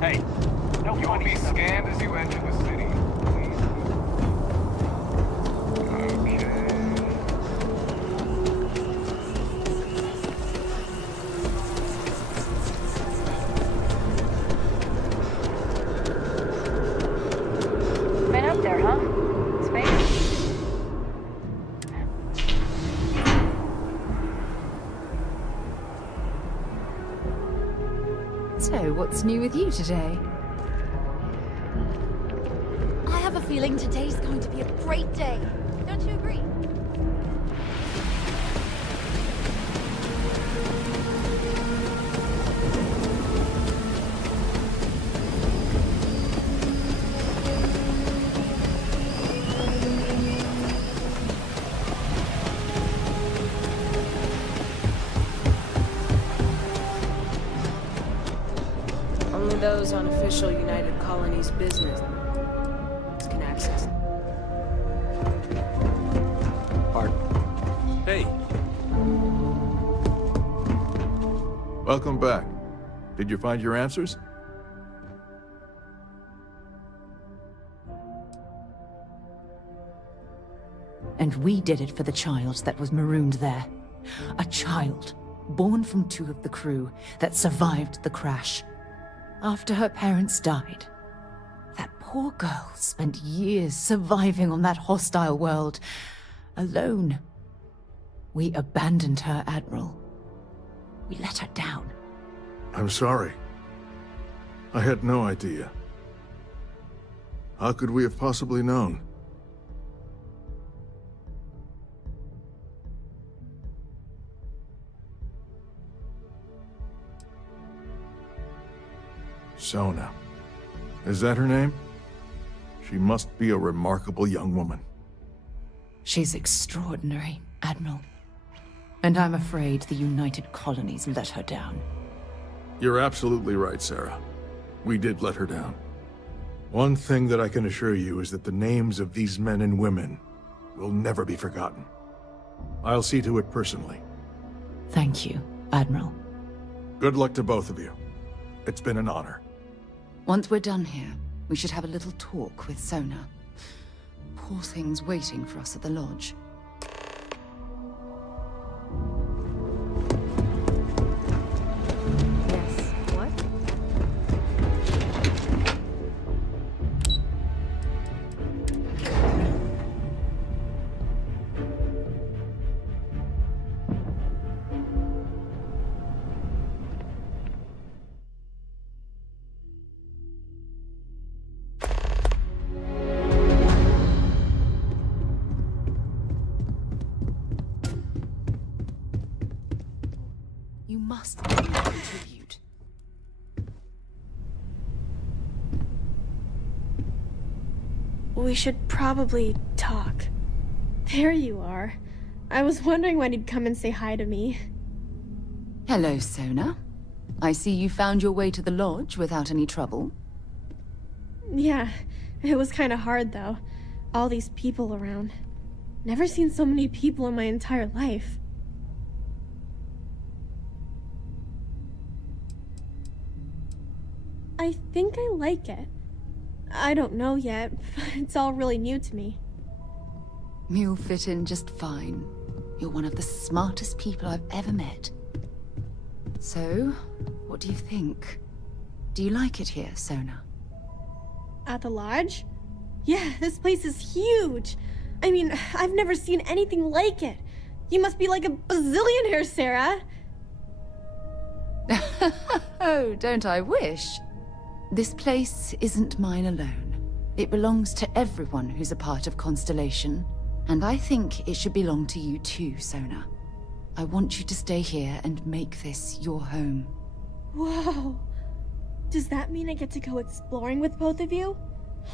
Hey, you will be scanned as you enter the city. Been up there, huh? Space? So, what's new with you today? I have a feeling today's going to be a great day. Don't you agree? Only those on official United Colonies business can access. Pardon. Hey. Welcome back. Did you find your answers? And we did it for the child that was marooned there. A child, born from 2 of the crew, that survived the crash. After her parents died, that poor girl spent years surviving on that hostile world, alone. We abandoned her, Admiral. We let her down. I'm sorry. I had no idea. How could we have possibly known? Sona. Is that her name? She must be a remarkable young woman. She's extraordinary, Admiral. And I'm afraid the United Colonies let her down. You're absolutely right, Sarah. We did let her down. One thing that I can assure you is that the names of these men and women will never be forgotten. I'll see to it personally. Thank you, Admiral. Good luck to both of you. It's been an honor. Once we're done here, we should have a little talk with Sona. Poor thing's waiting for us at the lodge. Yes. What? You must contribute. We should probably talk. There you are. I was wondering when you'd come and say hi to me. Hello, Sona. I see you found your way to the lodge without any trouble. Yeah, it was kind of hard though. All these people around. Never seen so many people in my entire life. I think I like it. I don't know yet, but it's all really new to me. You'll fit in just fine. You're one of the smartest people I've ever met. So, what do you think? Do you like it here, Sona? At the lodge? Yeah, this place is huge. I mean, I've never seen anything like it. You must be like a bazillionaire, Sarah. Oh, don't I wish? This place isn't mine alone. It belongs to everyone who's a part of Constellation. And I think it should belong to you too, Sona. I want you to stay here and make this your home. Whoa. Does that mean I get to go exploring with both of you?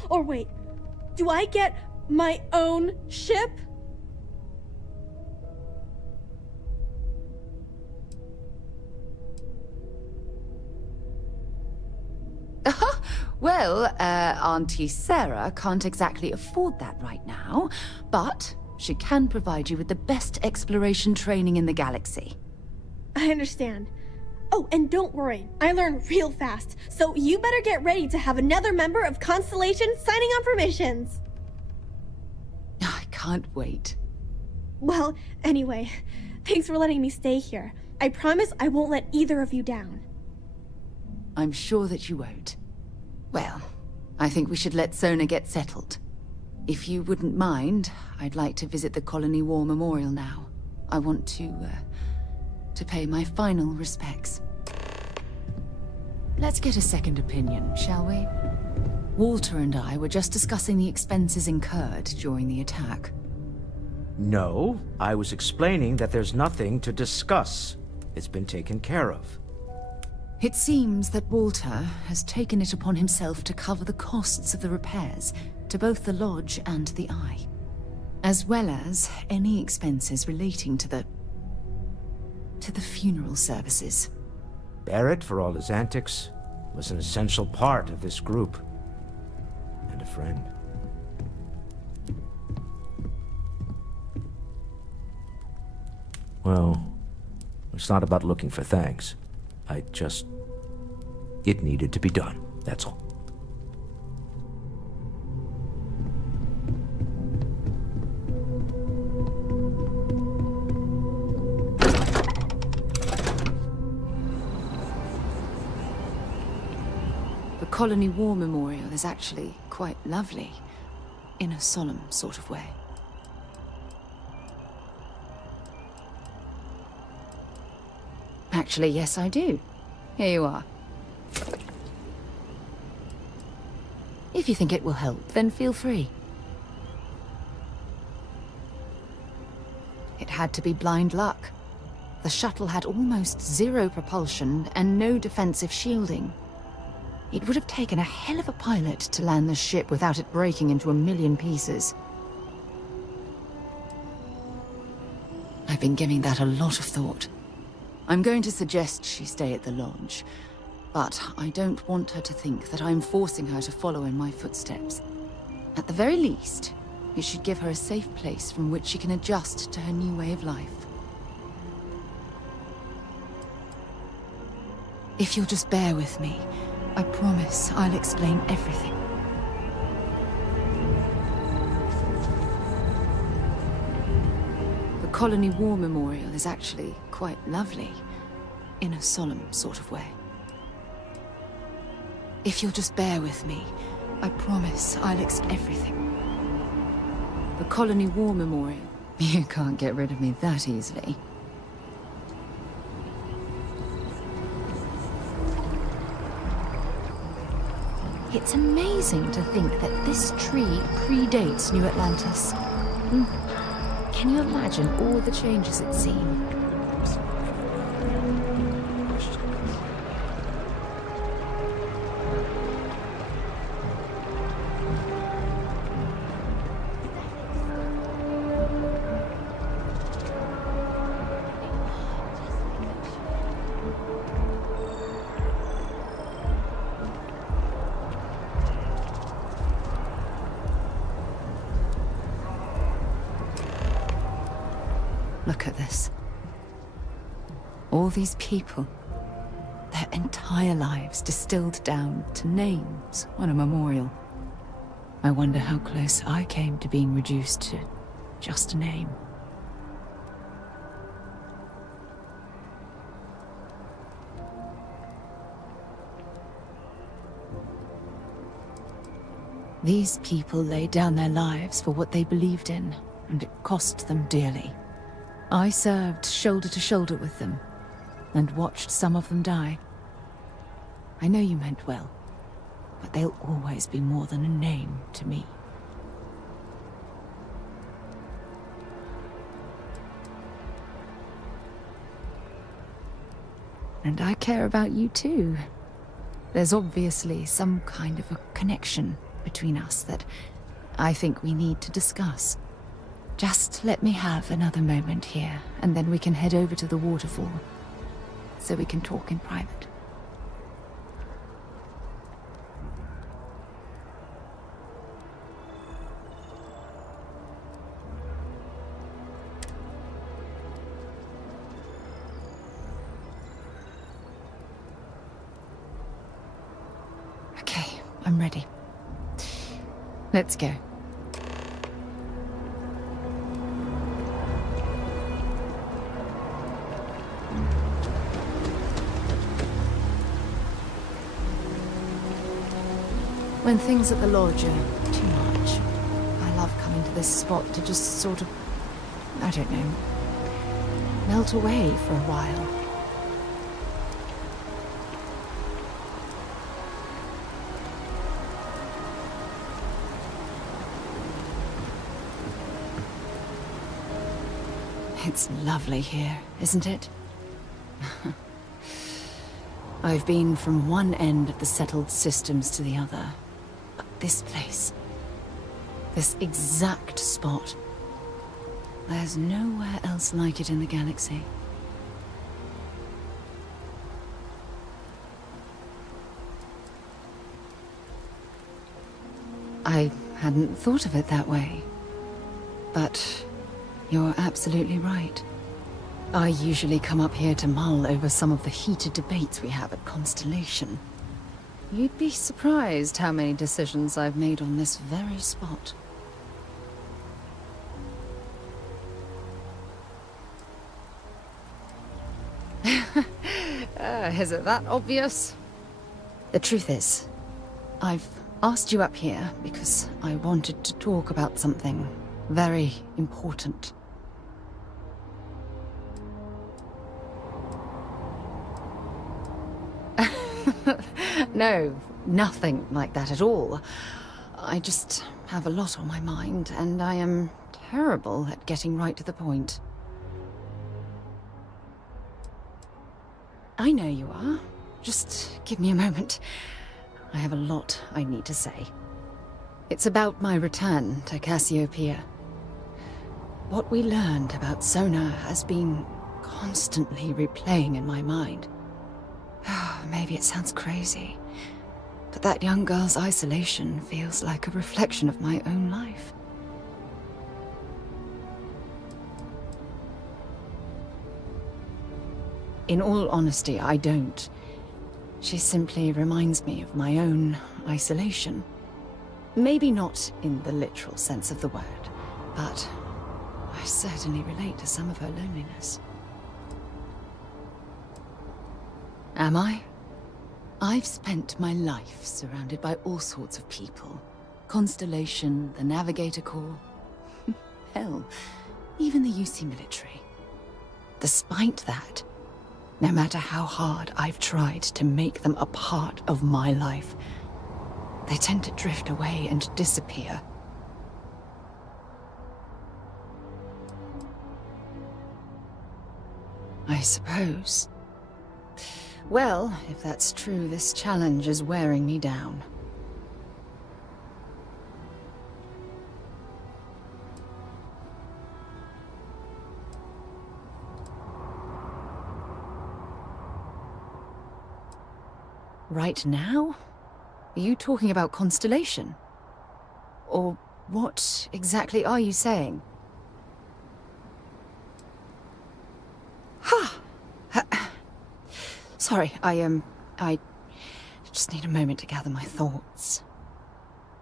Or wait, do I get my own ship? Well, Auntie Sarah can't exactly afford that right now, but she can provide you with the best exploration training in the galaxy. I understand. Oh, and don't worry, I learn real fast, so you better get ready to have another member of Constellation signing on for missions. I can't wait. Well, anyway, thanks for letting me stay here. I promise I won't let either of you down. I'm sure that you won't. Well, I think we should let Sona get settled. If you wouldn't mind, I'd like to visit the Colony War Memorial now. I want to pay my final respects. Let's get a second opinion, shall we? Walter and I were just discussing the expenses incurred during the attack. No, I was explaining that there's nothing to discuss. It's been taken care of. It seems that Walter has taken it upon himself to cover the costs of the repairs to both the lodge and the Eye, as well as any expenses relating to the funeral services. Barrett, for all his antics, was an essential part of this group. And a friend. Well, it's not about looking for thanks. It needed to be done, that's all. The Colony War Memorial is actually quite lovely, in a solemn sort of way. Actually, yes, I do. Here you are. If you think it will help, then feel free. It had to be blind luck. The shuttle had almost zero propulsion and no defensive shielding. It would have taken a hell of a pilot to land the ship without it breaking into a million pieces. I've been giving that a lot of thought. I'm going to suggest she stay at the lodge, but I don't want her to think that I'm forcing her to follow in my footsteps. At the very least, it should give her a safe place from which she can adjust to her new way of life. If you'll just bear with me, I promise I'll explain everything. The Colony War Memorial is actually quite lovely, in a solemn sort of way. If you'll just bear with me, I promise I'll explain everything. The Colony War Memorial. You can't get rid of me that easily. It's amazing to think that this tree predates New Atlantis. Can you imagine all the changes it's seen? Look at this. All these people, their entire lives distilled down to names on a memorial. I wonder how close I came to being reduced to just a name. These people laid down their lives for what they believed in, and it cost them dearly. I served shoulder to shoulder with them, and watched some of them die. I know you meant well, but they'll always be more than a name to me. And I care about you too. There's obviously some kind of a connection between us that I think we need to discuss. Just let me have another moment here, and then we can head over to the waterfall, so we can talk in private. Okay, I'm ready. Let's go. When things at the lodge are too much, I love coming to this spot to just sort of, I don't know, melt away for a while. It's lovely here, isn't it? I've been from one end of the settled systems to the other. But this place, this exact spot, there's nowhere else like it in the galaxy. I hadn't thought of it that way, but you're absolutely right. I usually come up here to mull over some of the heated debates we have at Constellation. You'd be surprised how many decisions I've made on this very spot. Is it that obvious? The truth is, I've asked you up here because I wanted to talk about something very important. No, nothing like that at all. I just have a lot on my mind, and I am terrible at getting right to the point. I know you are. Just give me a moment. I have a lot I need to say. It's about my return to Cassiopeia. What we learned about Sona has been constantly replaying in my mind. Maybe it sounds crazy, but that young girl's isolation feels like a reflection of my own life. In all honesty, I don't. She simply reminds me of my own isolation. Maybe not in the literal sense of the word, but I certainly relate to some of her loneliness. Am I? I've spent my life surrounded by all sorts of people. Constellation, the Navigator Corps. Hell, even the UC military. Despite that, no matter how hard I've tried to make them a part of my life, they tend to drift away and disappear. I suppose. Well, if that's true, this challenge is wearing me down. Right now? Are you talking about Constellation? Or what exactly are you saying? Ha! Sorry, I just need a moment to gather my thoughts.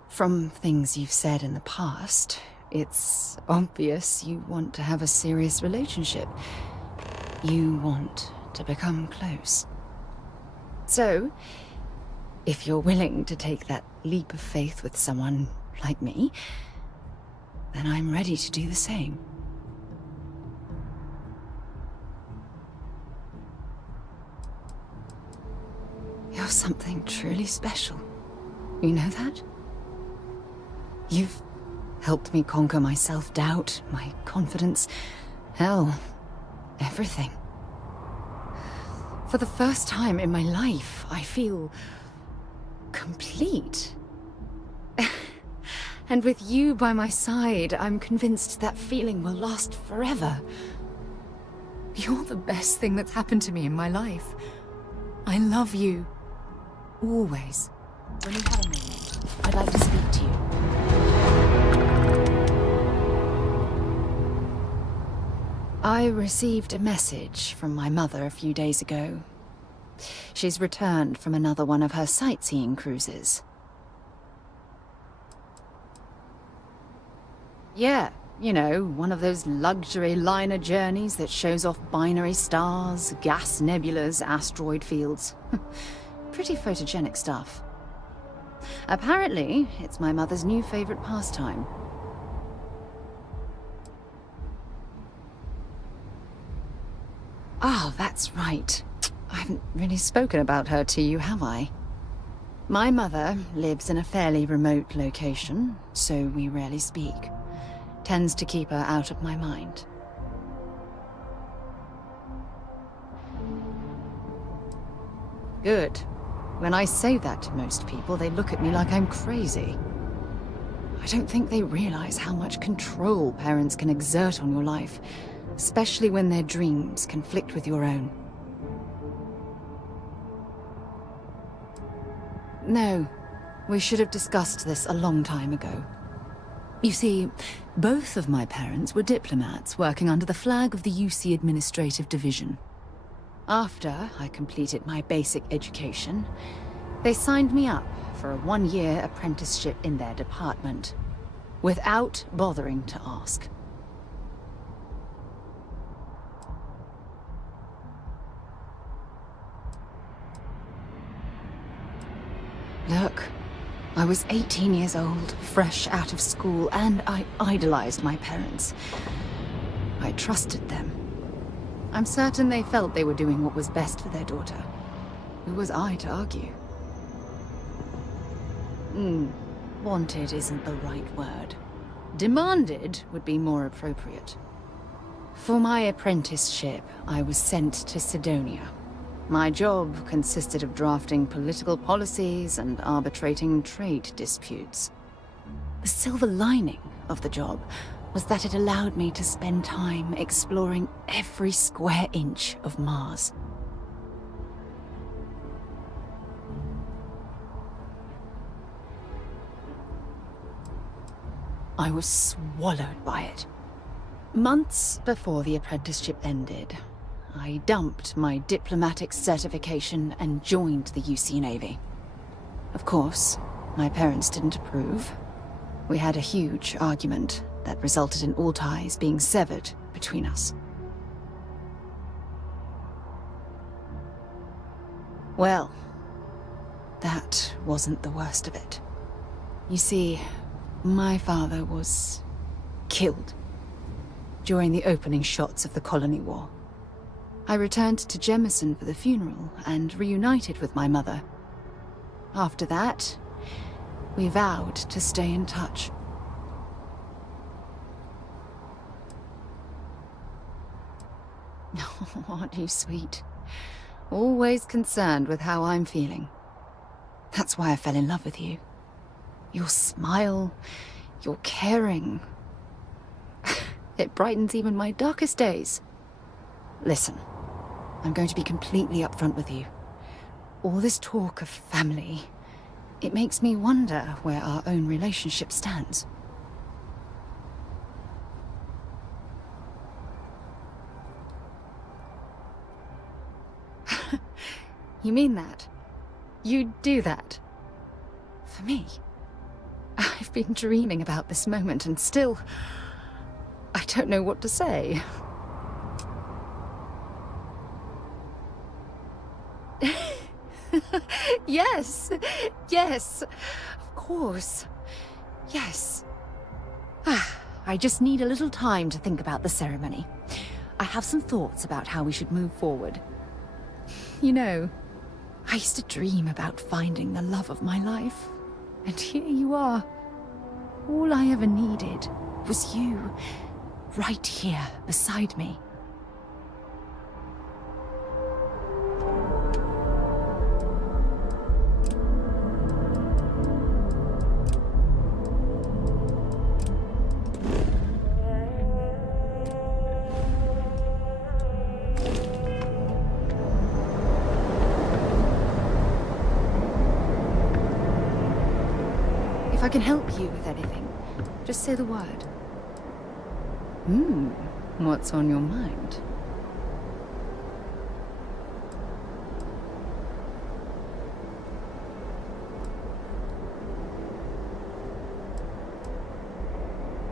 From things you've said in the past, it's obvious you want to have a serious relationship. You want to become close. So, if you're willing to take that leap of faith with someone like me, then I'm ready to do the same. You're something truly special. You know that? You've helped me conquer my self-doubt, my confidence, hell, everything. For the first time in my life, I feel complete. And with you by my side, I'm convinced that feeling will last forever. You're the best thing that's happened to me in my life. I love you. Always. When you have a moment, I'd like to speak to you. I received a message from my mother a few days ago. She's returned from another one of her sightseeing cruises. Yeah, you know, one of those luxury liner journeys that shows off binary stars, gas nebulas, asteroid fields. Pretty photogenic stuff. Apparently, it's my mother's new favorite pastime. Ah, that's right. I haven't really spoken about her to you, have I? My mother lives in a fairly remote location, so we rarely speak. Tends to keep her out of my mind. Good. When I say that to most people, they look at me like I'm crazy. I don't think they realize how much control parents can exert on your life, especially when their dreams conflict with your own. No, we should have discussed this a long time ago. You see, both of my parents were diplomats working under the flag of the UC Administrative Division. After I completed my basic education, they signed me up for a one-year apprenticeship in their department, without bothering to ask. Look, I was 18 years old, fresh out of school, and I idolized my parents. I trusted them. I'm certain they felt they were doing what was best for their daughter. Who was I to argue? Wanted isn't the right word. Demanded would be more appropriate. For my apprenticeship, I was sent to Sidonia. My job consisted of drafting political policies and arbitrating trade disputes. The silver lining of the job was that it allowed me to spend time exploring every square inch of Mars. I was swallowed by it. Months before the apprenticeship ended, I dumped my diplomatic certification and joined the UC Navy. Of course, my parents didn't approve. We had a huge argument that resulted in all ties being severed between us. Well, that wasn't the worst of it. You see, my father was killed during the opening shots of the Colony War. I returned to Jemison for the funeral and reunited with my mother. After that, we vowed to stay in touch. Oh, aren't you sweet? Always concerned with how I'm feeling. That's why I fell in love with you. Your smile, your caring. It brightens even my darkest days. Listen, I'm going to be completely upfront with you. All this talk of family, it makes me wonder where our own relationship stands. You mean that? You'd do that? For me? I've been dreaming about this moment and still, I don't know what to say. Yes, yes, of course, yes. I just need a little time to think about the ceremony. I have some thoughts about how we should move forward. You know, I used to dream about finding the love of my life, and here you are. All I ever needed was you, right here beside me. If I can help you with anything, just say the word. What's on your mind?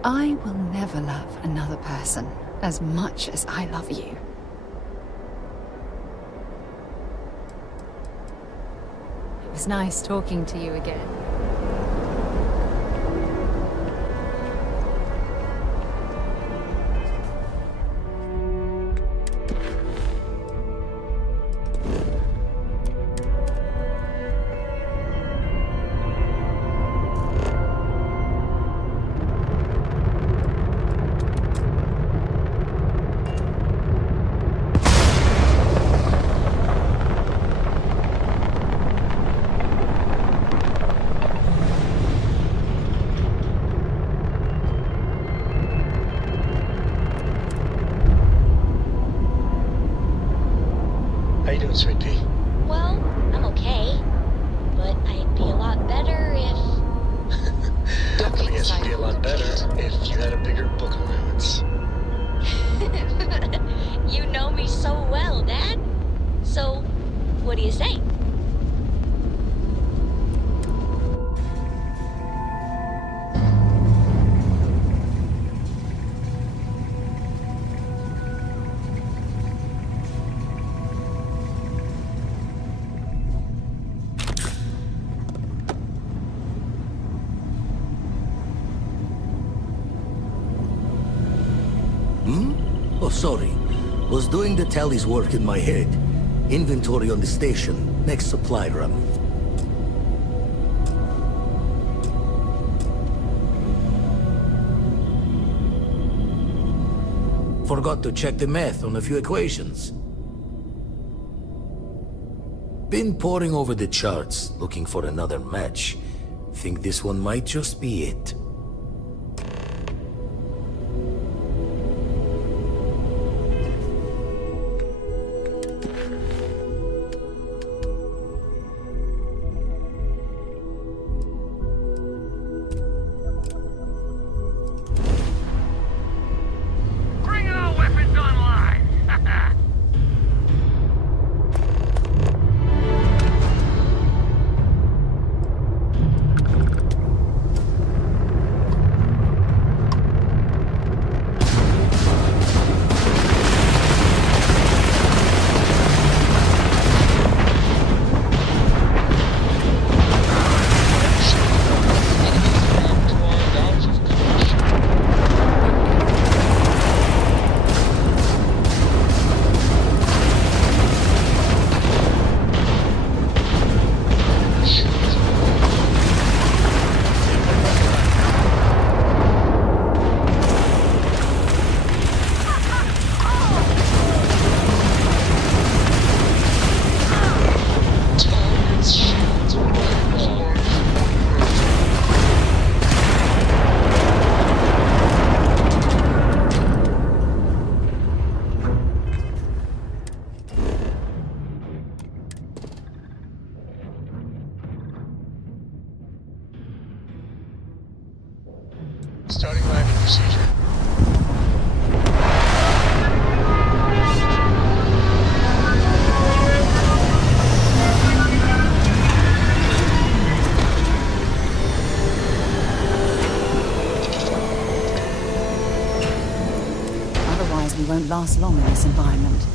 I will never love another person as much as I love you. It was nice talking to you again. sorry. Was doing the tallies work in my head. Inventory on the station, next supply run. Forgot to check the math on a few equations. Been poring over the charts, looking for another match. Think this one might just be it. Bring our weapons online! Starting landing procedure. Otherwise, we won't last long in this environment.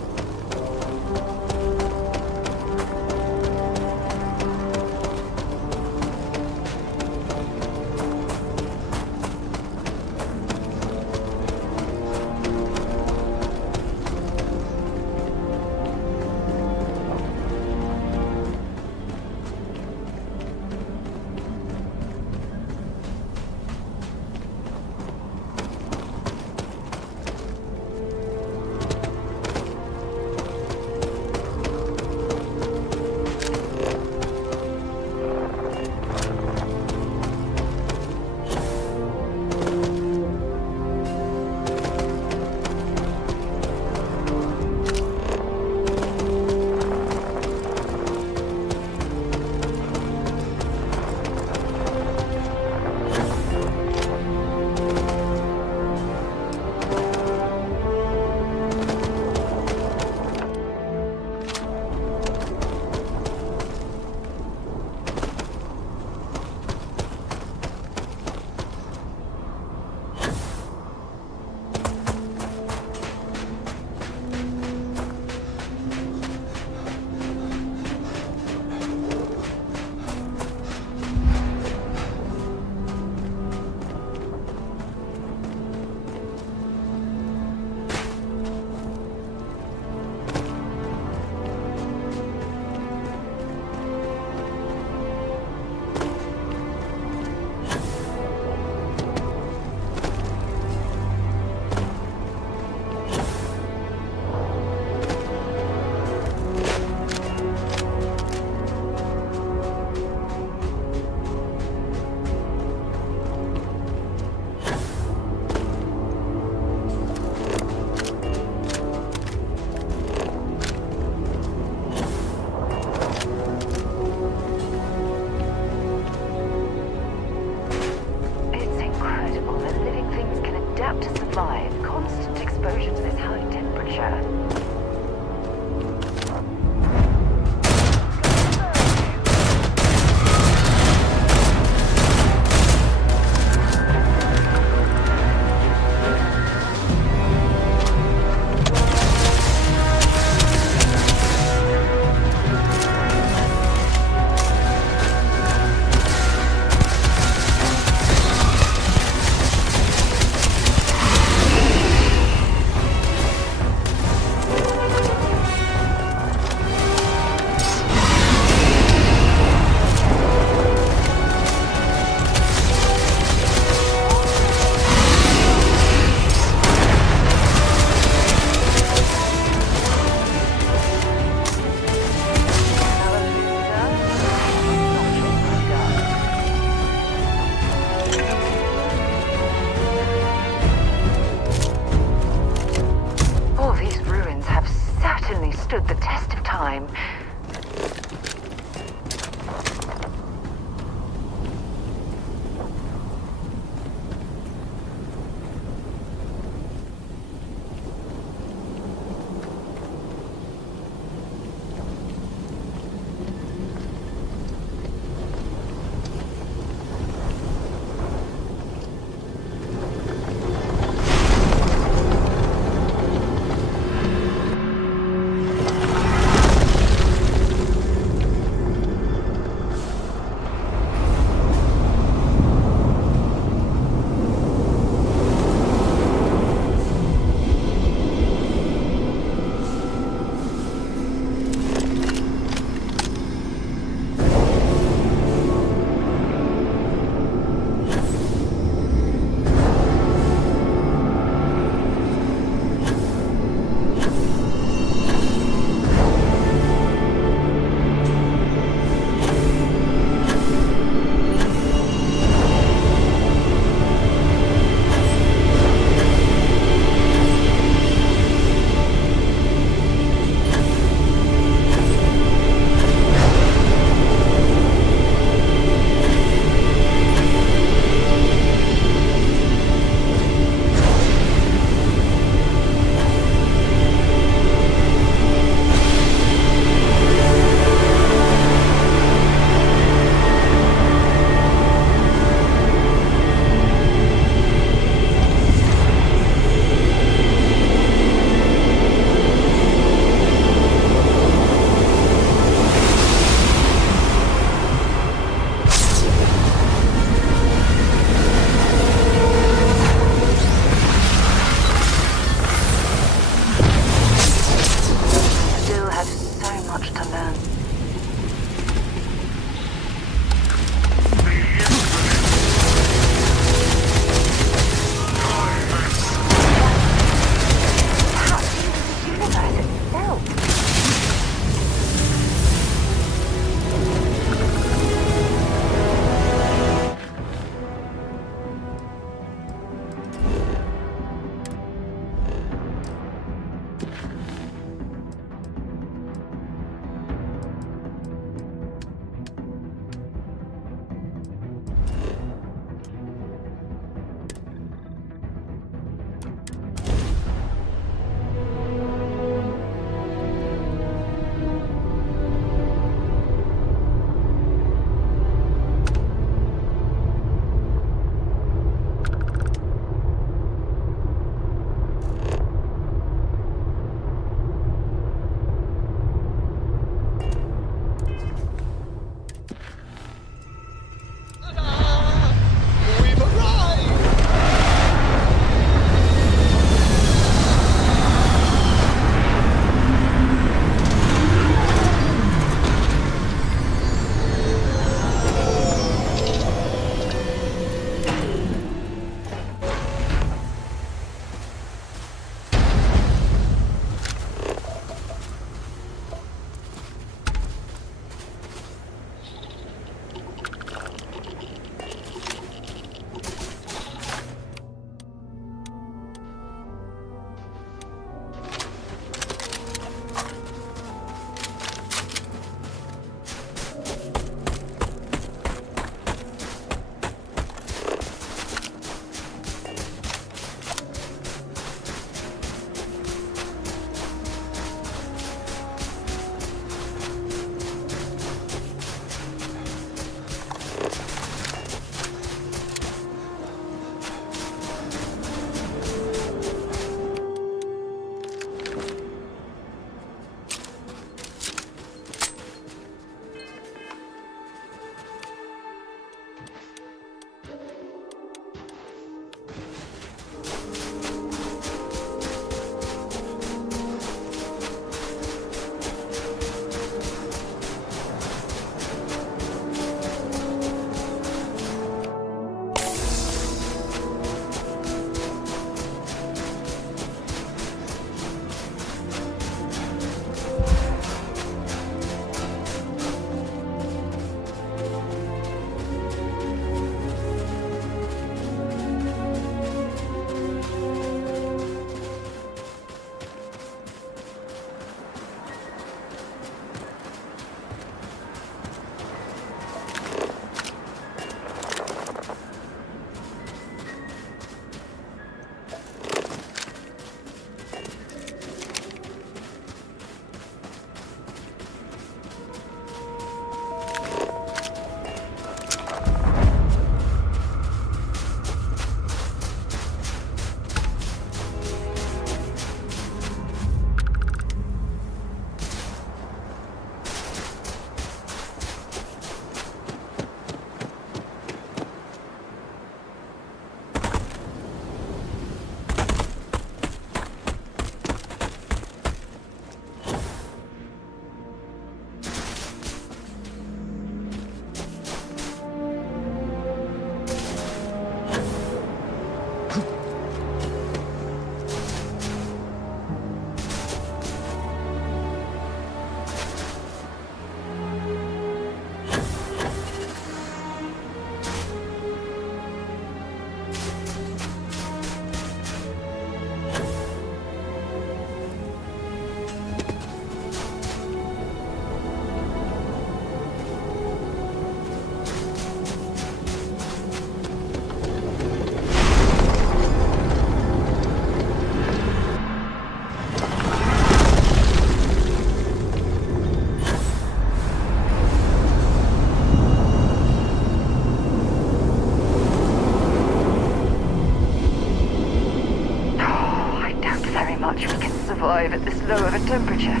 survive at this low of a temperature.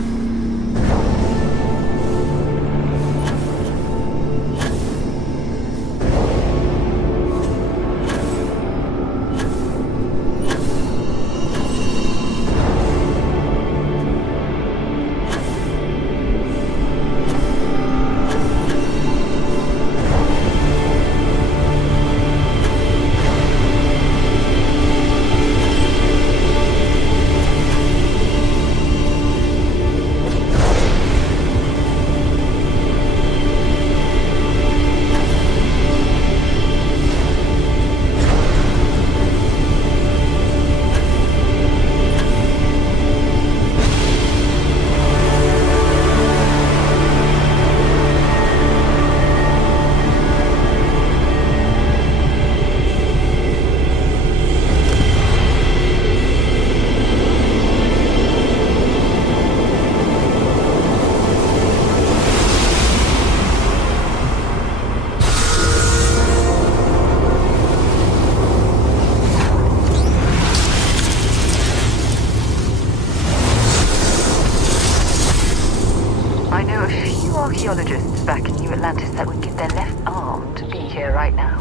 Archaeologists back in New Atlantis that would give their left arm to be here right now.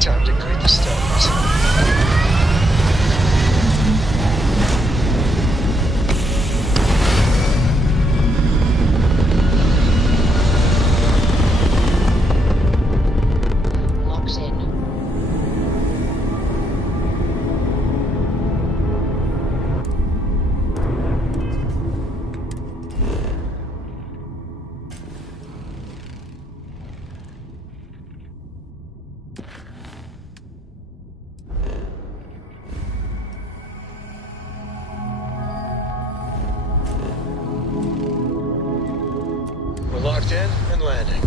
Time to greet the stars. Locks in. We're locked in and landing.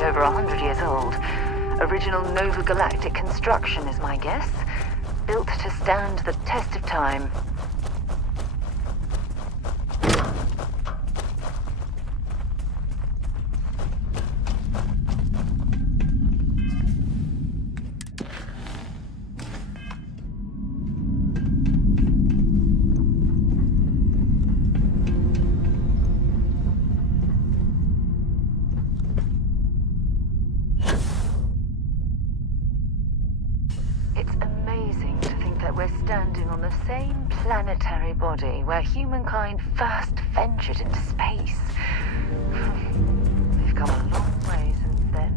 Over 100 years old. Original Nova Galactic construction is my guess. Built to stand the test of time. We're standing on the same planetary body where humankind first ventured into space. We've come a long way since then.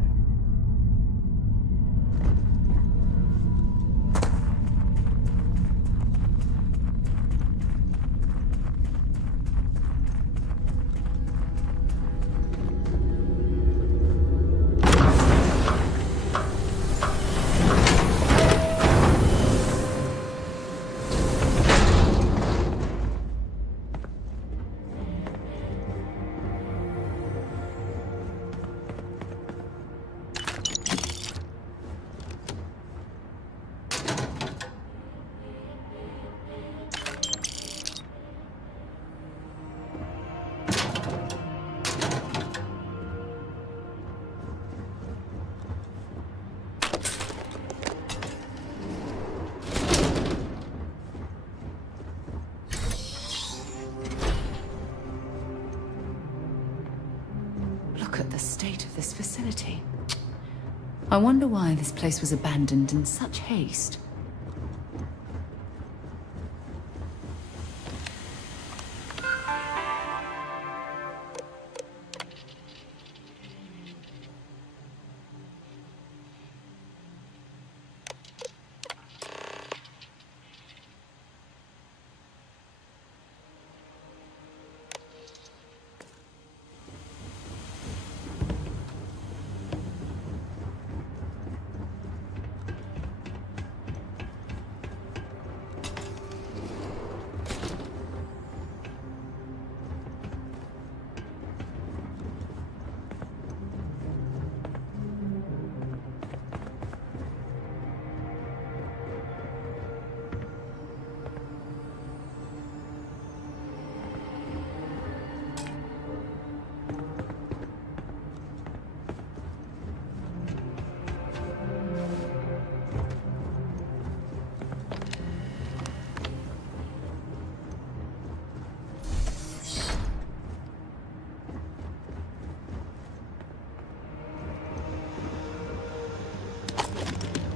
of this facility. I wonder why this place was abandoned in such haste.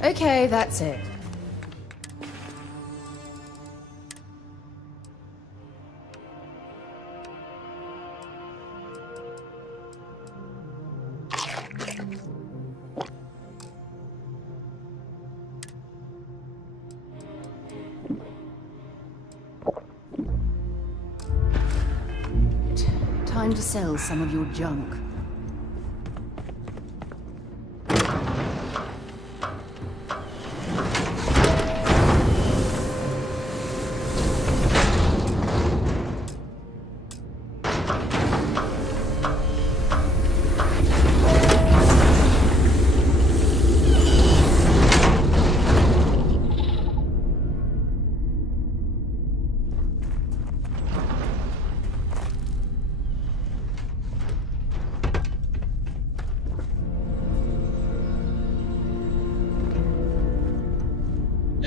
Okay, that's it. Time to sell some of your junk.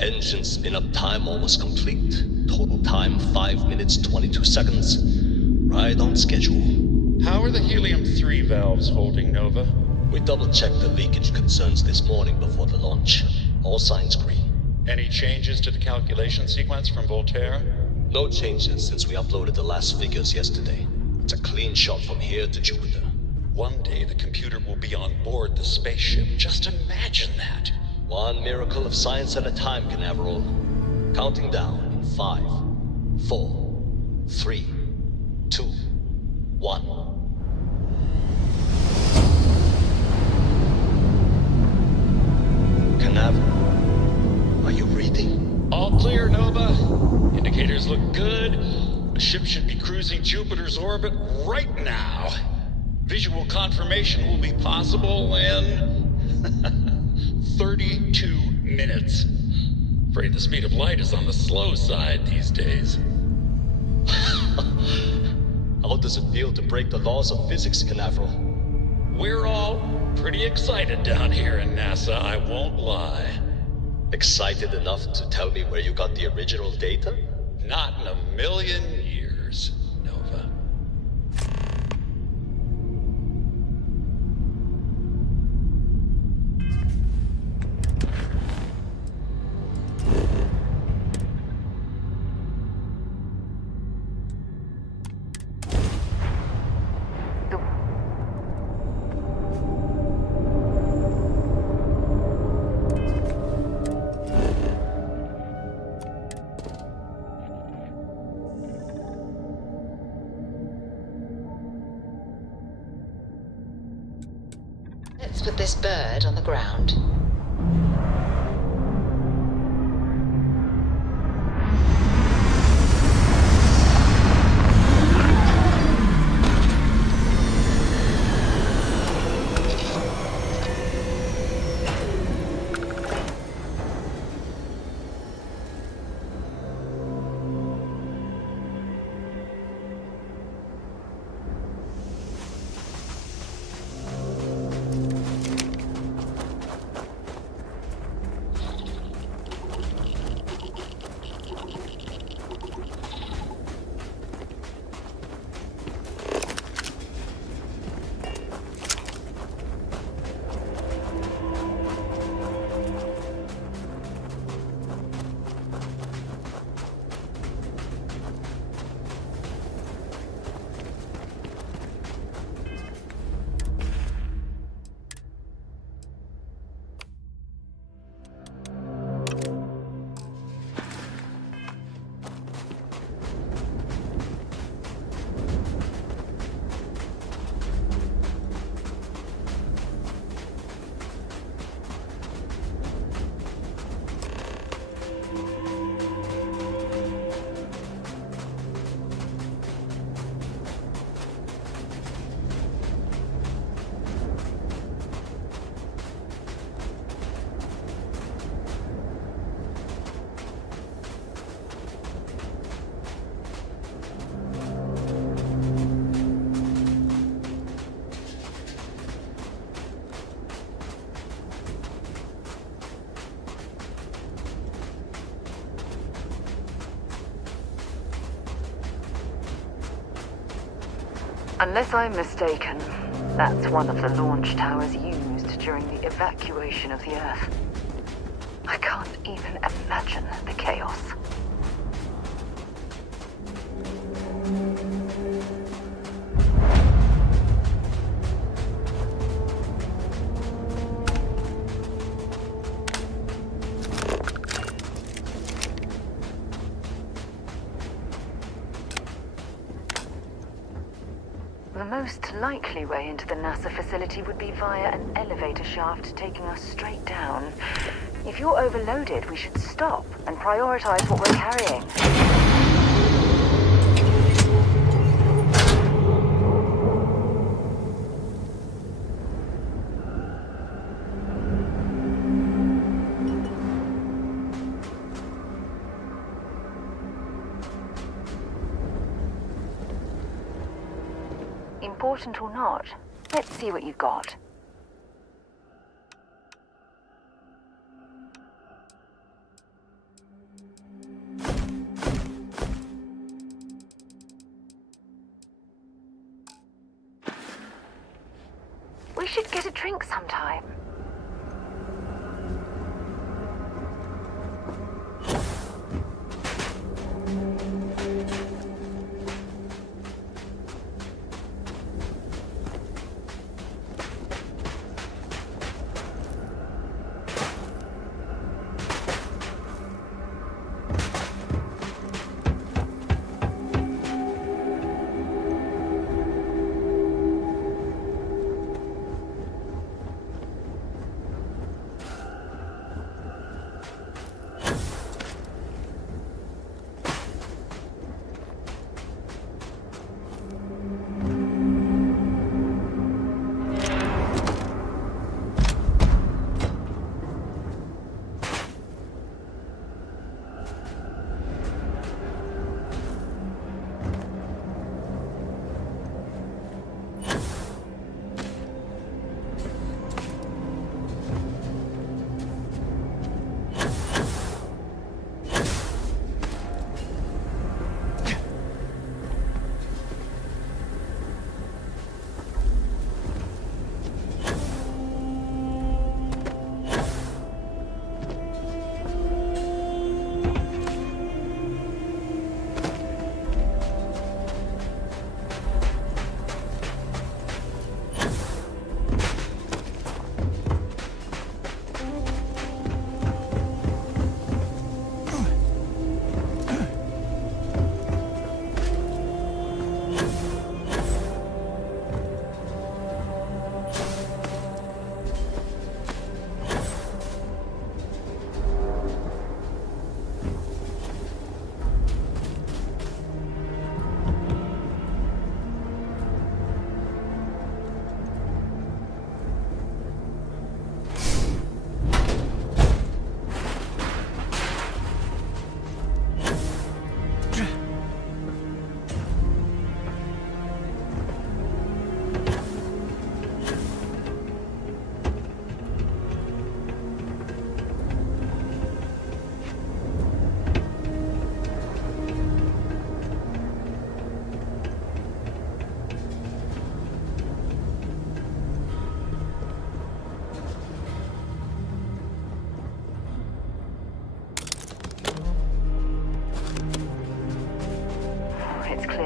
Engine spin-up time almost complete. Total time 5 minutes 22 seconds. Right on schedule. How are the helium-3 valves holding, Nova? We double-checked the leakage concerns this morning before the launch. All signs green. Any changes to the calculation sequence from Voltaire? No changes since we uploaded the last figures yesterday. It's a clean shot from here to Jupiter. One day the computer will be on board the spaceship. Just imagine that. One miracle of science at a time, Canaveral. Counting down in 5, 4, 3, 2, 1. Canaveral, are you reading? All clear, Nova. Indicators look good. The ship should be cruising Jupiter's orbit right now. Visual confirmation will be possible in 32 minutes. Afraid the speed of light is on the slow side these days. How does it feel to break the laws of physics, Canaveral? We're all pretty excited down here in NASA, I won't lie. Excited enough to tell me where you got the original data? Not in a million years, Nova. Let's put this bird on the ground. Unless I'm mistaken, that's one of the launch towers used during the evacuation of the Earth. I can't even imagine the chaos. The most likely way into the NASA facility would be via an elevator shaft taking us straight down. If you're overloaded, we should stop and prioritize what we're carrying. Important or not, let's see what you've got. We should get a drink sometime.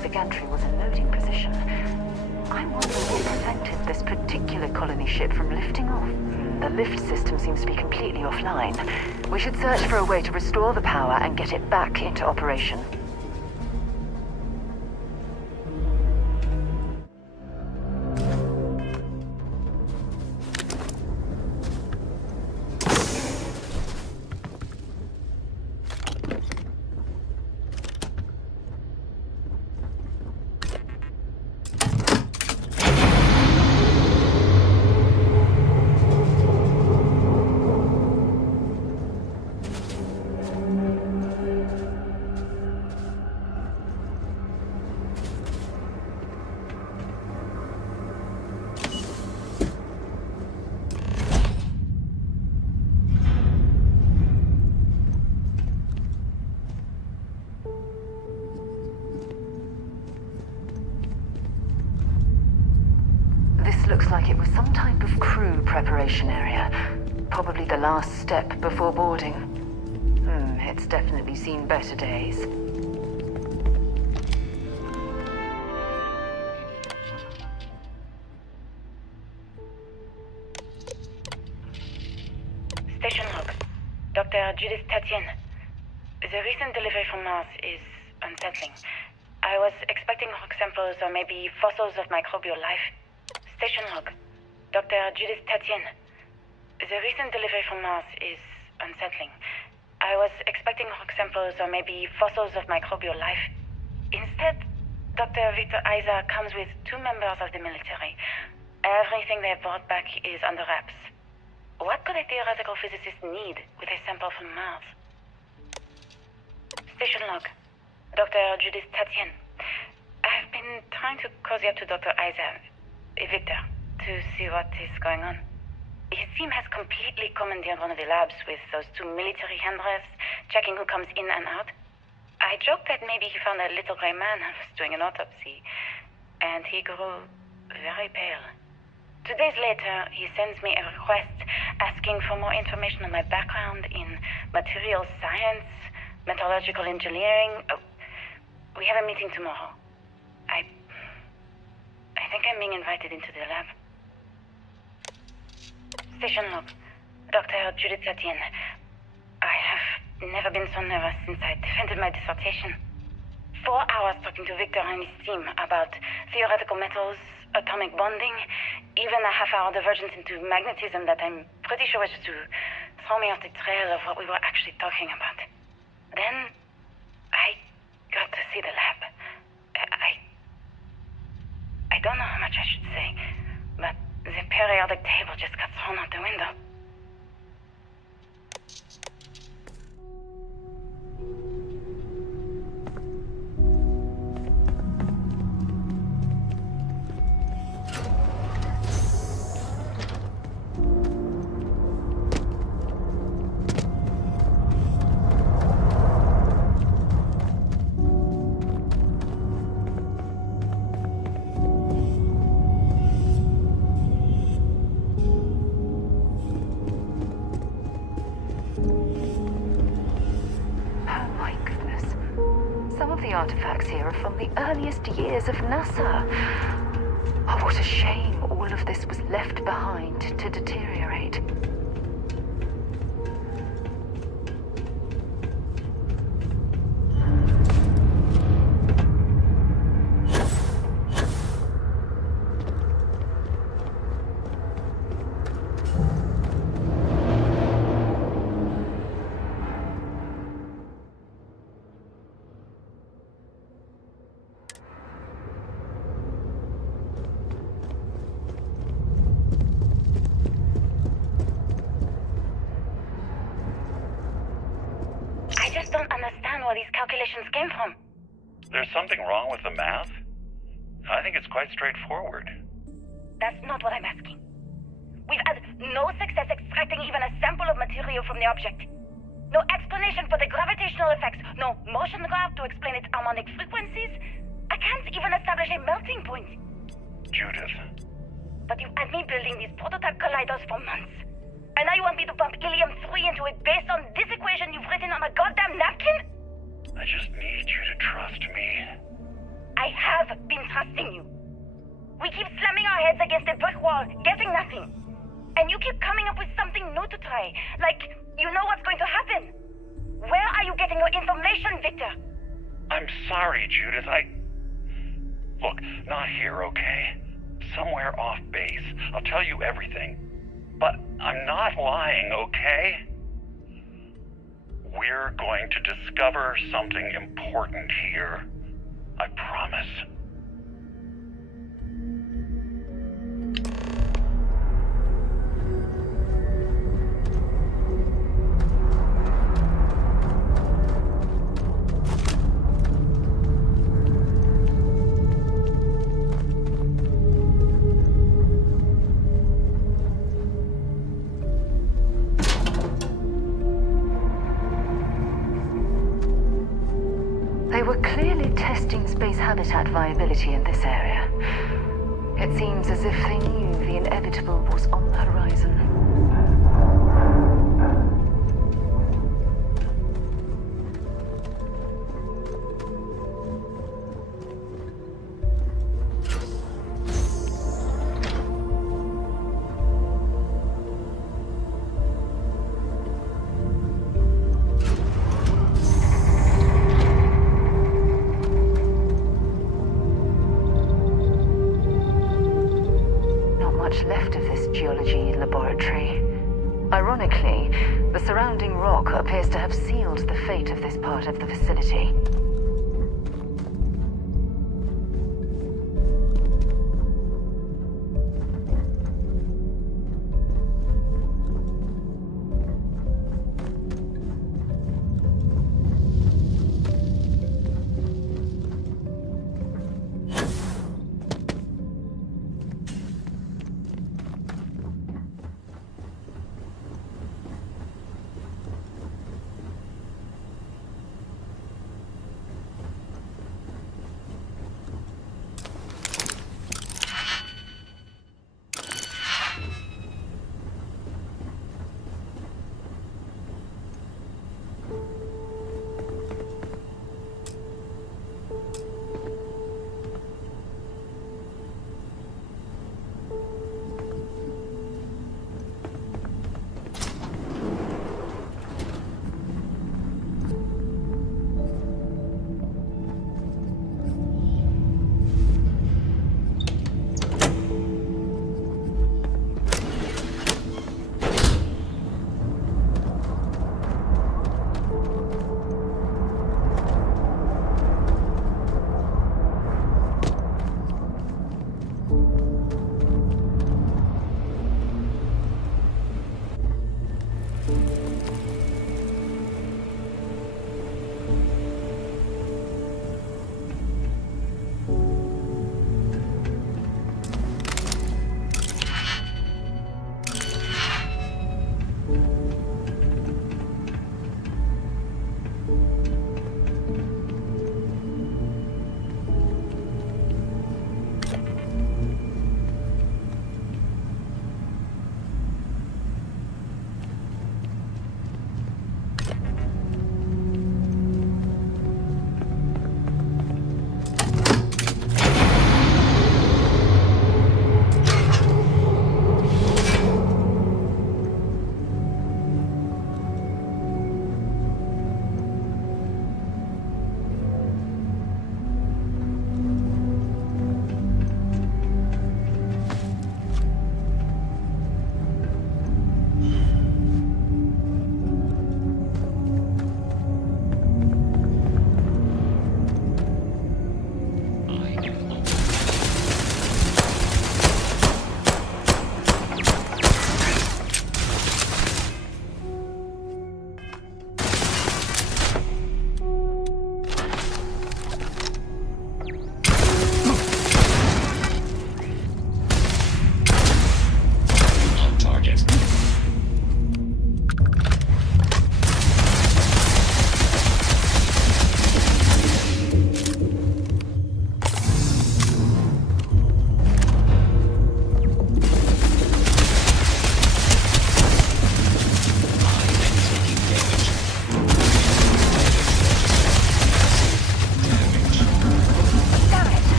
The gantry was in loading position. I wonder what prevented this particular colony ship from lifting off. The lift system seems to be completely offline. We should search for a way to restore the power and get it back into operation. preparation area. Probably the last step before boarding. It's definitely seen better days. Station log. Dr. Judith Tatien. The recent delivery from Mars is unsettling. I was expecting rock samples or maybe fossils of microbial life. Station log. Dr. Judith Tatien. The recent delivery from Mars is unsettling. I was expecting rock samples or maybe fossils of microbial life. Instead, Dr. Victor Isa comes with 2 members of the military. Everything they brought back is under wraps. What could a theoretical physicist need with a sample from Mars? Station log. Dr. Judith Tatien. I've been trying to cozy up to Dr. Isa, Victor, to see what is going on. His team has completely commandeered one of the labs with those 2 military handrefs, checking who comes in and out. I joked that maybe he found a little gray man and was doing an autopsy, and he grew very pale. 2 days later, he sends me a request asking for more information on my background in materials science, metallurgical engineering. We have a meeting tomorrow. I think I'm being invited into the lab. Station log. Dr. Judith Tatien. I have never been so nervous since I defended my dissertation. 4 hours talking to Victor and his team about theoretical metals, atomic bonding, even a half-hour divergence into magnetism that I'm pretty sure was to throw me off the trail of what we were actually talking about. Then, I got to see the lab. I don't know how much I should say, but the periodic table just got thrown out the window. Artifacts here are from the earliest years of NASA. Oh, what a shame all of this was left behind to deteriorate. Came from. There's something wrong with the math? I think it's quite straightforward. That's not what I'm asking. We've had no success extracting even a sample of material from the object. No explanation for the gravitational effects, no motion graph to explain its harmonic frequencies. I can't even establish a melting point. Judith. But you've had me building these prototype colliders for months. And now you want me to pump helium-3 into it based on this equation you've written on a goddamn napkin? I just need you to trust me. I have been trusting you. We keep slamming our heads against a brick wall, getting nothing. And you keep coming up with something new to try. Like, you know what's going to happen. Where are you getting your information, Victor? I'm sorry, Judith. Look, not here, okay? Somewhere off base. I'll tell you everything. But I'm not lying, okay? We're going to discover something important here. I promise. They were clearly testing space habitat viability in this area. It seems as if they knew the inevitable was on the horizon. Left of this geology laboratory. Ironically, the surrounding rock appears to have sealed the fate of this part of the facility.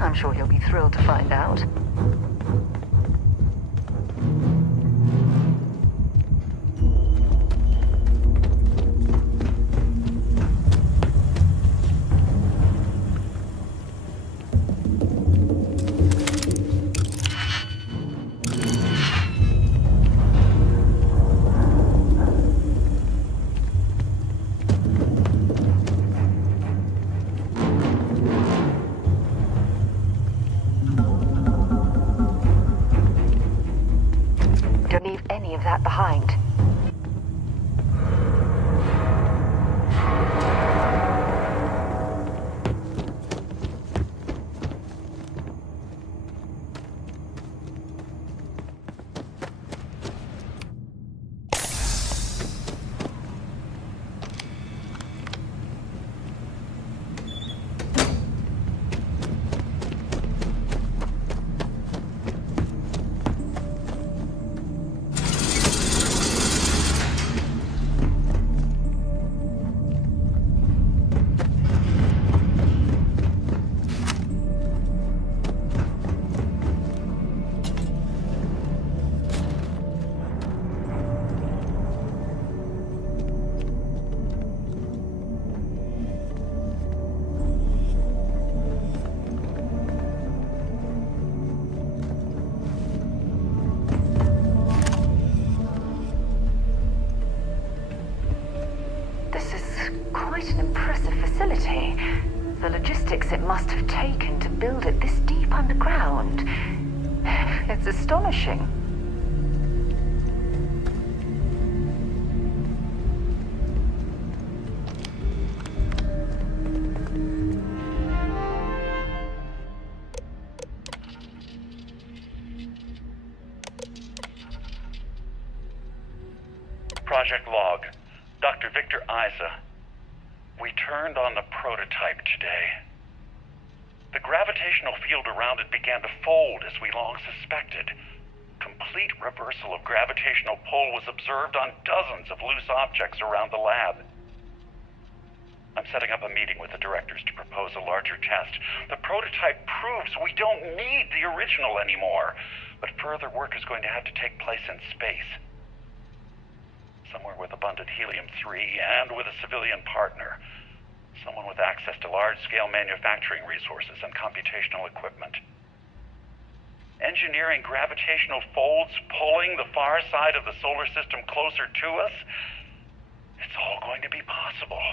I'm sure he'll be thrilled to find out. quite an impressive facility. The logistics it must have taken to build it this deep underground. It's astonishing. Project Log. Dr. Victor Isa. We turned on the prototype today. The gravitational field around it began to fold as we long suspected. Complete reversal of gravitational pull was observed on dozens of loose objects around the lab. I'm setting up a meeting with the directors to propose a larger test. The prototype proves we don't need the original anymore, but further work is going to have to take place in space. Somewhere with abundant helium-3 and with a civilian partner. Someone with access to large-scale manufacturing resources and computational equipment. Engineering gravitational folds pulling the far side of the solar system closer to us? It's all going to be possible.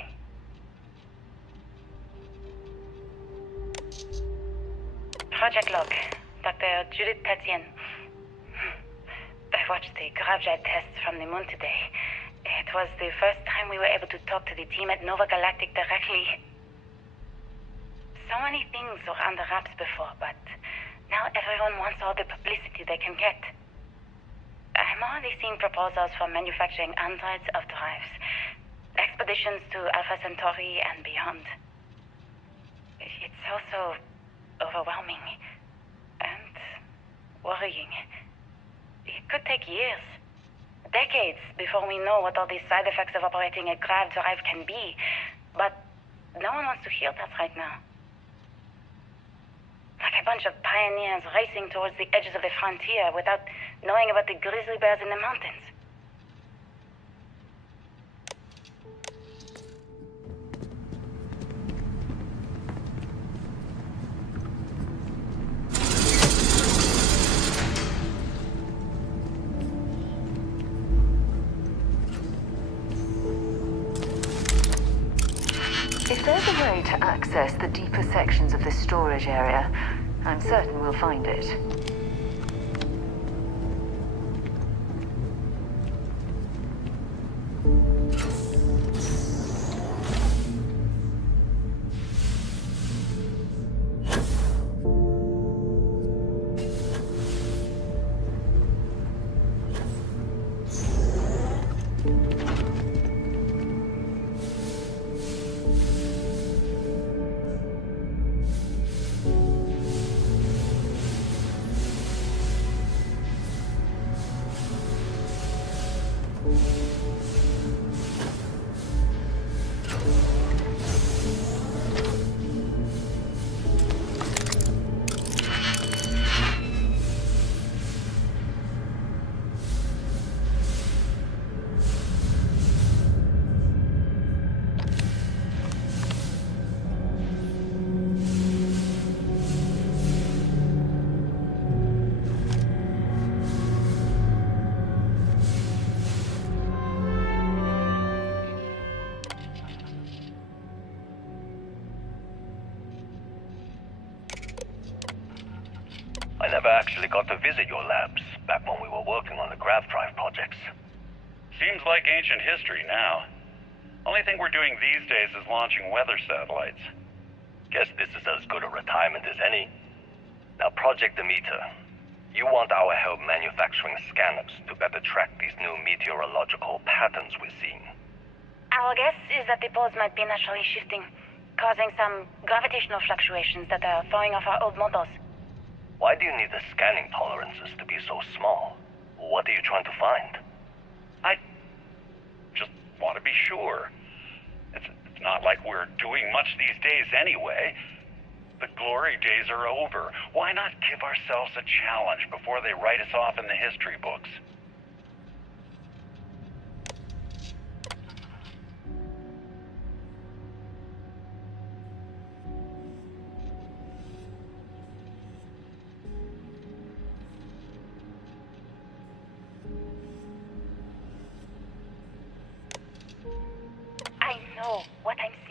Project Log, Dr. Judith Tatian. I watched the GravJet tests from the moon today. It was the first time we were able to talk to the team at Nova Galactic directly. So many things were under wraps before, but now everyone wants all the publicity they can get. I'm already seeing proposals for manufacturing androids of drives, expeditions to Alpha Centauri and beyond. It's also overwhelming and worrying. It could take years, decades, before we know what all the side effects of operating a grav drive can be. But no one wants to hear that right now. Like a bunch of pioneers racing towards the edges of the frontier without knowing about the grizzly bears in the mountains. If there's a way to access the deeper sections of this storage area, I'm certain we'll find it. I never actually got to visit your labs back when we were working on the grav drive projects. Seems like ancient history now. Only thing we're doing these days is launching weather satellites. Guess this is as good a retirement as any. Now, Project Demeter, you want our help manufacturing scanners to better track these new meteorological patterns we're seeing. Our guess is that the poles might be naturally shifting, causing some gravitational fluctuations that are throwing off our old models. Why do you need the scanning tolerances to be so small? What are you trying to find? I just want to be sure. It's not like we're doing much these days anyway. The glory days are over. Why not give ourselves a challenge before they write us off in the history books? I know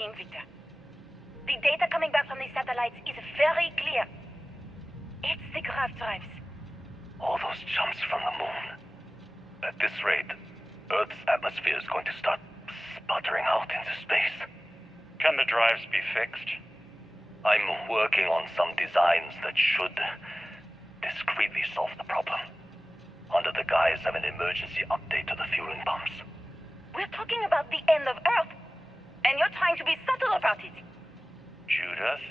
seeing, Victor. The data coming back from the satellites is very clear. It's the grav drives. All those jumps from the moon. At this rate, Earth's atmosphere is going to start sputtering out into space. Can the drives be fixed? I'm working on some designs that should discreetly solve the problem, under the guise of an emergency update to the fueling pumps. We're talking about the end of Earth, and you're trying to be subtle about it. Judith,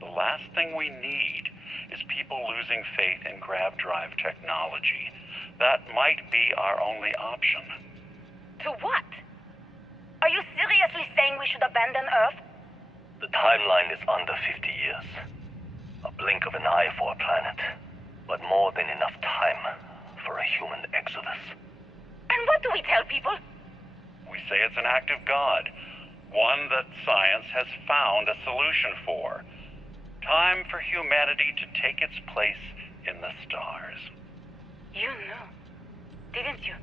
the last thing we need is people losing faith in grav drive technology. That might be our only option. To what? Are you seriously saying we should abandon Earth? The timeline is under 50 years. A blink of an eye for a planet, but more than enough time for a human exodus. And what do we tell people? We say it's an act of God, one that science has found a solution for. Time for humanity to take its place in the stars. You knew, didn't you?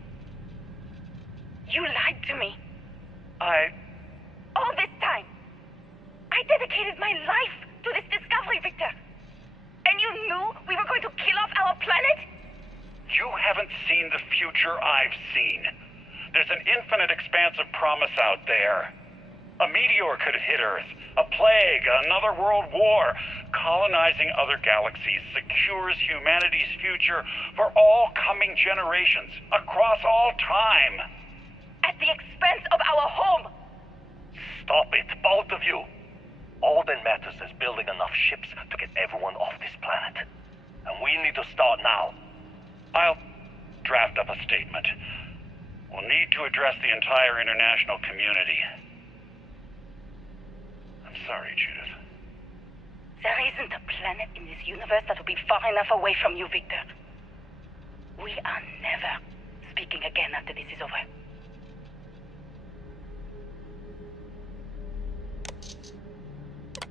You lied to me. All this time, I dedicated my life to this discovery, Victor. And you knew we were going to kill off our planet? You haven't seen the future I've seen. There's an infinite expanse of promise out there. A meteor could hit Earth, a plague, another world war. Colonizing other galaxies secures humanity's future for all coming generations, across all time. At the expense of our home. Stop it, both of you. All that matters is building enough ships to get everyone off this planet. And we need to start now. I'll draft up a statement. We'll need to address the entire international community. I'm sorry, Judith. There isn't a planet in this universe that will be far enough away from you, Victor. We are never speaking again after this is over.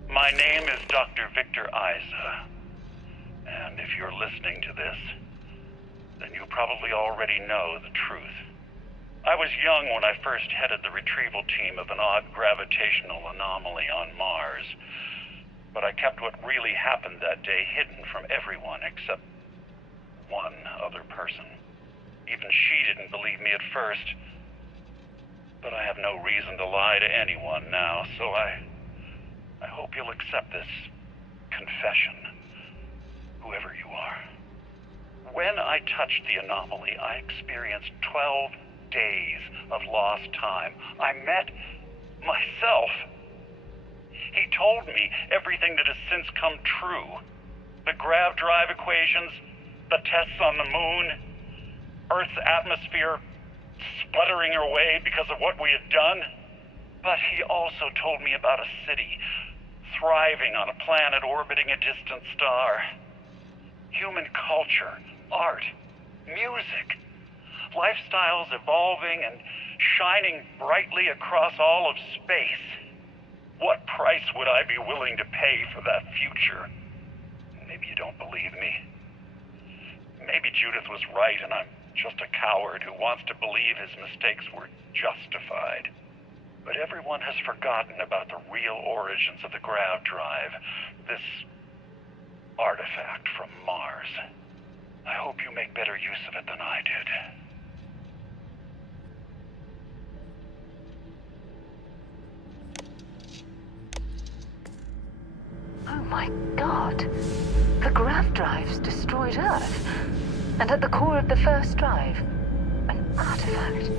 My name is Dr. Victor Isa. And if you're listening to this, then you probably already know the truth. I was young when I first headed the retrieval team of an odd gravitational anomaly on Mars. But I kept what really happened that day hidden from everyone except one other person. Even she didn't believe me at first. But I have no reason to lie to anyone now, so I hope you'll accept this confession, whoever you are. When I touched the anomaly, I experienced 12 days of lost time. I met myself. He told me everything that has since come true. The grav drive equations, the tests on the moon, Earth's atmosphere sputtering away because of what we had done. But he also told me about a city thriving on a planet orbiting a distant star. Human culture, art, music, lifestyles evolving and shining brightly across all of space. What price would I be willing to pay for that future? Maybe you don't believe me. Maybe Judith was right and I'm just a coward who wants to believe his mistakes were justified. But everyone has forgotten about the real origins of the grav drive, this artifact from Mars. I hope you make better use of it than I did. Oh my god. The grav drives destroyed Earth. And at the core of the first drive, an artifact.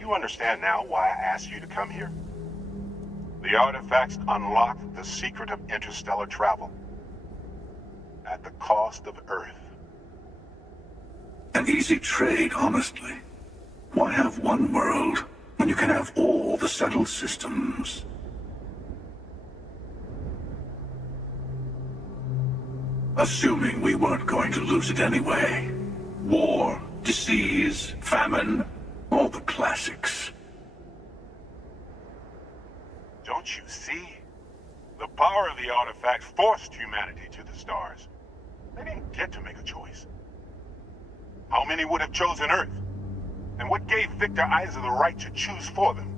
you understand now why I asked you to come here? The artifacts unlock the secret of interstellar travel. At the cost of Earth. An easy trade, honestly. Why have one world when you can have all the settled systems? Assuming we weren't going to lose it anyway. War, disease, famine, all the classics. Don't you see? The power of the artifacts forced humanity to the stars. They didn't get to make a choice. How many would have chosen Earth? And what gave Victor Isa the right to choose for them?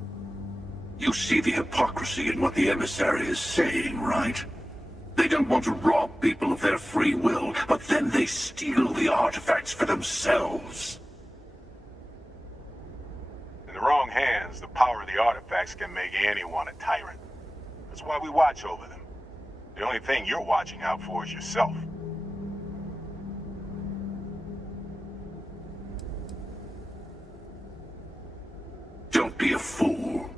You see the hypocrisy in what the emissary is saying, right? They don't want to rob people of their free will, but then they steal the artifacts for themselves. In the wrong hands, the power of the artifacts can make anyone a tyrant. That's why we watch over them. The only thing you're watching out for is yourself. Don't be a fool.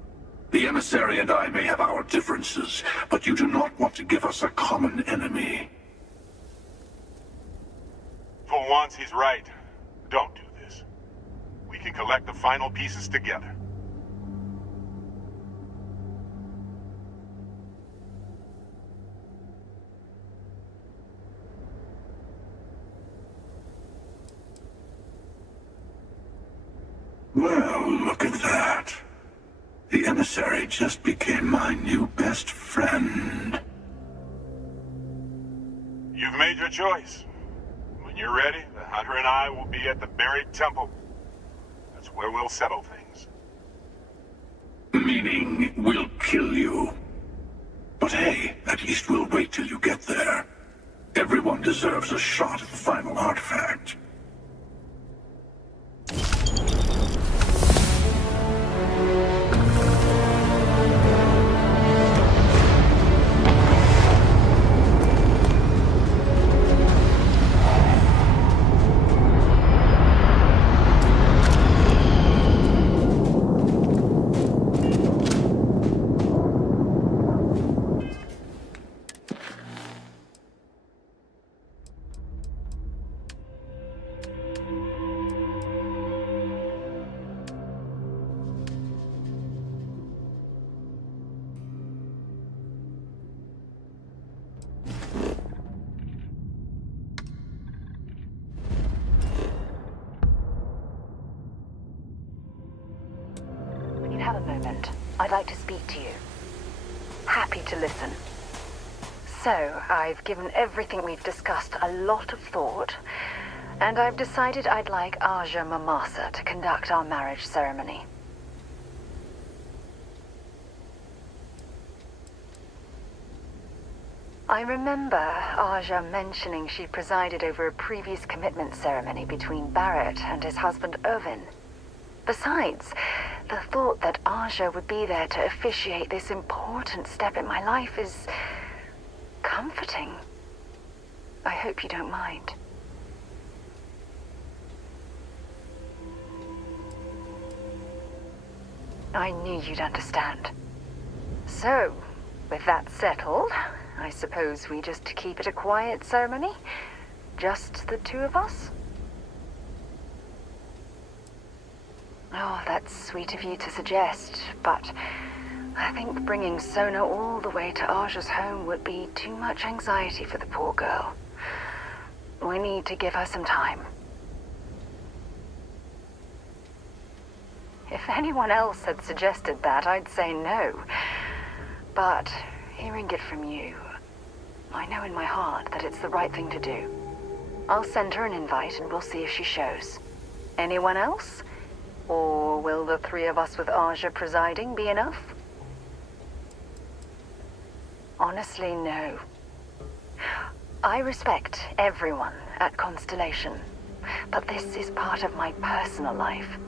The emissary and I may have our differences, but you do not want to give us a common enemy. For once, he's right. Don't do this. We can collect the final pieces together. Well, look at that. The emissary just became my new best friend. You've made your choice. When you're ready, the Hunter and I will be at the buried temple. That's where we'll settle things. Meaning, we'll kill you. But hey, at least we'll wait till you get there. Everyone deserves a shot at the final artifact. Have a moment. I'd like to speak to you. Happy to listen. So, I've given everything we've discussed a lot of thought, and I've decided I'd like Aja Mamasa to conduct our marriage ceremony. I remember Aja mentioning she presided over a previous commitment ceremony between Barrett and his husband Irvin. Besides, the thought that Aja would be there to officiate this important step in my life is comforting. I hope you don't mind. I knew you'd understand. So, with that settled, I suppose we just keep it a quiet ceremony? Just the two of us? Oh, that's sweet of you to suggest, but I think bringing Sona all the way to Aja's home would be too much anxiety for the poor girl. We need to give her some time. If anyone else had suggested that, I'd say no. But hearing it from you, I know in my heart that it's the right thing to do. I'll send her an invite and we'll see if she shows. Anyone else? Or will the three of us with Aja presiding be enough? Honestly, no. I respect everyone at Constellation, but this is part of my personal life.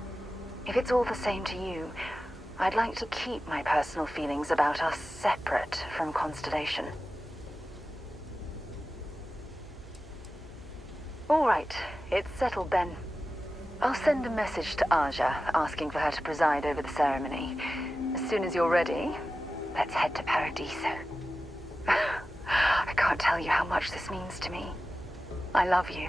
If it's all the same to you, I'd like to keep my personal feelings about us separate from Constellation. All right, it's settled then. I'll send a message to Aja, asking for her to preside over the ceremony. As soon as you're ready, let's head to Paradiso. I can't tell you how much this means to me. I love you.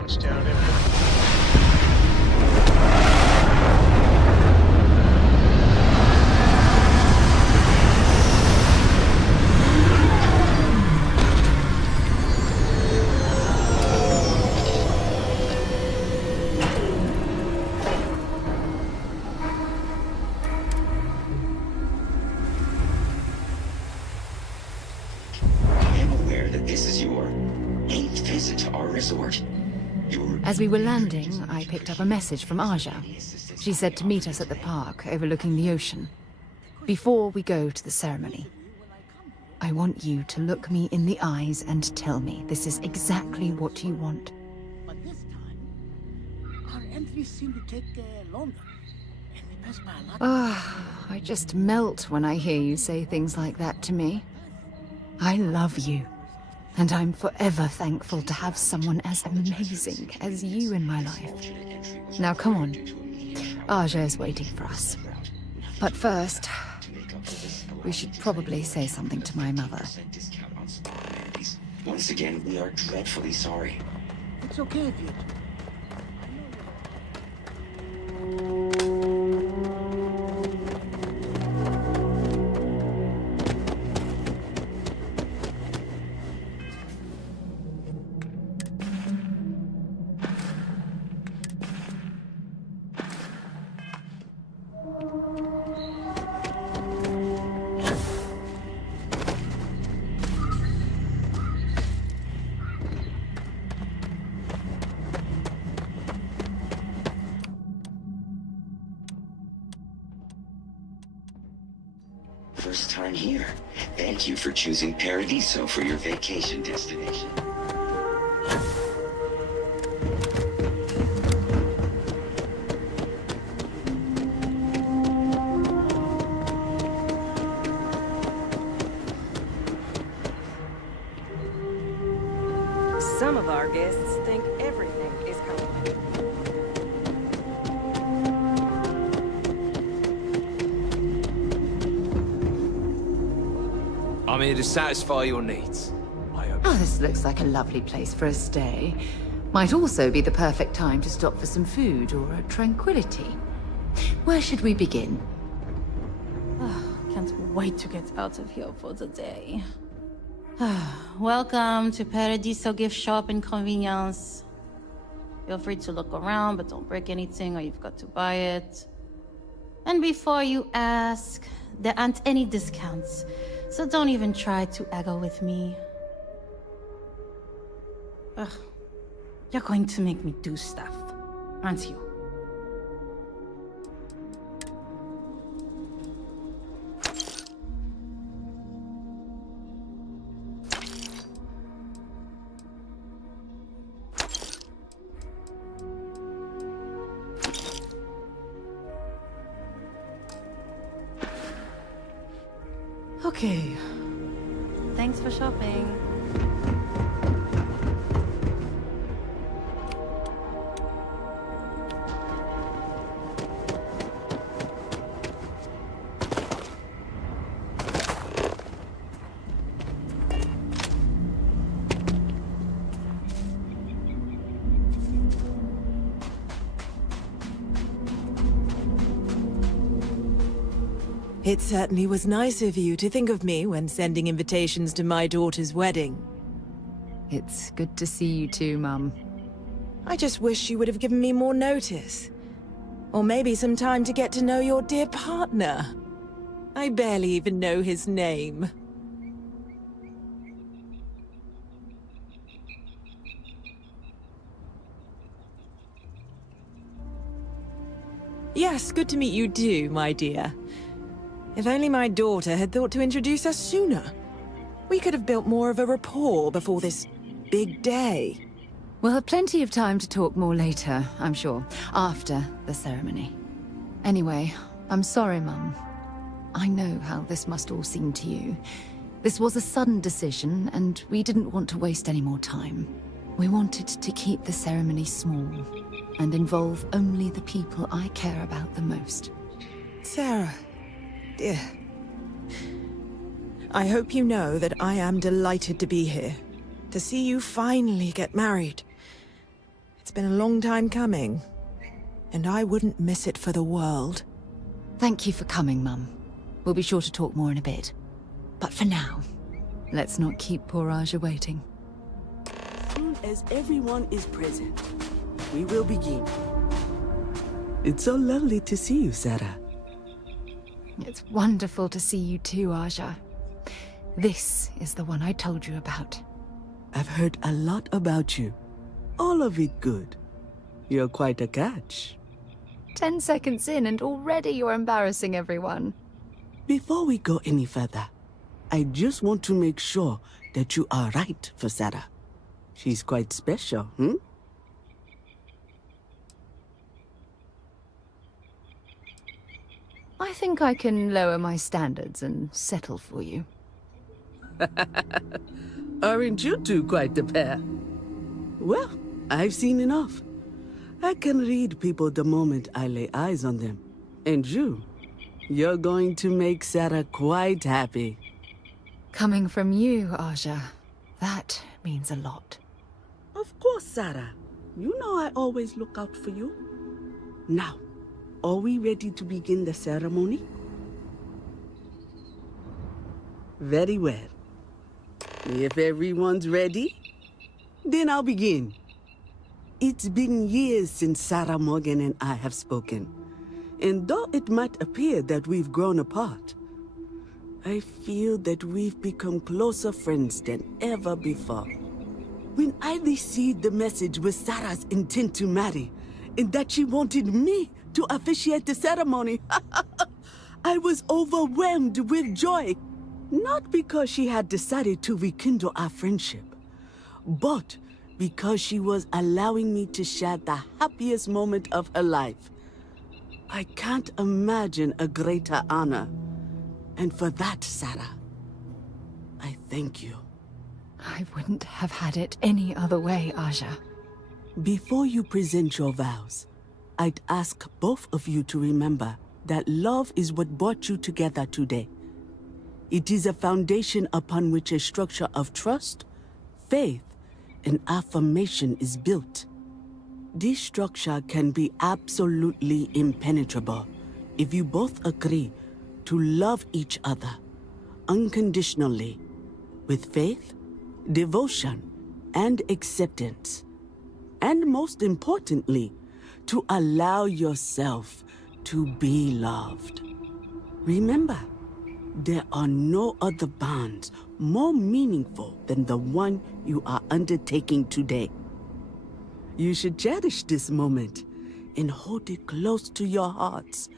Touchdown in. As we were landing, I picked up a message from Aja. She said to meet us at the park, overlooking the ocean. Before we go to the ceremony, I want you to look me in the eyes and tell me this is exactly what you want. But this time, our entries seem to take longer. And we pass by a lot. I just melt when I hear you say things like that to me. I love you. And I'm forever thankful to have someone as amazing as you in my life. Now come on. Aja is waiting for us. But first, we should probably say something to my mother. Once again, we are dreadfully sorry. It's okay, dude. First time here. Thank you for choosing Paradiso for your vacation destination. Some of our guests think everything is complicated. I'm here to satisfy your needs. Oh, this looks like a lovely place for a stay. Might also be the perfect time to stop for some food or a tranquility. Where should we begin? Can't wait to get out of here for the day. Welcome to Paradiso Gift Shop and Convenience. Feel free to look around, but don't break anything or you've got to buy it. And before you ask, there aren't any discounts, so don't even try to haggle with me. You're going to make me do stuff, aren't you? Okay. Thanks for shopping. It certainly was nice of you to think of me when sending invitations to my daughter's wedding. It's good to see you too, Mum. I just wish you would have given me more notice. Or maybe some time to get to know your dear partner. I barely even know his name. Yes, good to meet you too, my dear. If only my daughter had thought to introduce us sooner. We could have built more of a rapport before this big day. We'll have plenty of time to talk more later, I'm sure, after the ceremony. Anyway, I'm sorry, Mum. I know how this must all seem to you. This was a sudden decision, and we didn't want to waste any more time. We wanted to keep the ceremony small, and involve only the people I care about the most. Sarah, dear. I hope you know that I am delighted to be here, to see you finally get married. It's been a long time coming, and I wouldn't miss it for the world. Thank you for coming, Mum. We'll be sure to talk more in a bit. But for now, let's not keep poor Aja waiting. As soon as everyone is present, we will begin. It's so lovely to see you, Sarah. It's wonderful to see you too, Aja. This is the one I told you about. I've heard a lot about you. All of it good. You're quite a catch. 10 seconds in and already you're embarrassing everyone. Before we go any further, I just want to make sure that you are right for Sarah. She's quite special, I think I can lower my standards and settle for you. Aren't you two quite the pair? Well, I've seen enough. I can read people the moment I lay eyes on them. And you're going to make Sarah quite happy. Coming from you, Aja, that means a lot. Of course, Sarah. You know I always look out for you. Now, are we ready to begin the ceremony? Very well. If everyone's ready, then I'll begin. It's been years since Sarah Morgan and I have spoken. And though it might appear that we've grown apart, I feel that we've become closer friends than ever before. When I received the message with Sarah's intent to marry, and that she wanted me to officiate the ceremony, I was overwhelmed with joy. Not because she had decided to rekindle our friendship, but because she was allowing me to share the happiest moment of her life. I can't imagine a greater honor. And for that, Sarah, I thank you. I wouldn't have had it any other way, Aja. Before you present your vows, I'd ask both of you to remember that love is what brought you together today. It is a foundation upon which a structure of trust, faith, and affirmation is built. This structure can be absolutely impenetrable if you both agree to love each other unconditionally, with faith, devotion, and acceptance. And most importantly, to allow yourself to be loved. Remember, there are no other bonds more meaningful than the one you are undertaking today. You should cherish this moment and hold it close to your hearts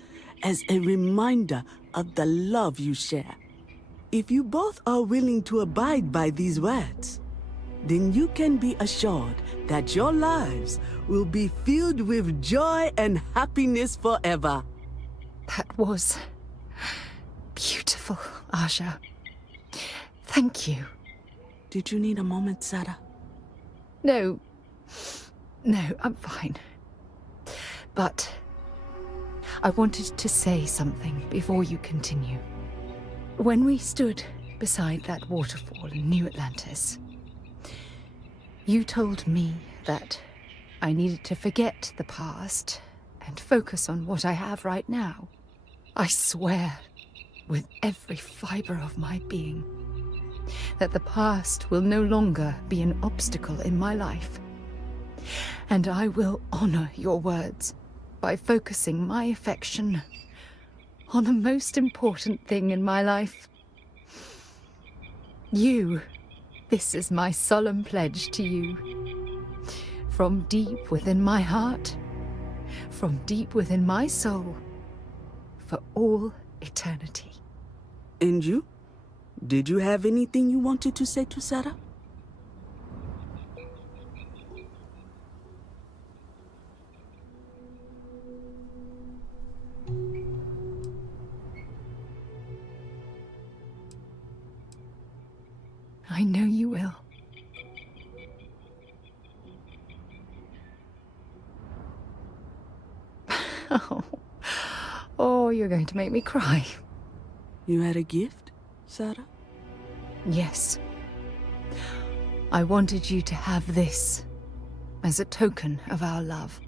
as a reminder of the love you share. If you both are willing to abide by these words, then you can be assured that your lives will be filled with joy and happiness forever. That was beautiful, Aja. Thank you. Did you need a moment, Sarah? No, I'm fine. But I wanted to say something before you continue. When we stood beside that waterfall in New Atlantis, you told me that I needed to forget the past and focus on what I have right now. I swear, with every fiber of my being that the past will no longer be an obstacle in my life. And I will honor your words by focusing my affection on the most important thing in my life. You. This is my solemn pledge to you. From deep within my heart, from deep within my soul, for all eternity. And you? Did you have anything you wanted to say to Sarah? I know you will. Oh, you're going to make me cry. You had a gift, Sarah? Yes. I wanted you to have this as a token of our love.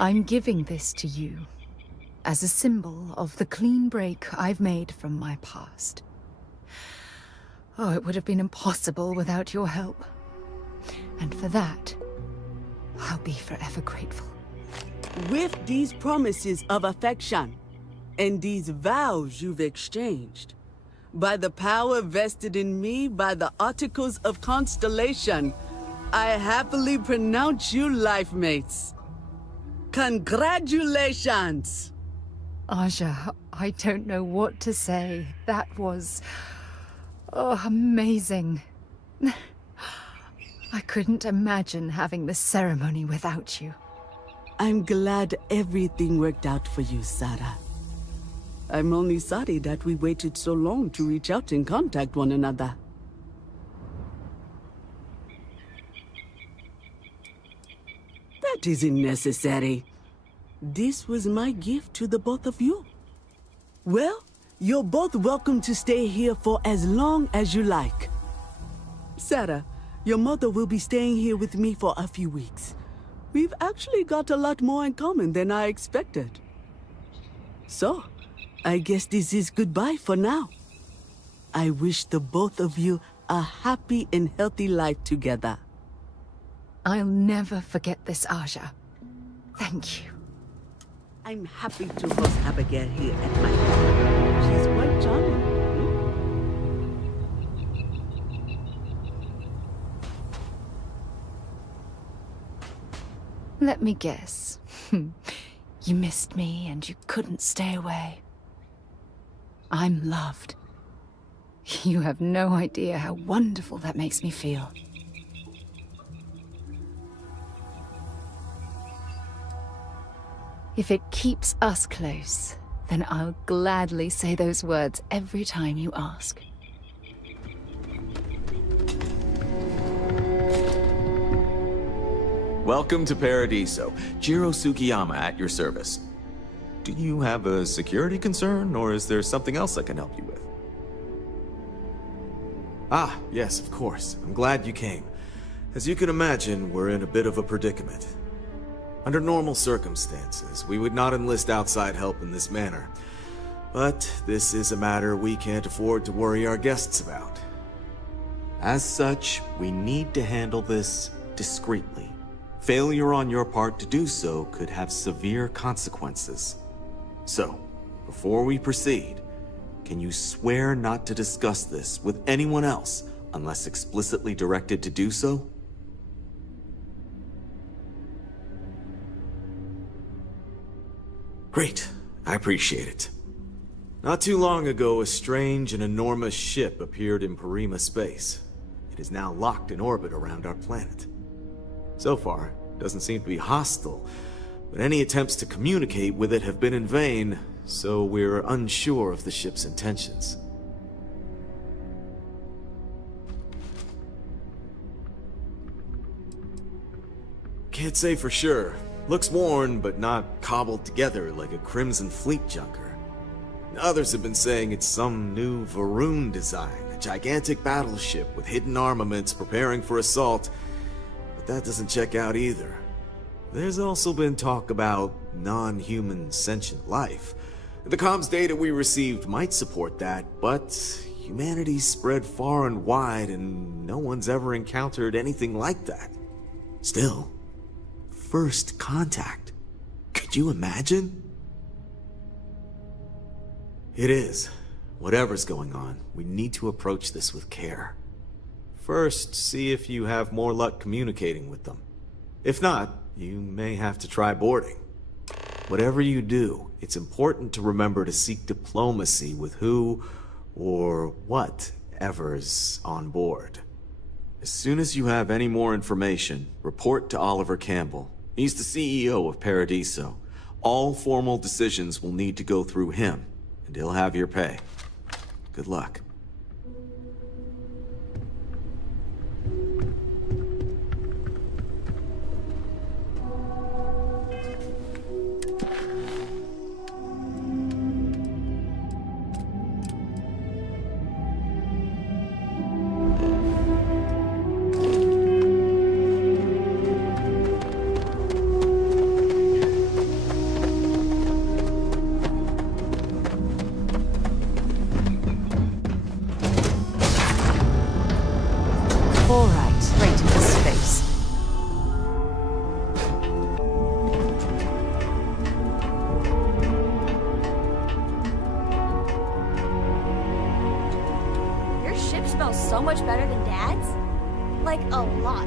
I'm giving this to you as a symbol of the clean break I've made from my past. Oh, it would have been impossible without your help. And for that, I'll be forever grateful. With these promises of affection and these vows you've exchanged, by the power vested in me by the Articles of Constellation, I happily pronounce you life mates. Congratulations! Aja, I don't know what to say. That was... oh, amazing. I couldn't imagine having the ceremony without you. I'm glad everything worked out for you, Sarah. I'm only sorry that we waited so long to reach out and contact one another. That isn't necessary. This was my gift to the both of you. Well, you're both welcome to stay here for as long as you like. Sarah, your mother will be staying here with me for a few weeks. We've actually got a lot more in common than I expected. So, I guess this is goodbye for now. I wish the both of you a happy and healthy life together. I'll never forget this, Aja. Thank you. I'm happy to host Abigail here at my home. She's quite charming. Let me guess. You missed me and you couldn't stay away. I'm loved. You have no idea how wonderful that makes me feel. If it keeps us close, then I'll gladly say those words every time you ask. Welcome to Paradiso. Jiro Sugiyama at your service. Do you have a security concern, or is there something else I can help you with? Ah, yes, of course. I'm glad you came. As you can imagine, we're in a bit of a predicament. Under normal circumstances, we would not enlist outside help in this manner. But this is a matter we can't afford to worry our guests about. As such, we need to handle this discreetly. Failure on your part to do so could have severe consequences. So, before we proceed, can you swear not to discuss this with anyone else unless explicitly directed to do so? Great. I appreciate it. Not too long ago, a strange and enormous ship appeared in Parima space. It is now locked in orbit around our planet. So far, it doesn't seem to be hostile, but any attempts to communicate with it have been in vain, so we're unsure of the ship's intentions. Can't say for sure. Looks worn, but not cobbled together like a Crimson Fleet junker. Others have been saying it's some new Varun design, a gigantic battleship with hidden armaments preparing for assault, but that doesn't check out either. There's also been talk about non-human sentient life, The comms data we received might support that, but humanity's spread far and wide and no one's ever encountered anything like that. Still, first contact. Could you imagine? It is. Whatever's going on, we need to approach this with care. First, see if you have more luck communicating with them. If not, you may have to try boarding. Whatever you do, it's important to remember to seek diplomacy with who or whatever's on board. As soon as you have any more information, report to Oliver Campbell. He's the CEO of Paradiso. All formal decisions will need to go through him, and he'll have your pay. Good luck. So much better than Dad's? Like, a lot.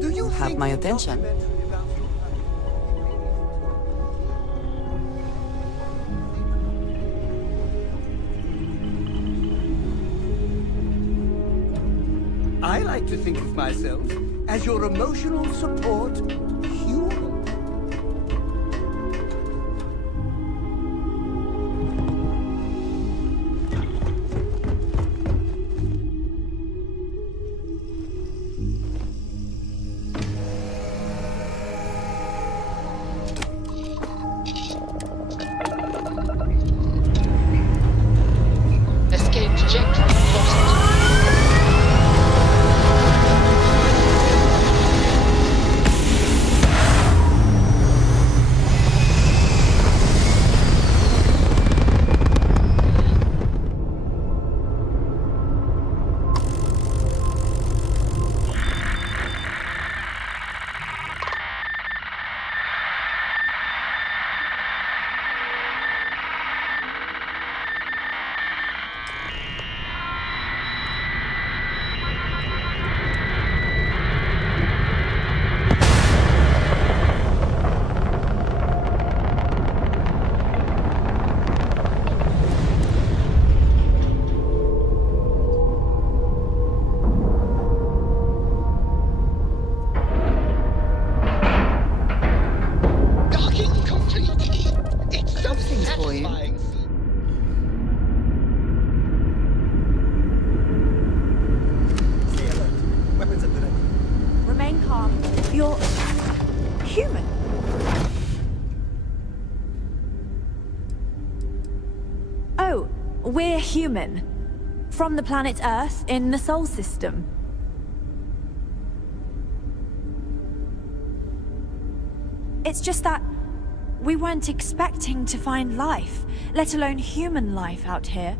Do you have my attention? I like to think of myself as your emotional support human. Escape trajectory lost. You're human. Oh, we're human. From the planet Earth in the Sol system. It's just that we weren't expecting to find life, let alone human life out here.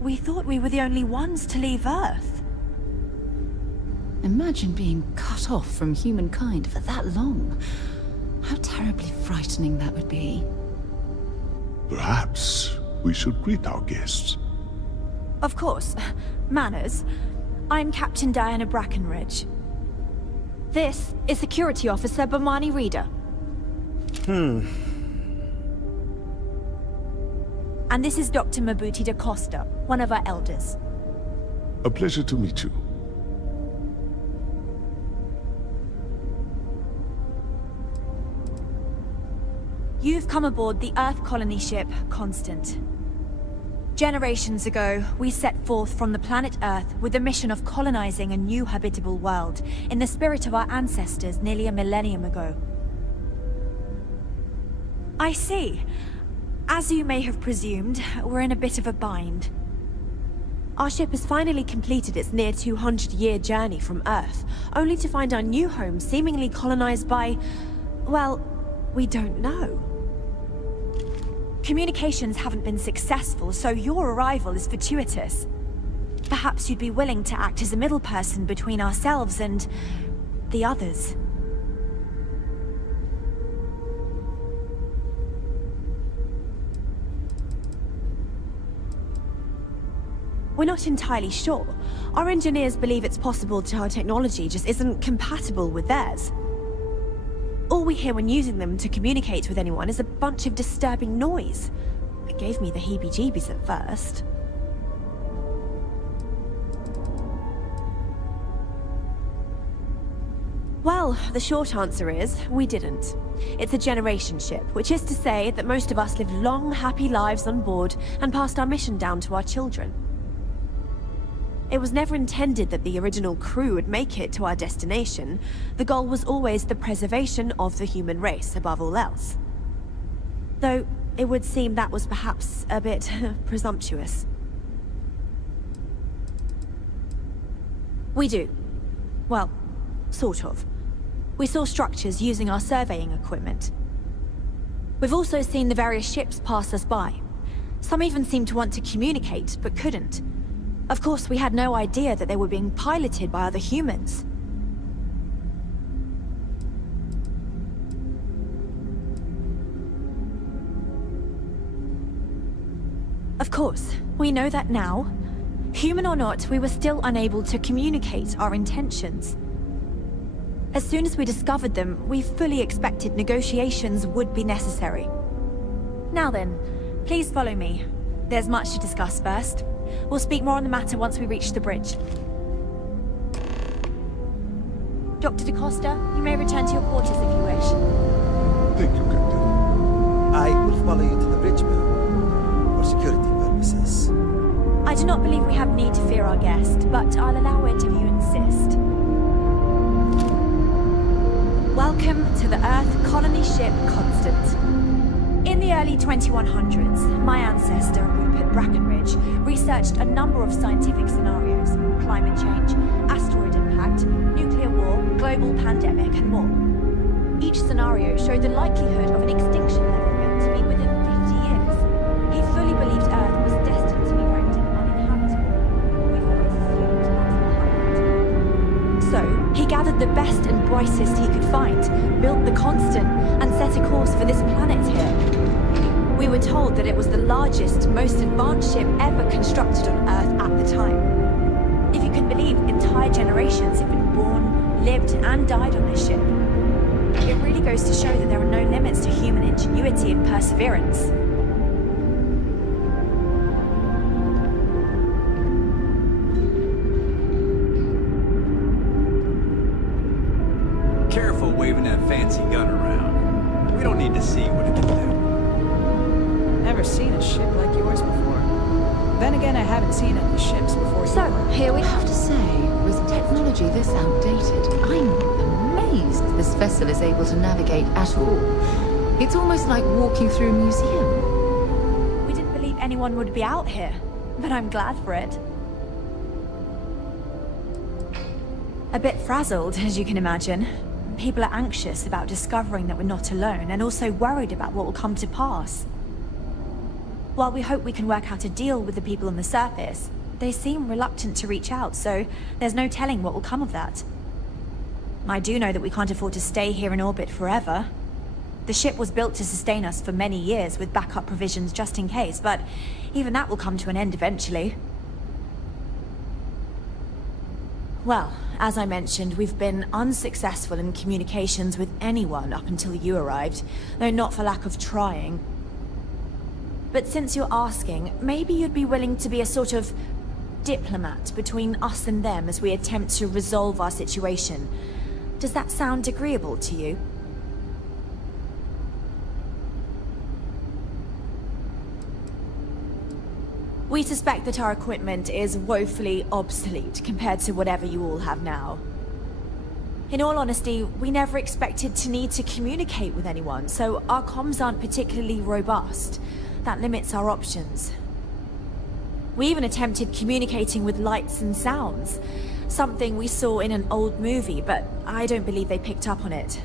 We thought we were the only ones to leave Earth. Imagine being cut off from humankind for that long. How terribly frightening that would be. Perhaps we should greet our guests. Of course. Manners. I'm Captain Diana Brackenridge. This is Security Officer Bomani Reader. And this is Dr. Mabuti da Costa, one of our elders. A pleasure to meet you. You've come aboard the Earth colony ship, Constant. Generations ago, we set forth from the planet Earth with the mission of colonizing a new habitable world, in the spirit of our ancestors nearly a millennium ago. I see. As you may have presumed, we're in a bit of a bind. Our ship has finally completed its near 200-year journey from Earth, only to find our new home seemingly colonized by... well, we don't know. Communications haven't been successful, so your arrival is fortuitous. Perhaps you'd be willing to act as a middle person between ourselves and... the others. We're not entirely sure. Our engineers believe it's possible that our technology just isn't compatible with theirs. All we hear when using them to communicate with anyone is a bunch of disturbing noise. It gave me the heebie-jeebies at first. Well, the short answer is, we didn't. It's a generation ship, which is to say that most of us lived long, happy lives on board and passed our mission down to our children. It was never intended that the original crew would make it to our destination. The goal was always the preservation of the human race, above all else. Though, it would seem that was perhaps a bit presumptuous. We do. Well, sort of. We saw structures using our surveying equipment. We've also seen the various ships pass us by. Some even seemed to want to communicate, but couldn't. Of course, we had no idea that they were being piloted by other humans. Of course, we know that now. Human or not, we were still unable to communicate our intentions. As soon as we discovered them, we fully expected negotiations would be necessary. Now then, please follow me. There's much to discuss first. We'll speak more on the matter once we reach the bridge. Dr. DaCosta, you may return to your quarters if you wish. Thank you, Captain. I will follow you to the bridge, ma'am, for security purposes. I do not believe we have need to fear our guest, but I'll allow it if you insist. Welcome to the Earth colony ship Constant. In the early 2100s, my ancestor, Rupert Brackenridge, researched a number of scientific scenarios: climate change, asteroid impact, nuclear war, global pandemic, and more. Each scenario showed the likelihood of an extinction level event to be within 50 years. He fully believed Earth was destined to be rendered uninhabitable. We've always assumed that's what happened. So, he gathered the best and brightest he could find, built the Constant, and set a course for this planet here. We were told that it was the largest, most advanced ship ever constructed on Earth at the time. If you can believe, entire generations have been born, lived, and died on this ship. It really goes to show that there are no limits to human ingenuity and perseverance. Careful waving that fancy gun around. We don't need to see what it can do. Never seen a ship like yours before. Then again, I haven't seen any ships before. So, here we have to say, with technology this outdated, I'm amazed this vessel is able to navigate at all. It's almost like walking through a museum. We didn't believe anyone would be out here, but I'm glad for it. A bit frazzled, as you can imagine. People are anxious about discovering that we're not alone, and also worried about what will come to pass. While we hope we can work out a deal with the people on the surface, they seem reluctant to reach out, so there's no telling what will come of that. I do know that we can't afford to stay here in orbit forever. The ship was built to sustain us for many years with backup provisions just in case, but even that will come to an end eventually. Well, as I mentioned, we've been unsuccessful in communications with anyone up until you arrived, though not for lack of trying. But since you're asking, maybe you'd be willing to be a sort of diplomat between us and them as we attempt to resolve our situation. Does that sound agreeable to you? We suspect that our equipment is woefully obsolete compared to whatever you all have now. In all honesty, we never expected to need to communicate with anyone, so our comms aren't particularly robust. That limits our options. We even attempted communicating with lights and sounds. Something we saw in an old movie, but I don't believe they picked up on it.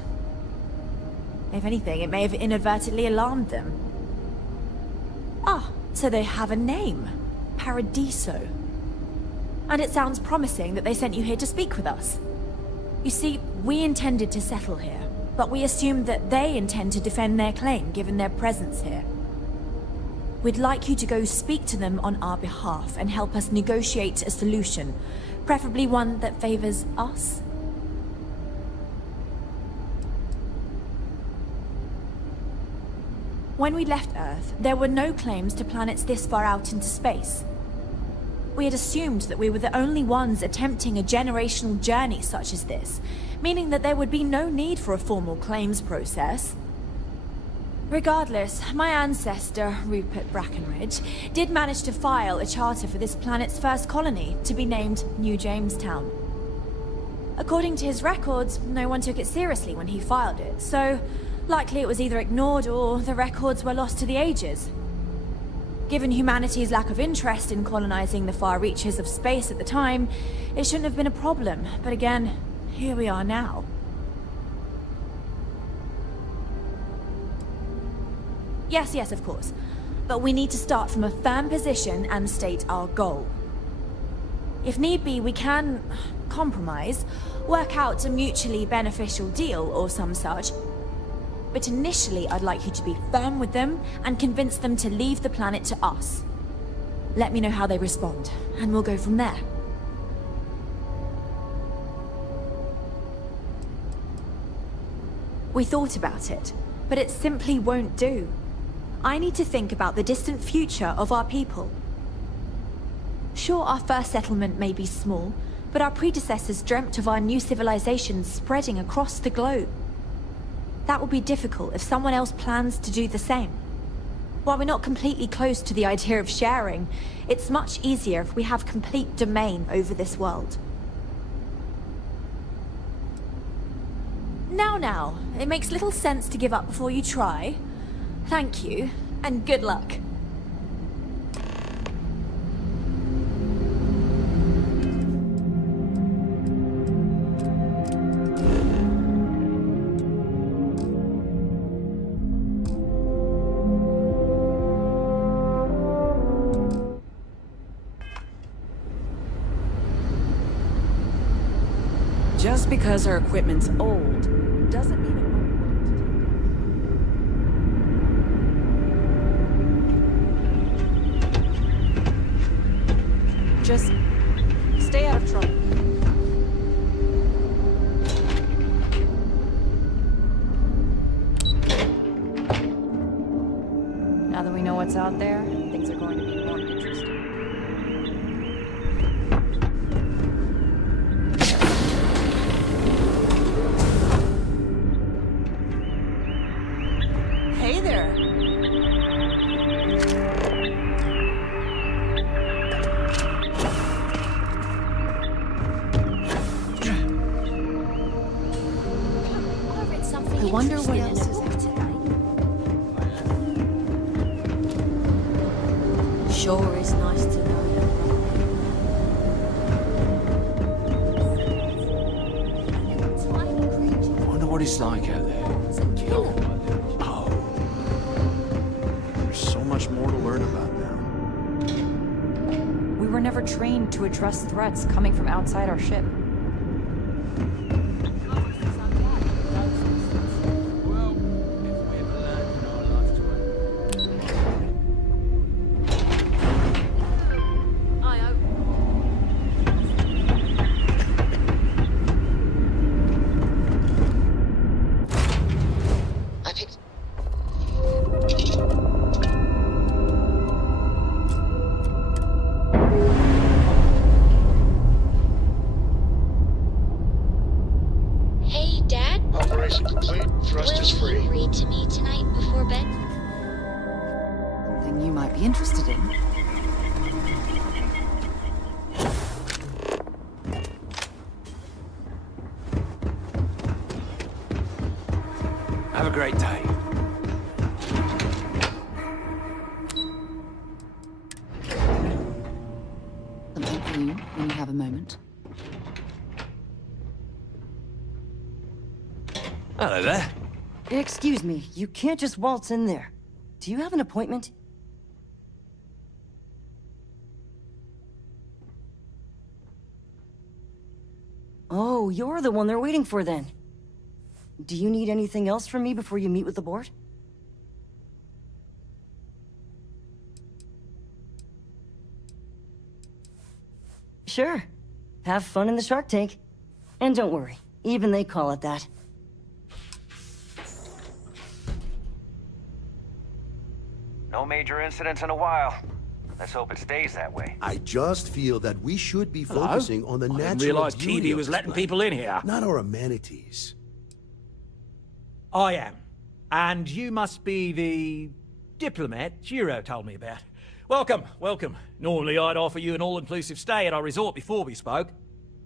If anything, it may have inadvertently alarmed them. Ah, so they have a name. Paradiso. And it sounds promising that they sent you here to speak with us. You see, we intended to settle here, but we assumed that they intend to defend their claim given their presence here. We'd like you to go speak to them on our behalf and help us negotiate a solution, preferably one that favors us. When we left Earth, there were no claims to planets this far out into space. We had assumed that we were the only ones attempting a generational journey such as this, meaning that there would be no need for a formal claims process. Regardless, my ancestor, Rupert Brackenridge, did manage to file a charter for this planet's first colony, to be named New Jamestown. According to his records, no one took it seriously when he filed it, so likely it was either ignored or the records were lost to the ages. Given humanity's lack of interest in colonizing the far reaches of space at the time, it shouldn't have been a problem, but again, here we are now. Yes, of course. But we need to start from a firm position and state our goal. If need be, we can compromise, work out a mutually beneficial deal or some such. But initially, I'd like you to be firm with them and convince them to leave the planet to us. Let me know how they respond, and we'll go from there. We thought about it, but it simply won't do. I need to think about the distant future of our people. Sure, our first settlement may be small, but our predecessors dreamt of our new civilization spreading across the globe. That will be difficult if someone else plans to do the same. While we're not completely close to the idea of sharing, it's much easier if we have complete domain over this world. Now, it makes little sense to give up before you try. Thank you, and good luck. Just because our equipment's old, doesn't mean it won't. Just stay out of trouble. Now that we know what's out there, things are going to be more interesting. Hey there. I wonder what else is out there. Sure is nice to know that. Wonder what it's like out there. Oh. There's so much more to learn about now. We were never trained to address threats coming from outside our ship. Have a great day. have a moment? Hello there. Excuse me, you can't just waltz in there. Do you have an appointment? Oh, you're the one they're waiting for then. Do you need anything else from me before you meet with the board? Sure. Have fun in the shark tank. And don't worry, even they call it that. No major incidents in a while. Let's hope it stays that way. I just feel that we should be Hello? focusing on the I natural didn't realize beauty TV of was this letting planet, people in here. not our amenities. I am. And you must be the diplomat Jiro told me about. Welcome, welcome. Normally I'd offer you an all-inclusive stay at our resort before we spoke.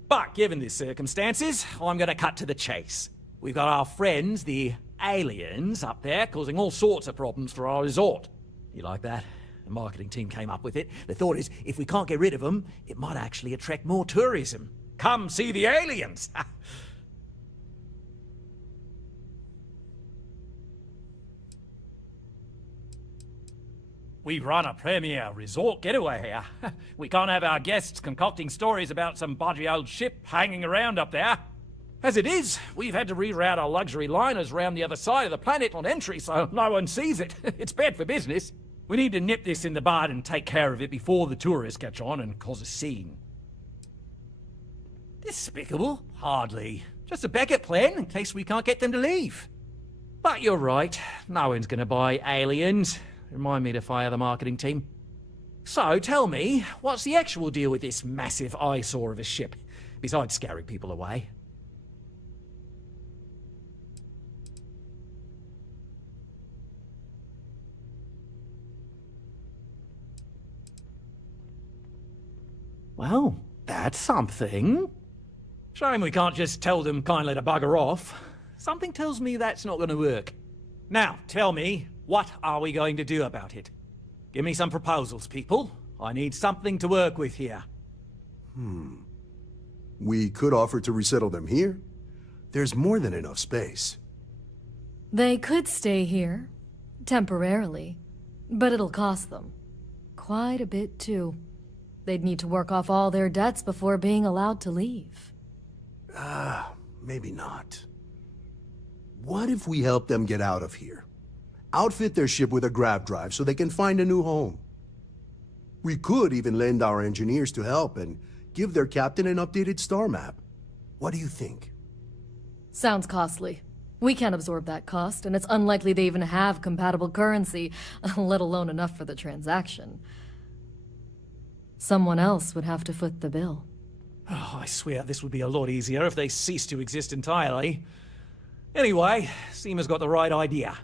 But given the circumstances, I'm gonna cut to the chase. We've got our friends, the aliens, up there causing all sorts of problems for our resort. You like that? The marketing team came up with it. The thought is, if we can't get rid of them, it might actually attract more tourism. Come see the aliens! We run a premier resort getaway here. We can't have our guests concocting stories about some budgy old ship hanging around up there. As it is, we've had to reroute our luxury liners around the other side of the planet on entry so no one sees it. It's bad for business. We need to nip this in the bud and take care of it before the tourists catch on and cause a scene. Despicable? Hardly. Just a backup plan in case we can't get them to leave. But you're right, no one's gonna buy aliens. Remind me to fire the marketing team. So, tell me, what's the actual deal with this massive eyesore of a ship, besides scaring people away? Well, that's something. Shame we can't just tell them kindly to bugger off. Something tells me that's not going to work. Now, tell me, what are we going to do about it? Give me some proposals, people. I need something to work with here. We could offer to resettle them here. There's more than enough space. They could stay here, temporarily, but it'll cost them. Quite a bit, too. They'd need to work off all their debts before being allowed to leave. Maybe not. What if we help them get out of here? Outfit their ship with a grav drive so they can find a new home. We could even lend our engineers to help and give their captain an updated star map. What do you think? Sounds costly. We can't absorb that cost, and it's unlikely they even have compatible currency, let alone enough for the transaction. Someone else would have to foot the bill. Oh, I swear this would be a lot easier if they ceased to exist entirely. Anyway, Seema's got the right idea.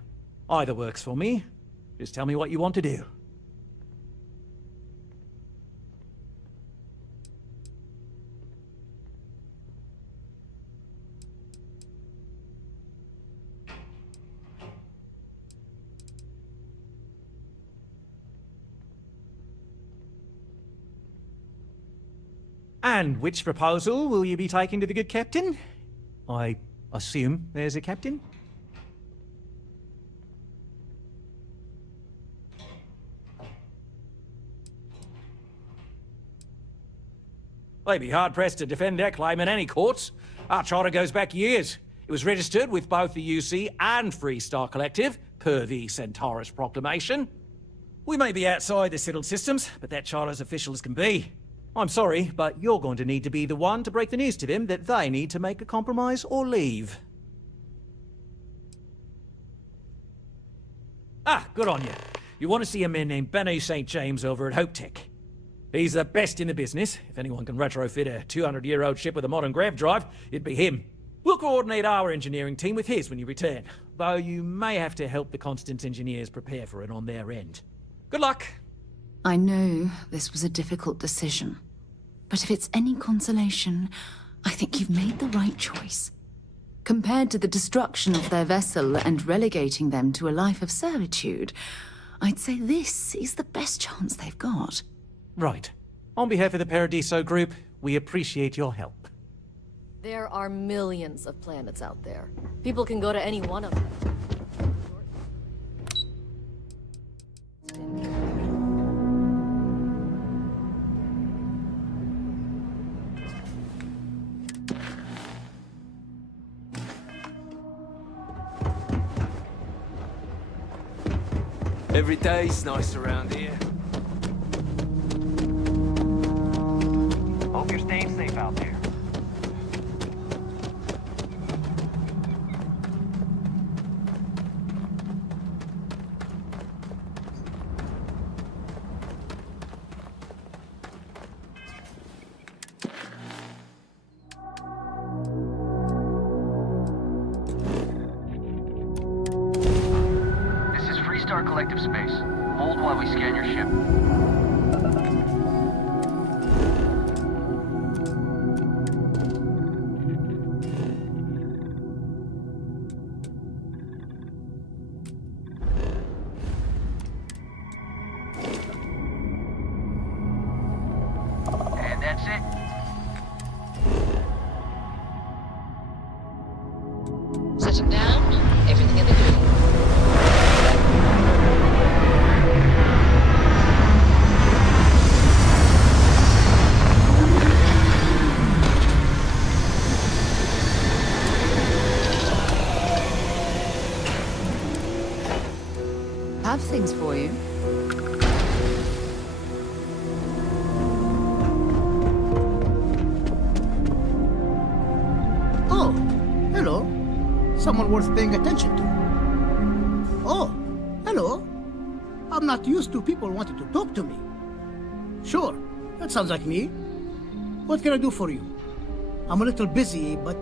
Either works for me. Just tell me what you want to do. And which proposal will you be taking to the good captain? I assume there's a captain? They'd be hard-pressed to defend their claim in any courts. Our charter goes back years. It was registered with both the UC and Free Star Collective, per the Centaurus Proclamation. We may be outside the settled systems, but that charter's official as can be. I'm sorry, but you're going to need to be the one to break the news to them that they need to make a compromise or leave. Ah, good on you. You want to see a man named Benny St. James over at Hope Tech. He's the best in the business. If anyone can retrofit a 200-year-old ship with a modern grav drive, it'd be him. We'll coordinate our engineering team with his when you return, though you may have to help the Constance engineers prepare for it on their end. Good luck. I know this was a difficult decision, but if it's any consolation, I think you've made the right choice. Compared to the destruction of their vessel and relegating them to a life of servitude, I'd say this is the best chance they've got. Right. On behalf of the Paradiso Group, We appreciate your help. There are millions of planets out there. People can go to any one of them. Every day's nice around here. Hope you're staying safe out there. This is Freestar Collective Space. Hold while we scan your ship. And that's it. Setting down, everything in the green. Have things for you. Oh, hello. Someone worth paying attention to. Oh, hello. I'm not used to people wanting to talk to me. Sure, that sounds like me. What can I do for you? I'm a little busy, but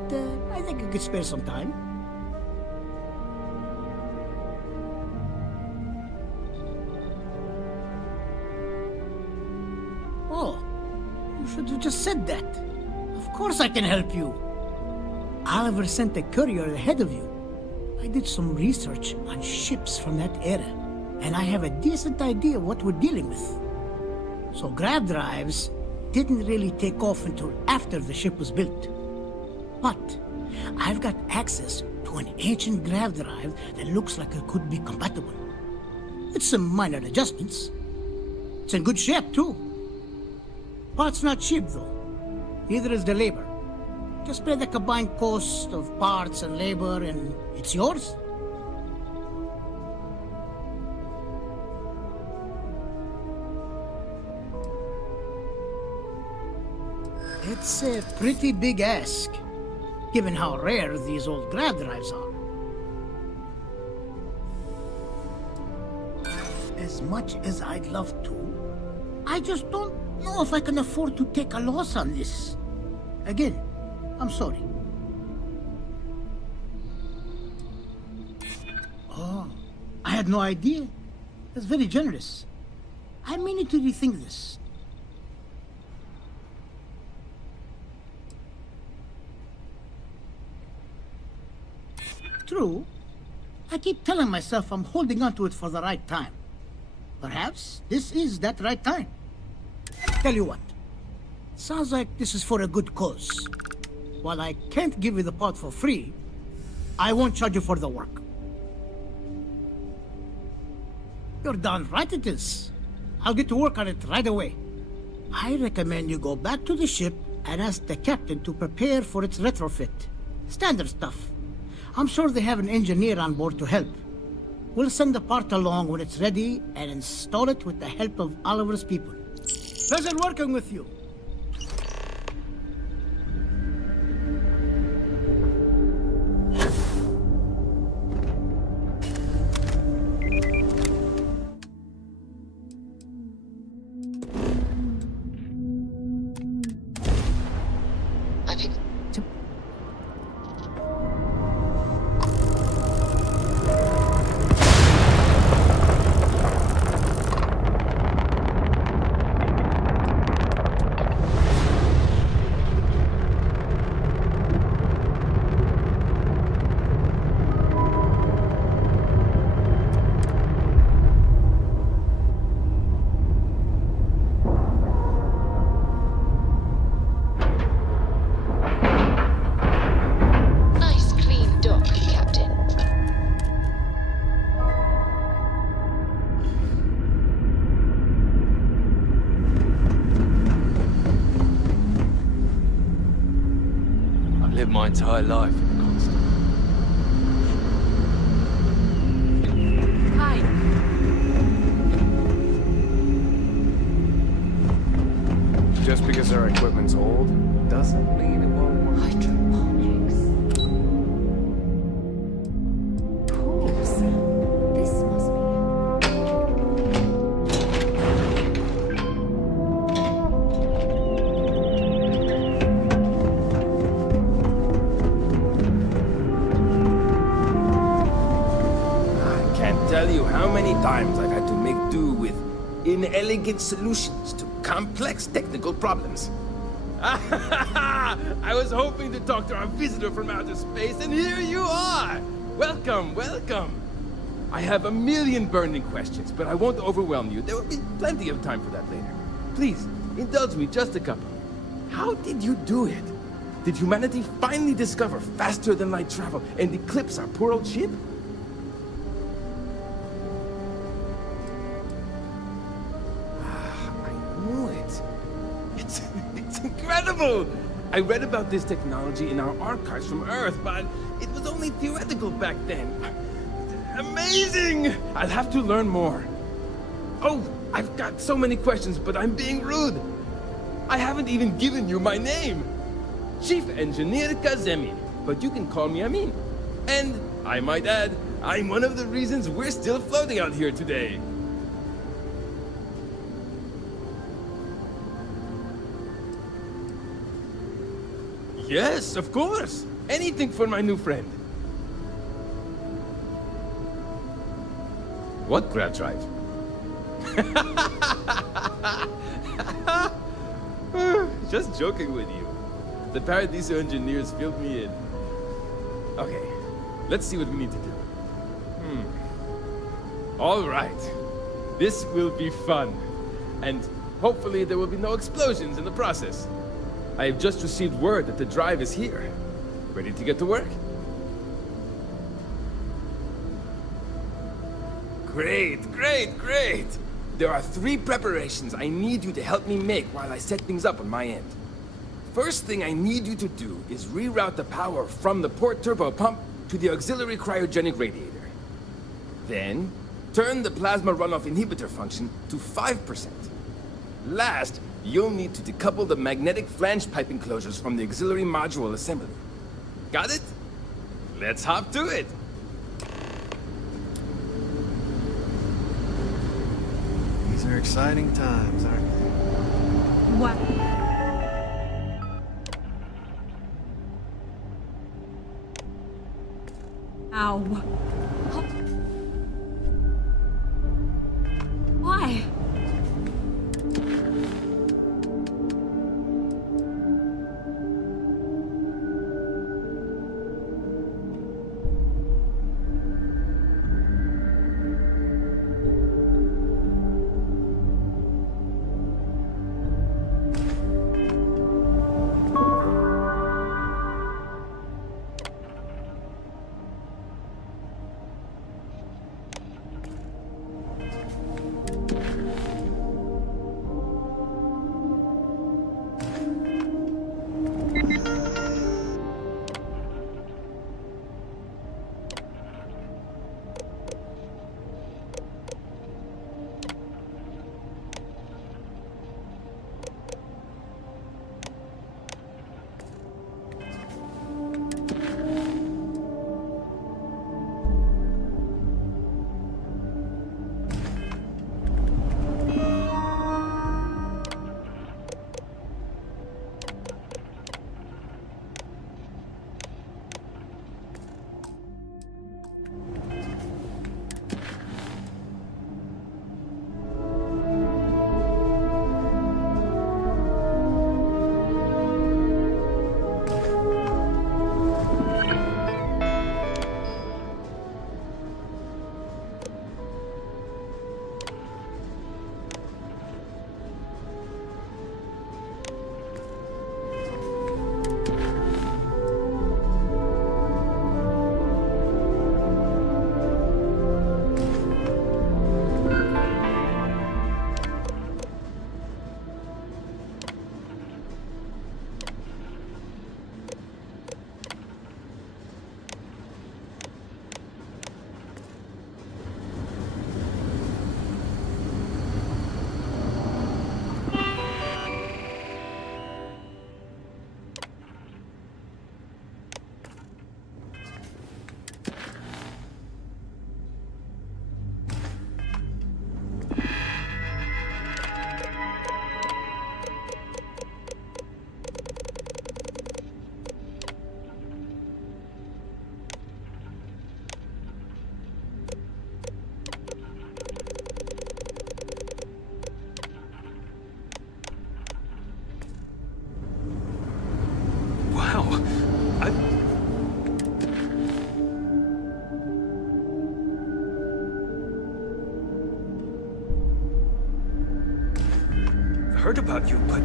I think I could spare some time. Oh, you should have just said that. Of course I can help you. Oliver sent a courier ahead of you. I did some research on ships from that era, and I have a decent idea what we're dealing with. So grav drives didn't really take off until after the ship was built. But I've got access to an ancient grav drive that looks like it could be compatible. It's some minor adjustments. It's in good shape, too. Parts not cheap, though. Neither is the labor. Just pay the combined cost of parts and labor, and it's yours. It's a pretty big ask, given how rare these old grav drives are. As much as I'd love to, I just don't know if I can afford to take a loss on this. Again, I'm sorry. Oh, I had no idea. That's very generous. I may need to rethink this. True. I keep telling myself I'm holding on to it for the right time. Perhaps this is that right time. Tell you what. Sounds like this is for a good cause. While I can't give you the part for free, I won't charge you for the work. You're darn right it is. I'll get to work on it right away. I recommend you go back to the ship and ask the captain to prepare for its retrofit. Standard stuff. I'm sure they have an engineer on board to help. We'll send the part along when it's ready and install it with the help of Oliver's people. Pleasure working with you. It's high life in the constant. Hi. Just because our equipment's old doesn't mean it won't work. Hydroponics. Pools. This must be... I can't tell you how many times I've had to make do with inelegant solutions to complex technical problems. I was hoping to talk to our visitor from outer space, and here you are! Welcome, welcome! I have a million burning questions, but I won't overwhelm you. There will be plenty of time for that later. Please, indulge me just a couple. How did you do it? Did humanity finally discover faster than light travel and eclipse our poor old ship? It's incredible! I read about this technology in our archives from Earth, but it was only theoretical back then. Amazing! I'll have to learn more. Oh, I've got so many questions, but I'm being rude. I haven't even given you my name. Chief Engineer Kazemi, but you can call me Amin. And, I might add, I'm one of the reasons we're still floating out here today. Yes, of course. Anything for my new friend. What grab drive? Just joking with you. The Paradiso engineers filled me in. Okay, let's see what we need to do. All right. This will be fun. And hopefully there will be no explosions in the process. I have just received word that the drive is here. Ready to get to work? Great, great, great! There are 3 preparations I need you to help me make while I set things up on my end. First thing I need you to do is reroute the power from the port turbo pump to the auxiliary cryogenic radiator. Then, turn the plasma runoff inhibitor function to 5%. Last, you'll need to decouple the magnetic flange pipe enclosures from the auxiliary module assembly. Got it? Let's hop to it! These are exciting times, aren't they? What? Ow. Why? heard about you, but...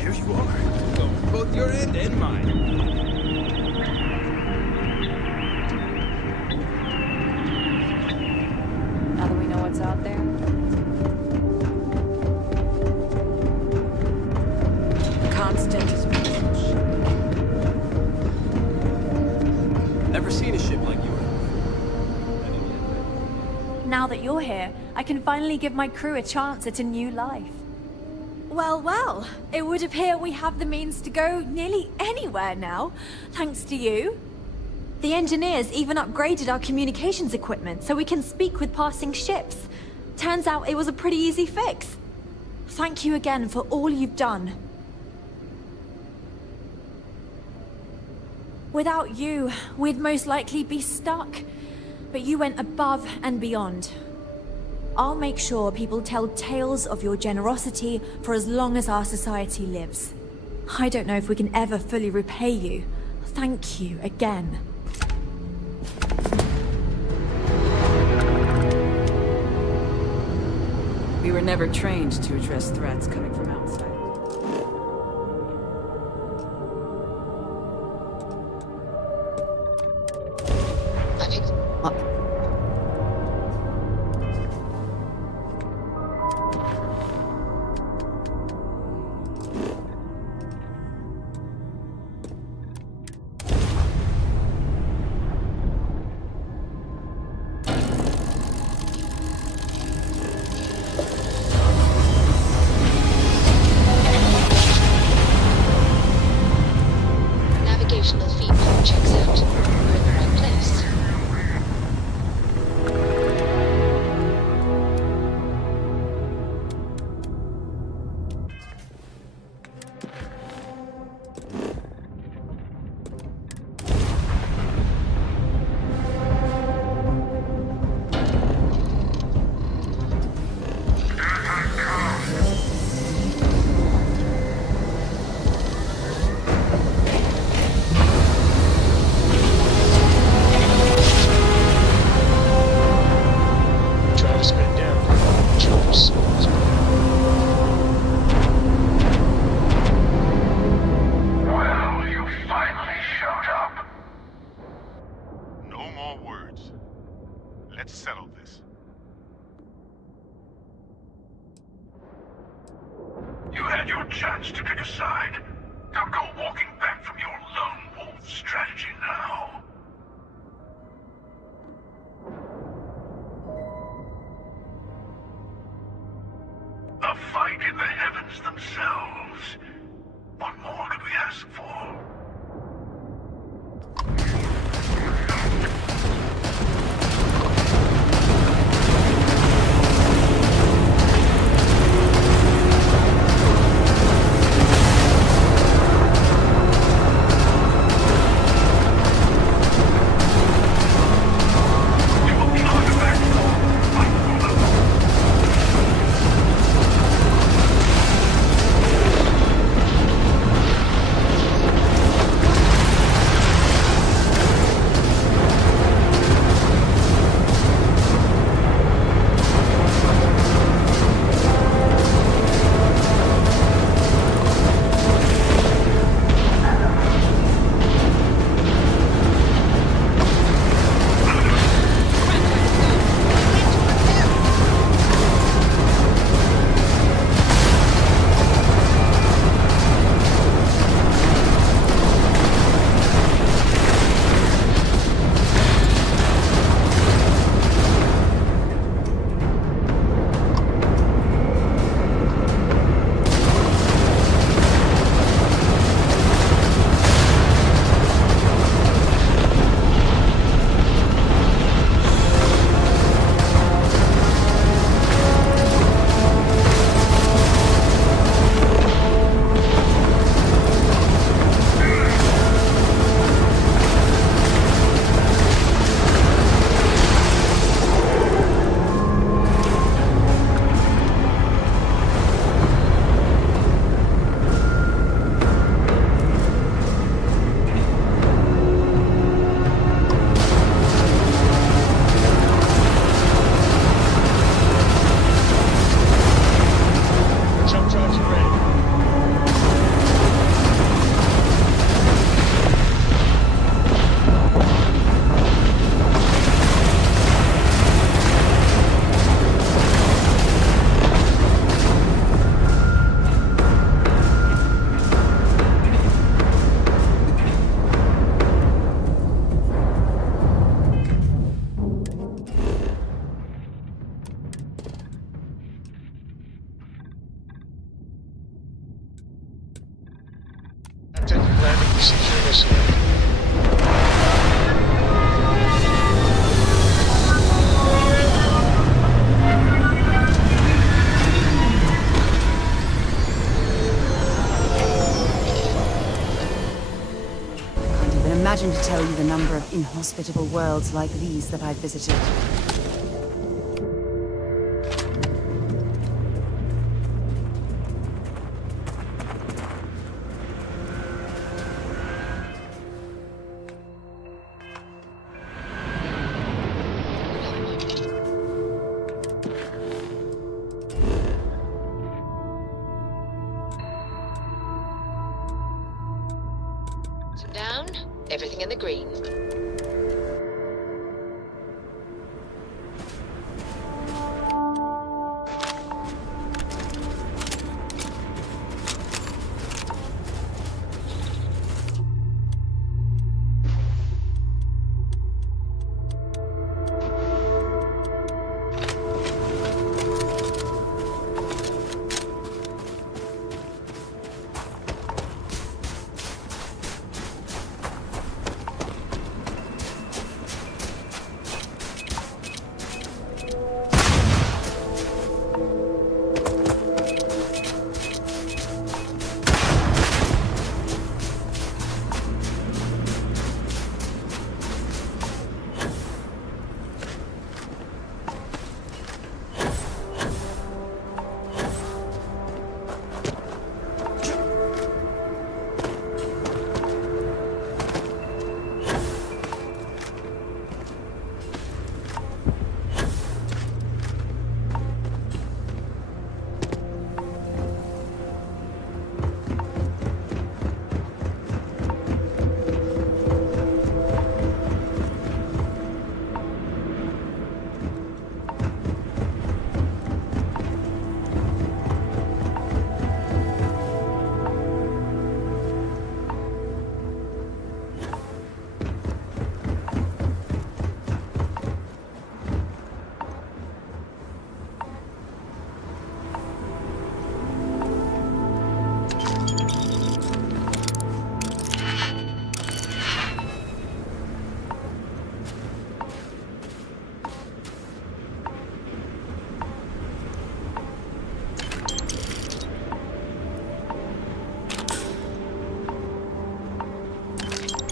Here you are. Both your end and mine. Now that we know what's out there, constant is Never seen a ship like yours. Now that you're here, I can finally give my crew a chance at a new life. Well, well, it would appear we have the means to go nearly anywhere now, thanks to you. The engineers even upgraded our communications equipment so we can speak with passing ships. Turns out it was a pretty easy fix. Thank you again for all you've done. Without you, we'd most likely be stuck. But you went above and beyond. I'll make sure people tell tales of your generosity for as long as our society lives. I don't know if we can ever fully repay you. Thank you again. We were never trained to address threats coming from outside. Navigational feedback checks out. We're in the right place. Let's settle this. You had your chance to pick a side. Don't go walking back from your lone wolf strategy now. A fight in the heavens themselves. What more could we ask for? security. Can't even imagine to tell you the number of inhospitable worlds like these that I've visited. Down, everything in the green.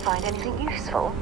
Find anything useful?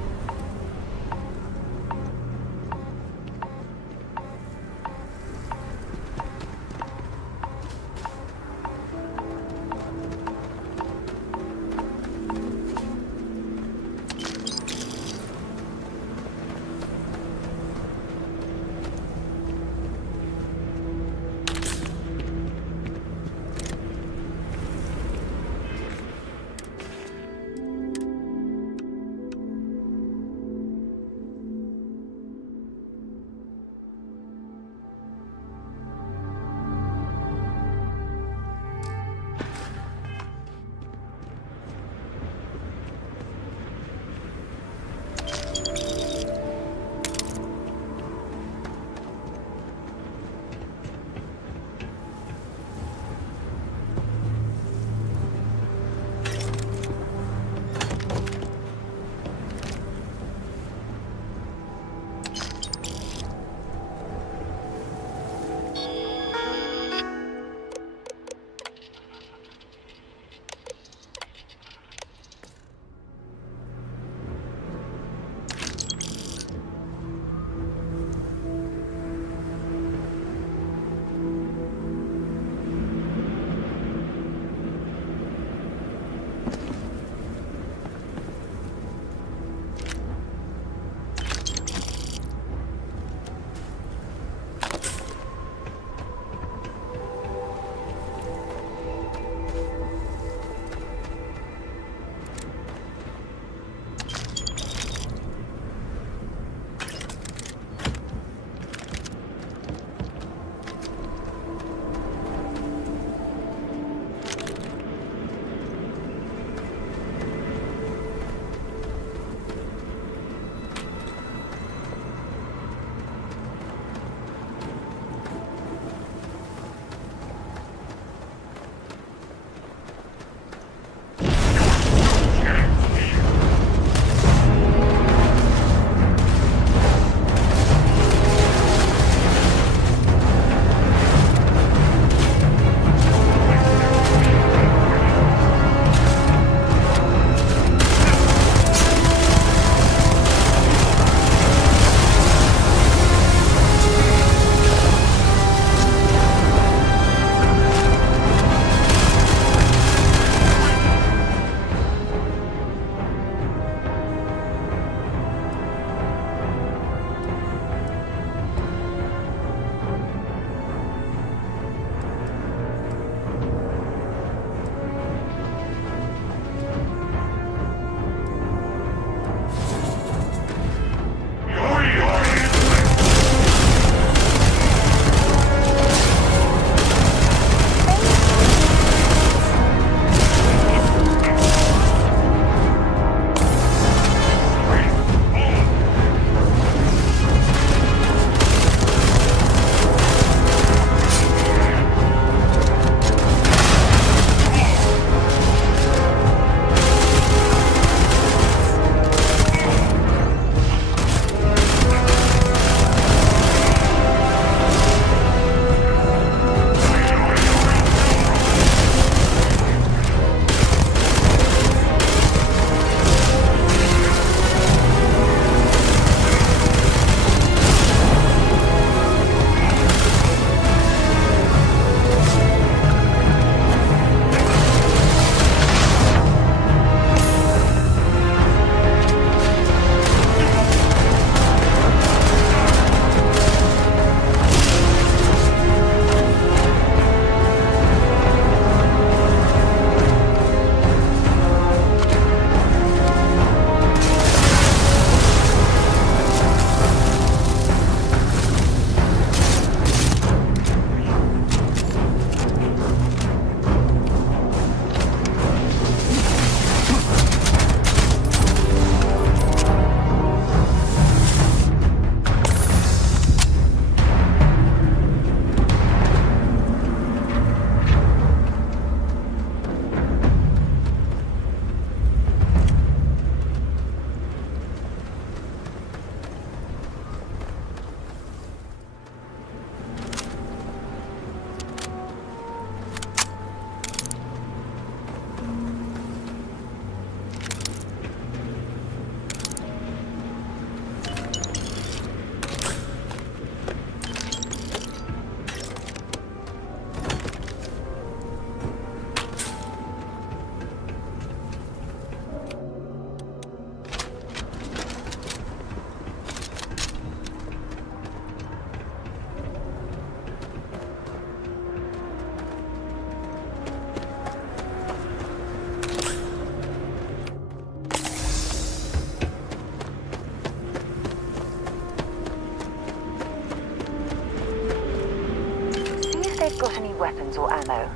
they've got any weapons or ammo.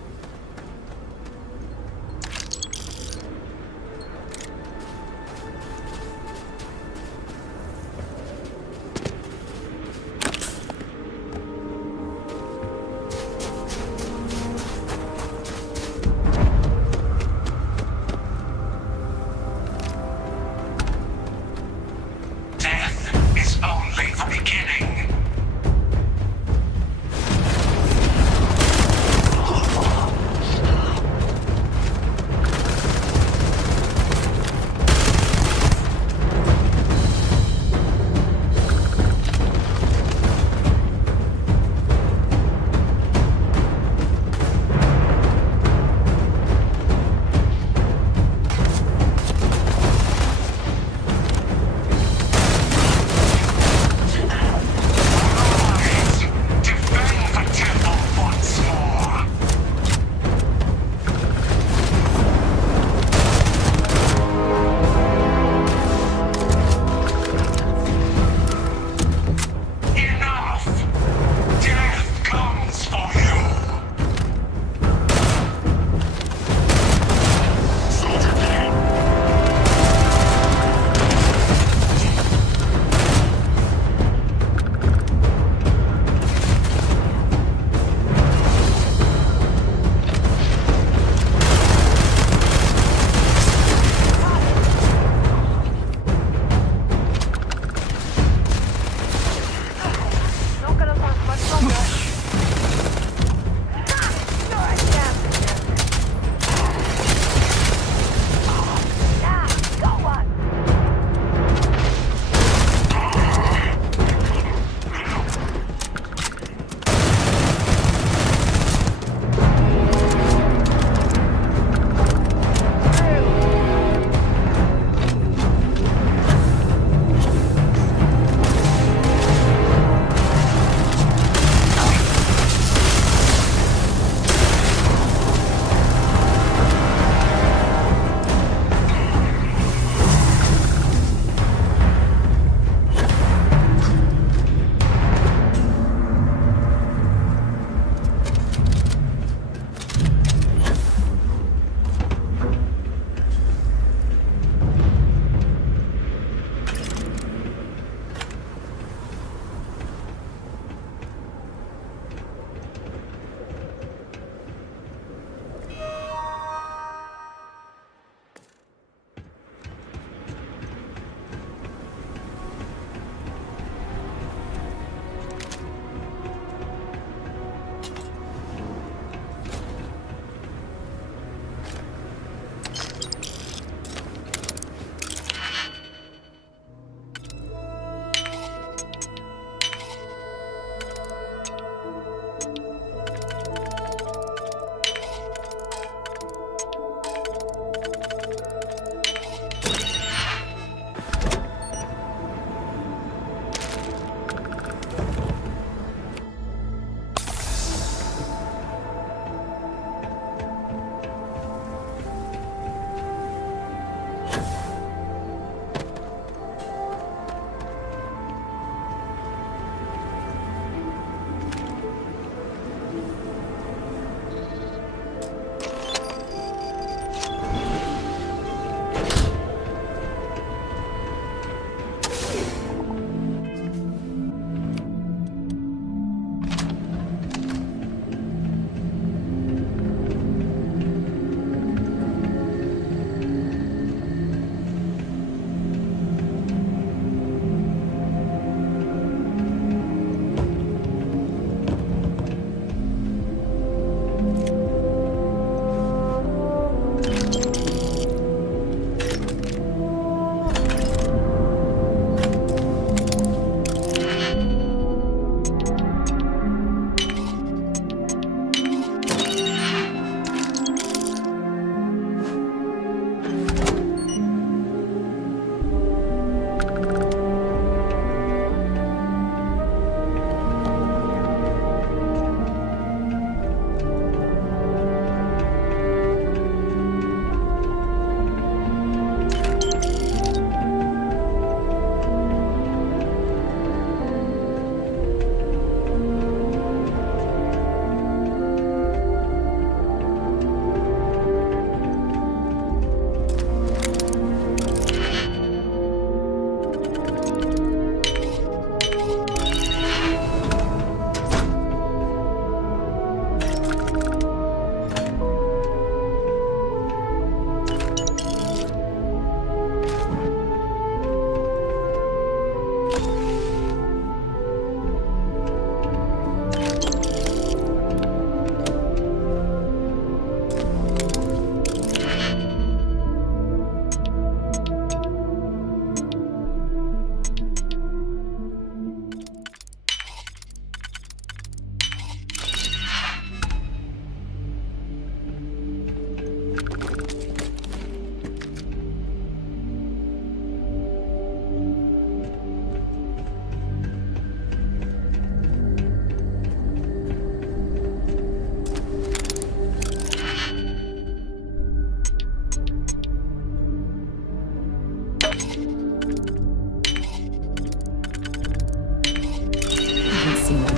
Death is only the beginning.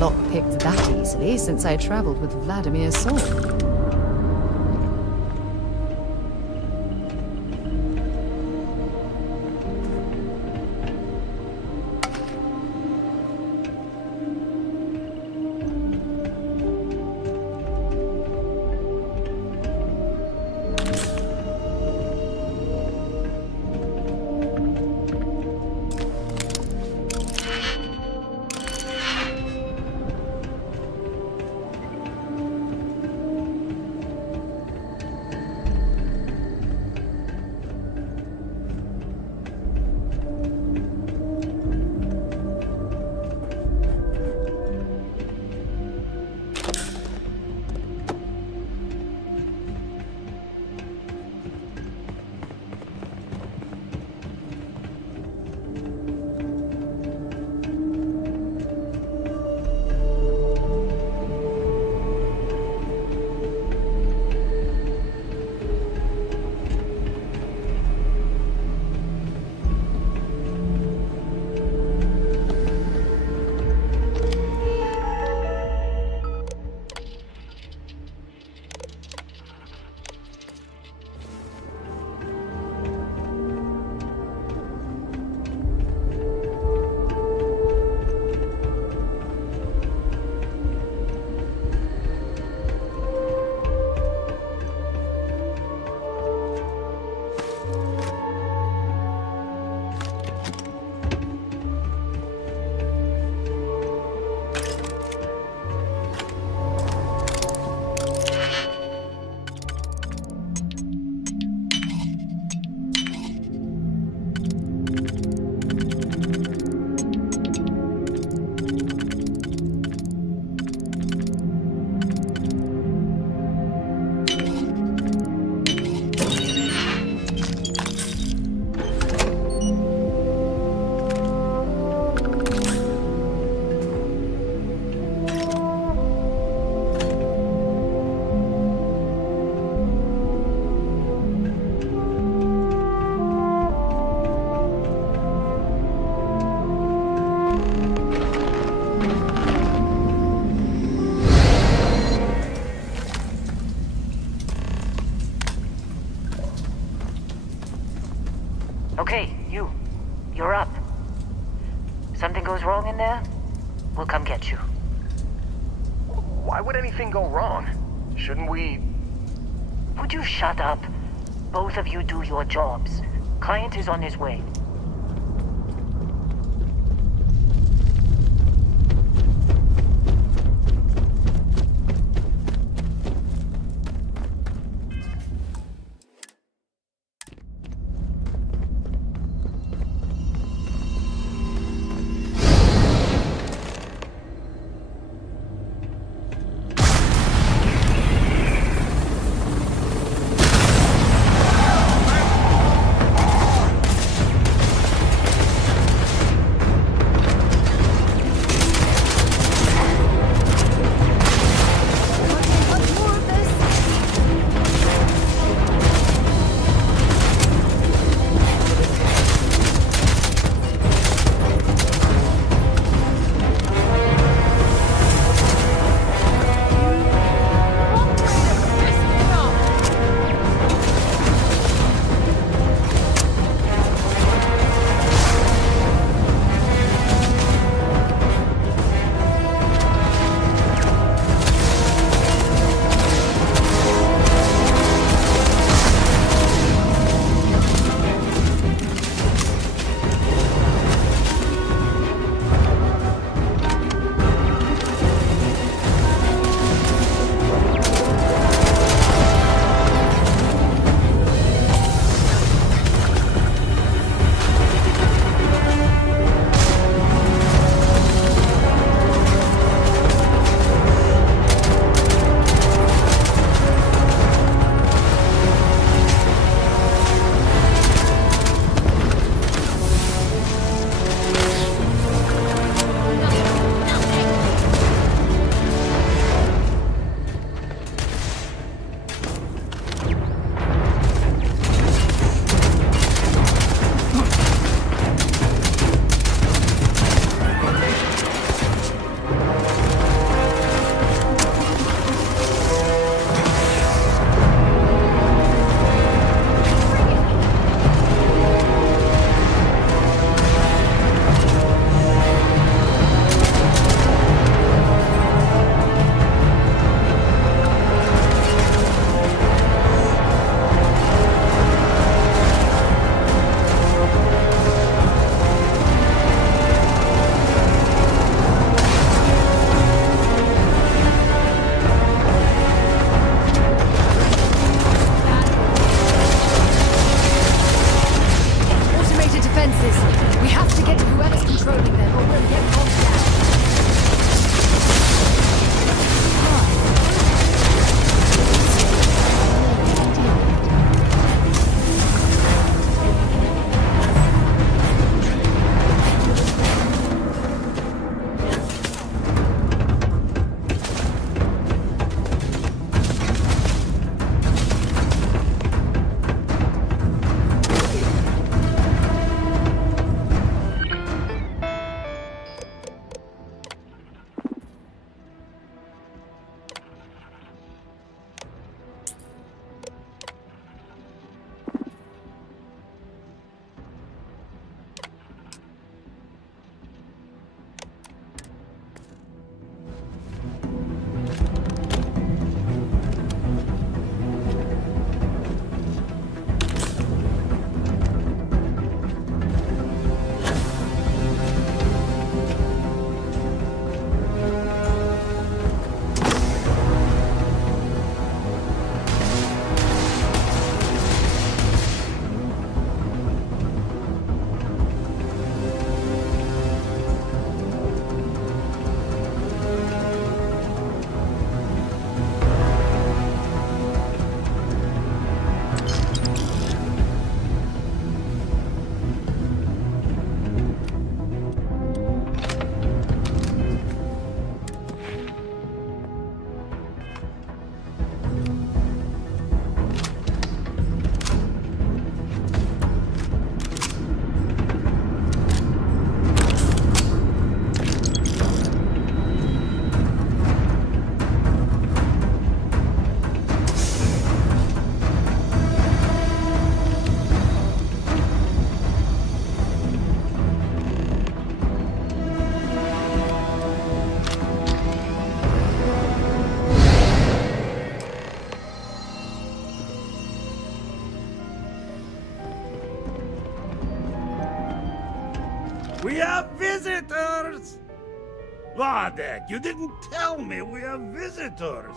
lockpicked that easily since I traveled with Vladimir's sword. Okay, you're up. Something goes wrong in there, we'll come get you. Why would anything go wrong? Shouldn't we... Would you shut up? Both of you do your jobs. Client is on his way. Wadek, you didn't tell me we have visitors.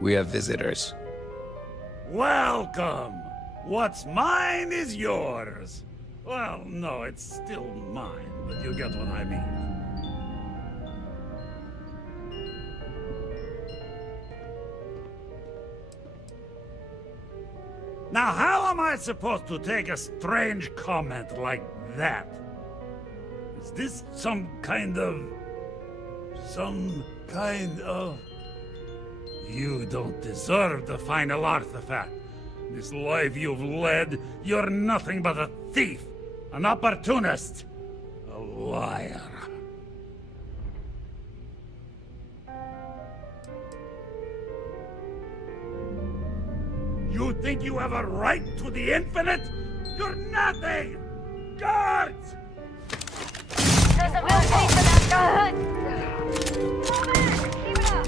We have visitors. Welcome. What's mine is yours. Well, no, it's still mine, but you get what I mean. Now, how am I supposed to take a strange comment like that? Is this some kind of... You don't deserve the final artifact. This life you've led, you're nothing but a thief, an opportunist, a liar. You think you have a right to the infinite? You're nothing! Guards! There's a military for that gun! Keep it up!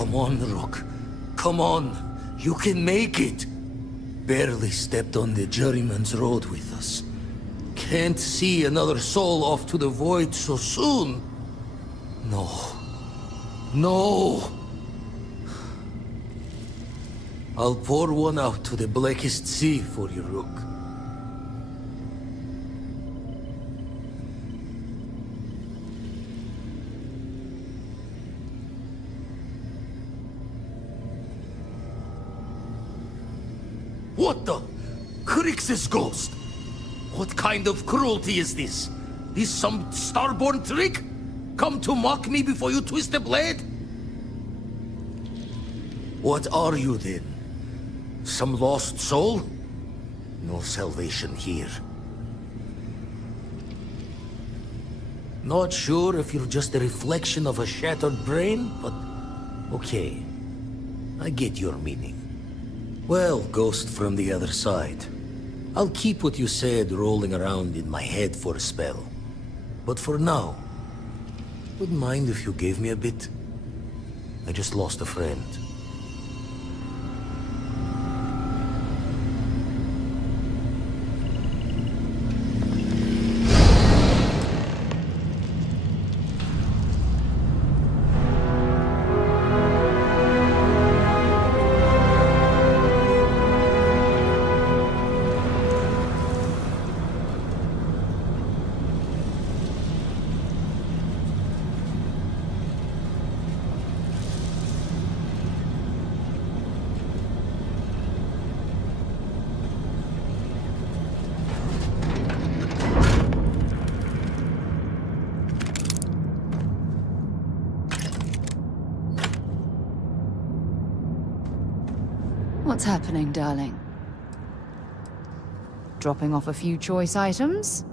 Come on, Rook. Come on. You can make it. Barely stepped on the juryman's road with us. Can't see another soul off to the void so soon. No. No. I'll pour one out to the blackest sea for you, Rook. What the? Crix's ghost? What kind of cruelty is this? This some starborn trick? Come to mock me before you twist the blade? What are you then? Some lost soul? No salvation here. Not sure if you're just a reflection of a shattered brain, but okay. I get your meaning. Well, ghost from the other side. I'll keep what you said rolling around in my head for a spell. But for now, wouldn't mind if you gave me a bit. I just lost a friend. What's happening, darling? Dropping off a few choice items?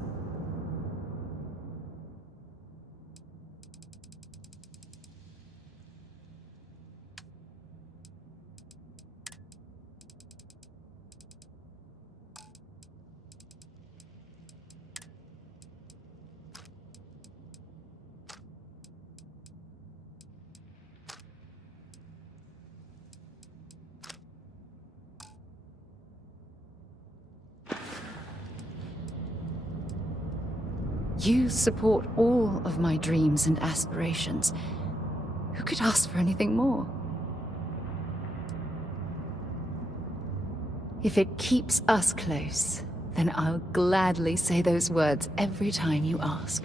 You support all of my dreams and aspirations. Who could ask for anything more? If it keeps us close, then I'll gladly say those words every time you ask.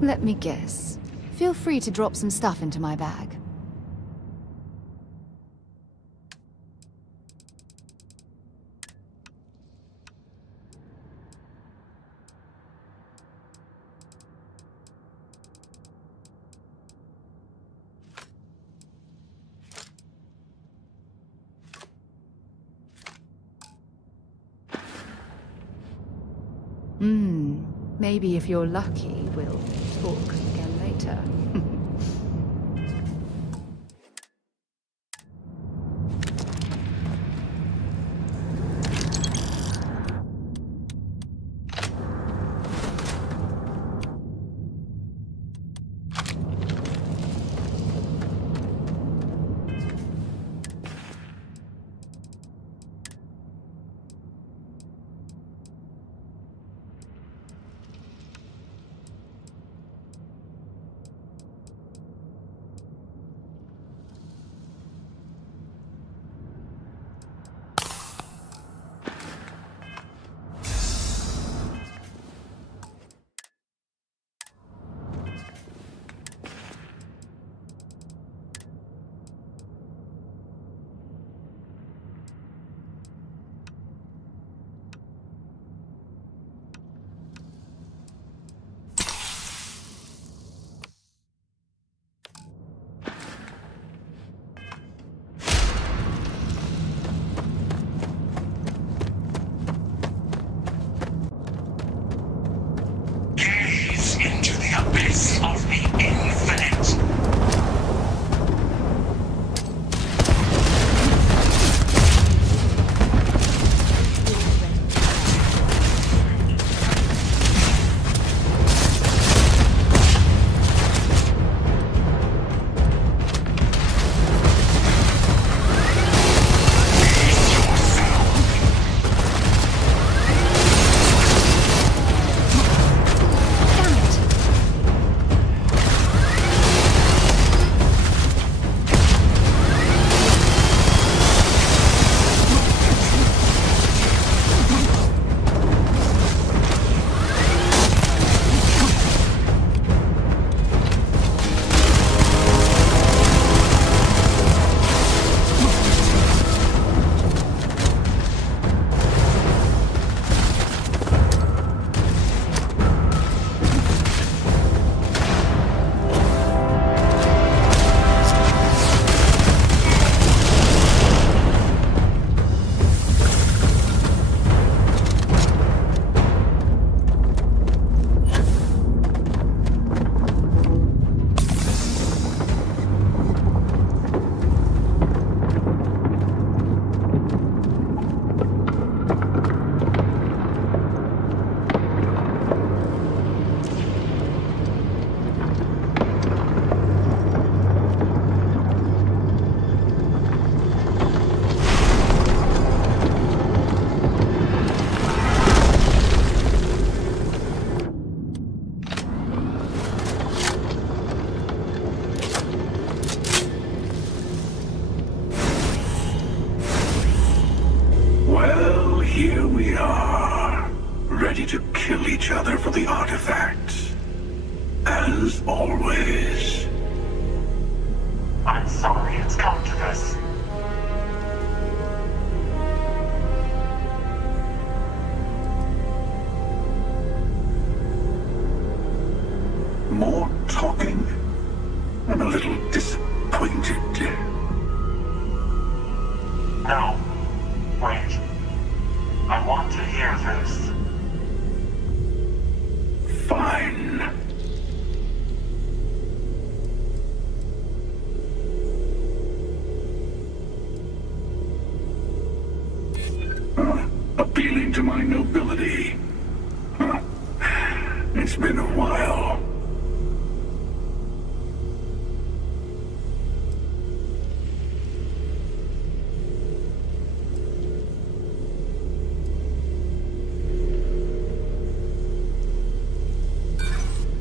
Let me guess. Feel free to drop some stuff into my bag. Maybe if you're lucky, we'll talk again later. kill each other for the artifacts. As always. I'm sorry it's come to this. More talking. I'm a little disappointed. No. Wait. I want to hear this. Fine. Appealing to my nobility. Huh. It's been a while.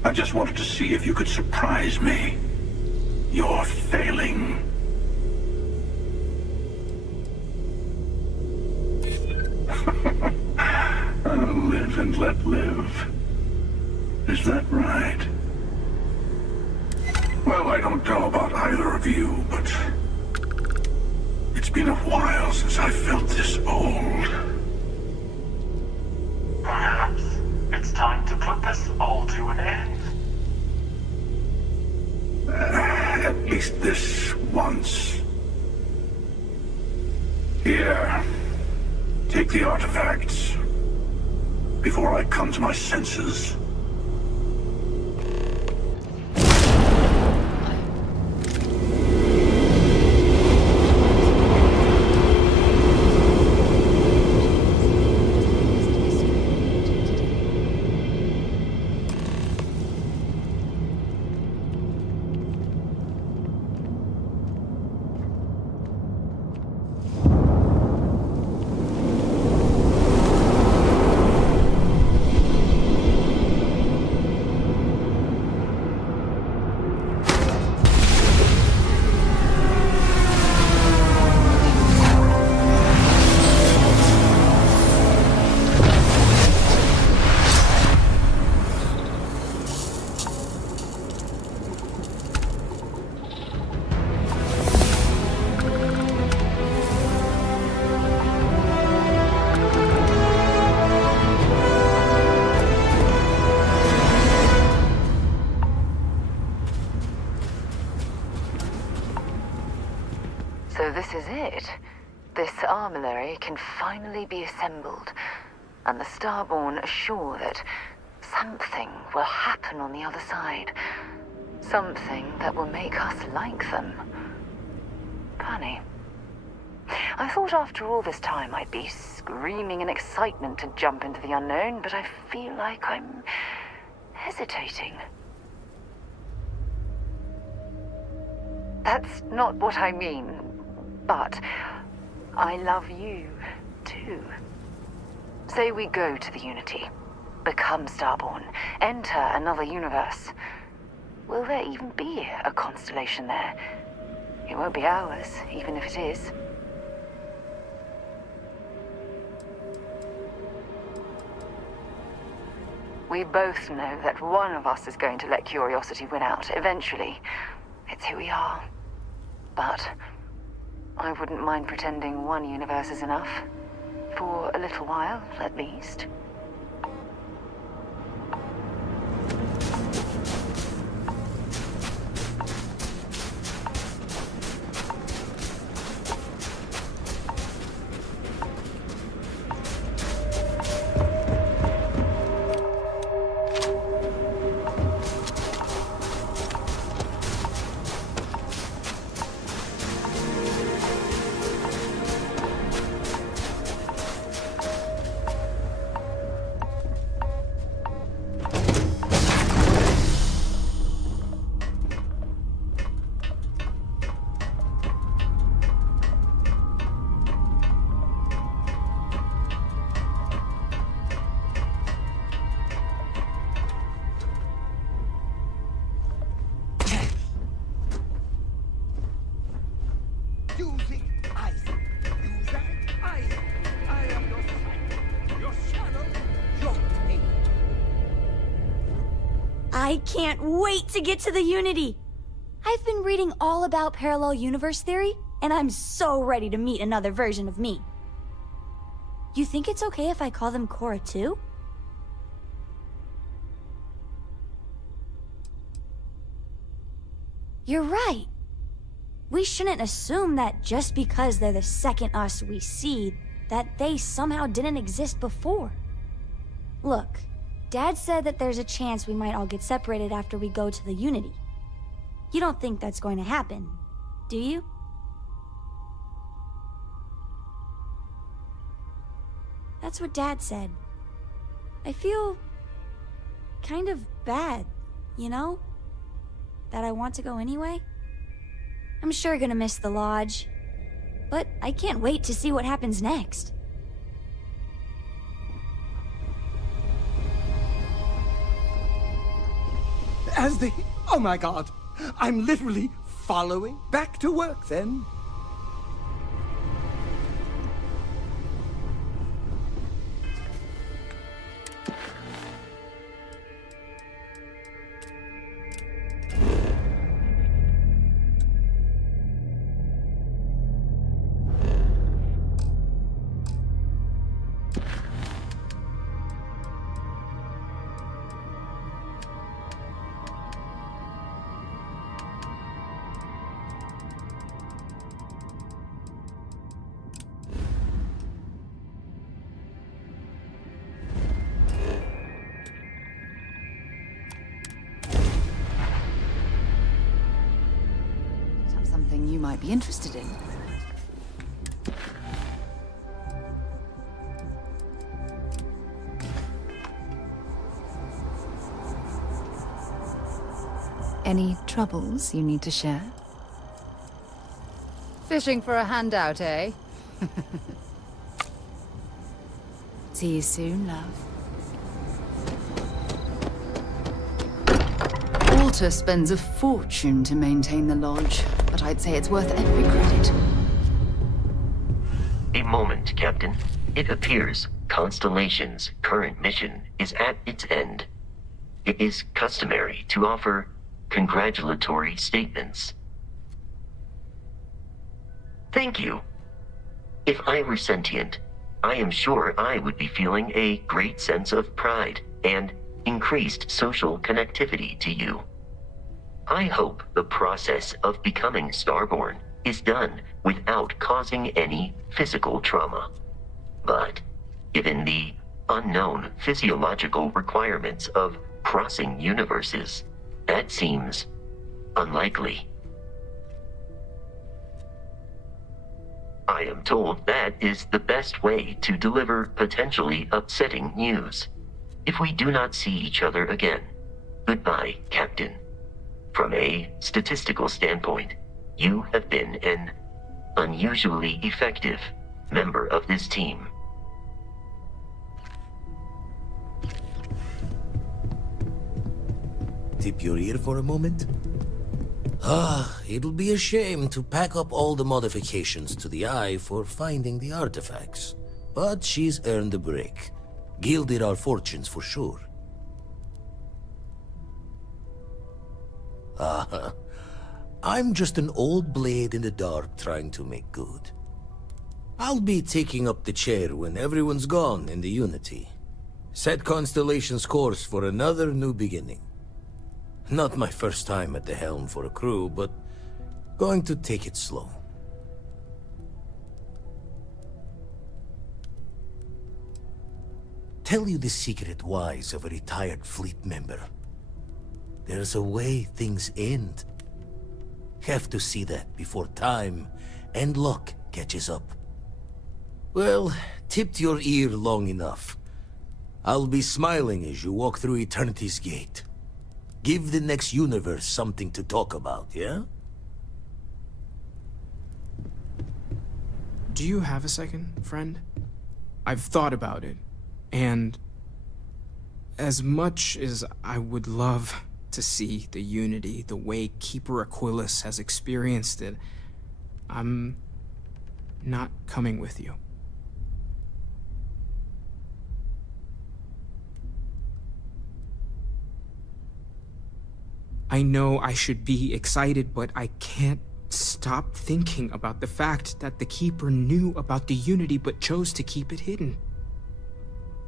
I just wanted to see if you could surprise me. You're failing. Live and let live. Is that right? Well, I don't know about either of you, but it's been a while since I felt this old. Perhaps it's time to put this all to an end. At least this once. Here. Take the artifacts. Before I come to my senses. So this is it. This armillary can finally be assembled, and the Starborn are sure that something will happen on the other side. Something that will make us like them. Funny. I thought after all this time I'd be screaming in excitement to jump into the unknown, but I feel like I'm hesitating. That's not what I mean, but I love you, too. Say we go to the Unity, become Starborn, enter another universe. Will there even be a constellation there? It won't be ours, even if it is. We both know that one of us is going to let curiosity win out, eventually. It's who we are. But I wouldn't mind pretending one universe is enough. For a little while, at least. I can't wait to get to the Unity! I've been reading all about parallel universe theory, and I'm so ready to meet another version of me. You think it's okay if I call them Cora too? You're right. We shouldn't assume that just because they're the second us we see, that they somehow didn't exist before. Look, Dad said that there's a chance we might all get separated after we go to the Unity. You don't think that's going to happen, do you? That's what Dad said. I feel kind of bad, you know? That I want to go anyway. I'm sure gonna miss the lodge, but I can't wait to see what happens next. As the... Oh my god! I'm literally following back to work then. Something you might be interested in. Any troubles you need to share? Fishing for a handout, eh? See you soon, love. Walter spends a fortune to maintain the lodge, but I'd say it's worth every credit. A moment, Captain. It appears Constellation's current mission is at its end. It is customary to offer congratulatory statements. Thank you. If I were sentient, I am sure I would be feeling a great sense of pride and increased social connectivity to you. I hope the process of becoming Starborn is done without causing any physical trauma. But given the unknown physiological requirements of crossing universes, that seems unlikely. I am told that is the best way to deliver potentially upsetting news. If we do not see each other again, goodbye, Captain. From a statistical standpoint, you have been an unusually effective member of this team. Tip your ear for a moment? It'll be a shame to pack up all the modifications to the Eye for finding the artifacts. But she's earned a break. Gilded our fortunes for sure. I'm just an old blade in the dark trying to make good. I'll be taking up the chair when everyone's gone in the Unity. Set Constellation's course for another new beginning. Not my first time at the helm for a crew, but going to take it slow. Tell you the secret wise of a retired fleet member. There's a way things end. Have to see that before time and luck catches up. Well, tipped your ear long enough. I'll be smiling as you walk through Eternity's gate. Give the next universe something to talk about, yeah? Do you have a second, friend? I've thought about it, and as much as I would love to see the Unity the way Keeper Aquilus has experienced it, I'm not coming with you. I know I should be excited, but I can't stop thinking about the fact that the Keeper knew about the Unity but chose to keep it hidden.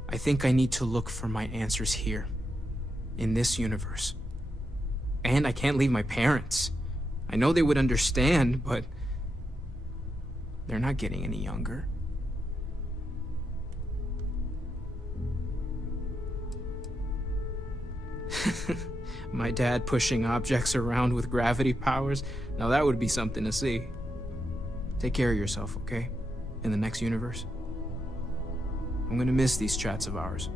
I think I need to look for my answers here, in this universe. And I can't leave my parents. I know they would understand, but they're not getting any younger. My dad pushing objects around with gravity powers, now that would be something to see. Take care of yourself, okay? In the next universe. I'm gonna miss these chats of ours.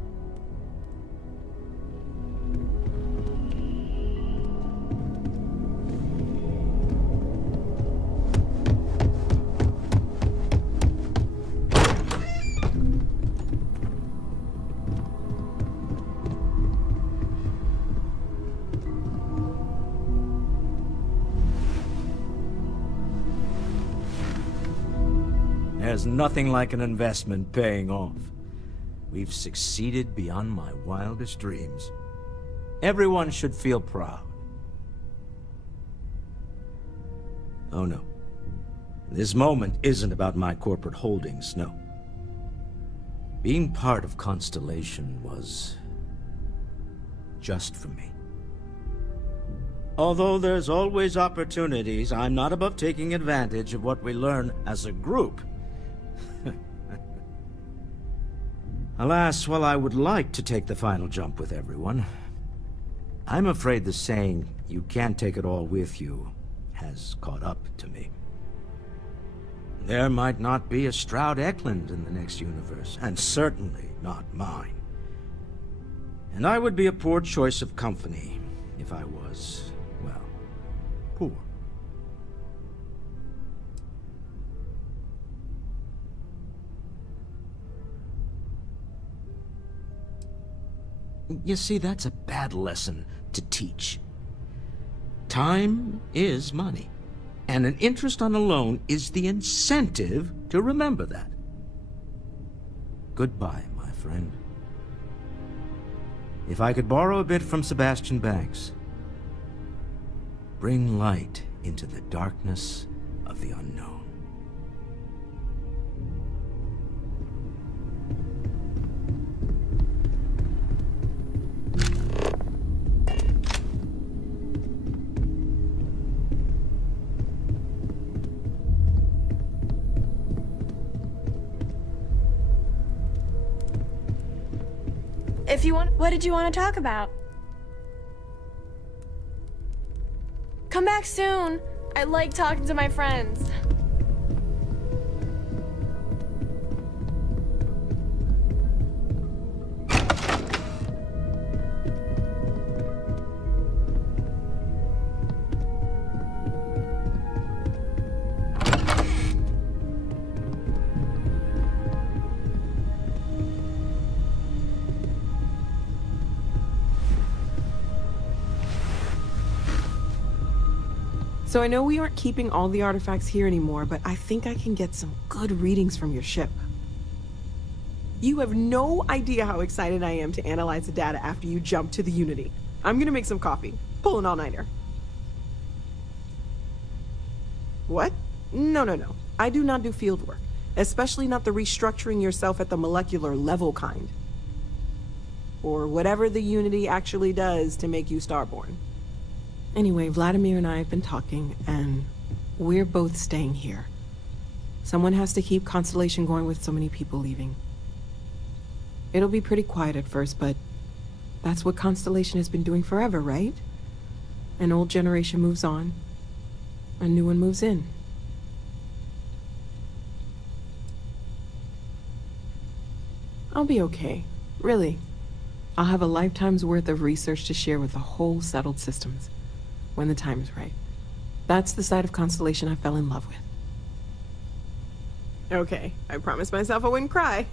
There's nothing like an investment paying off. We've succeeded beyond my wildest dreams. Everyone should feel proud. Oh no. This moment isn't about my corporate holdings, no. Being part of Constellation was just for me. Although there's always opportunities, I'm not above taking advantage of what we learn as a group. Alas, while I would like to take the final jump with everyone, I'm afraid the saying, "you can't take it all with you," has caught up to me. There might not be a Stroud Eklund in the next universe, and certainly not mine. And I would be a poor choice of company if I was, well, poor. You see, that's a bad lesson to teach. Time is money, and an interest on a loan is the incentive to remember that. Goodbye, my friend. If I could borrow a bit from Sebastian Banks, bring light into the darkness of the unknown. If you want, what did you want to talk about? Come back soon. I like talking to my friends. So I know we aren't keeping all the artifacts here anymore, but I think I can get some good readings from your ship. You have no idea how excited I am to analyze the data after you jump to the Unity. I'm gonna make some coffee. Pull an all-nighter. What? No. I do not do field work, especially not the restructuring yourself at the molecular level kind. Or whatever the Unity actually does to make you starborn. Anyway, Vladimir and I have been talking, and we're both staying here. Someone has to keep Constellation going with so many people leaving. It'll be pretty quiet at first, but that's what Constellation has been doing forever, right? An old generation moves on, a new one moves in. I'll be okay, really. I'll have a lifetime's worth of research to share with the whole settled systems. When the time is right. That's the side of Constellation I fell in love with. Okay, I promised myself I wouldn't cry.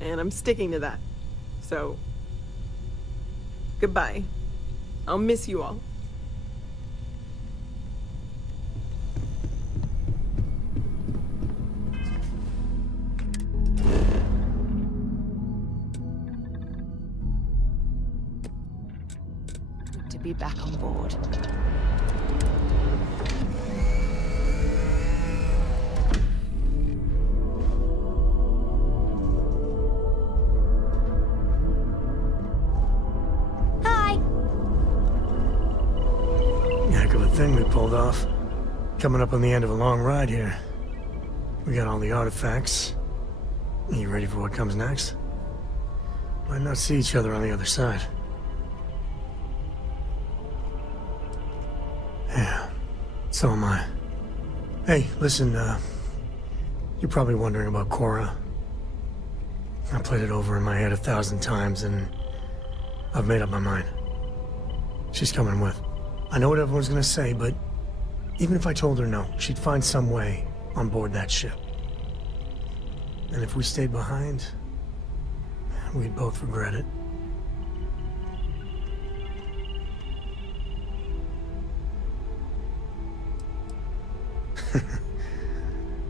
And I'm sticking to that. So, goodbye. I'll miss you all. to be back on board. Hi! Heck of a thing we pulled off. Coming up on the end of a long ride here. We got all the artifacts. You ready for what comes next? Might not see each other on the other side. Yeah, so am I. Hey, listen, you're probably wondering about Cora. I played it over in my head 1,000 times, and I've made up my mind. She's coming with. I know what everyone's gonna say, but even if I told her no, she'd find some way on board that ship. And if we stayed behind, we'd both regret it.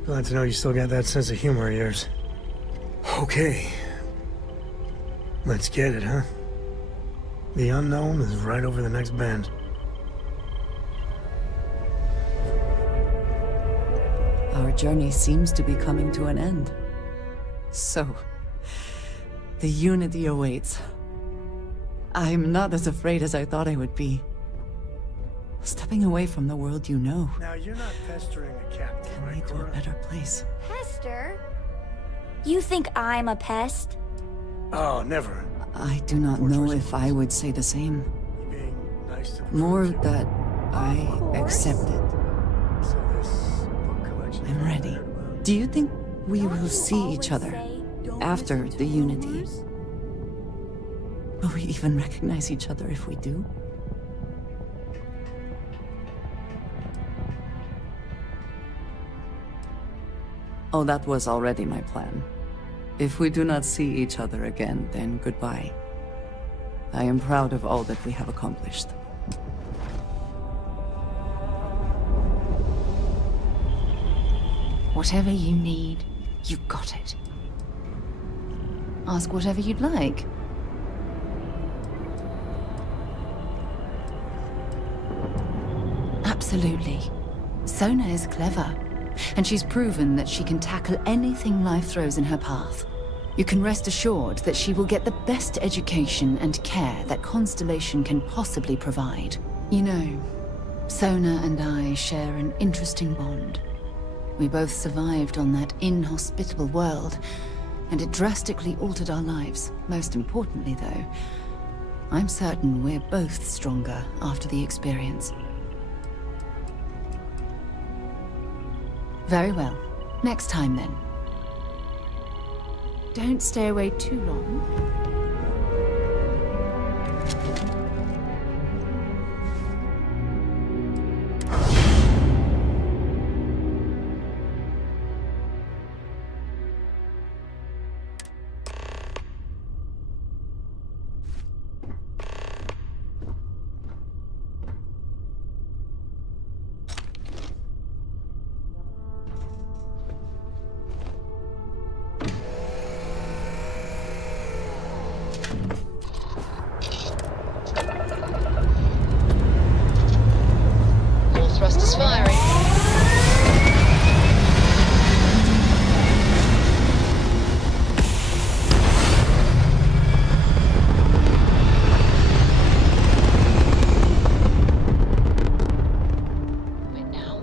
Glad to know you still got that sense of humor of yours. Okay. Let's get it, huh? The unknown is right over the next bend. Our journey seems to be coming to an end. So, the Unity awaits. I'm not as afraid as I thought I would be. Stepping away from the world you know Now, you're not pestering a captain, can lead to a better place. Pester? You think I'm a pest? Oh, never. I do not know if I would say the same. You being nice to the More crew. that I accept it. So this book collection. I'm ready. Do you think we will see each other after the Unity? Will we even recognize each other if we do? Oh, that was already my plan. If we do not see each other again, then goodbye. I am proud of all that we have accomplished. Whatever you need, you got it. Ask whatever you'd like. Absolutely. Sona is clever, and she's proven that she can tackle anything life throws in her path. You can rest assured that she will get the best education and care that Constellation can possibly provide. You know, Sona and I share an interesting bond. We both survived on that inhospitable world, and it drastically altered our lives. Most importantly, though, I'm certain we're both stronger after the experience. Very well. Next time, then. Don't stay away too long. All thrusters firing. Wait now.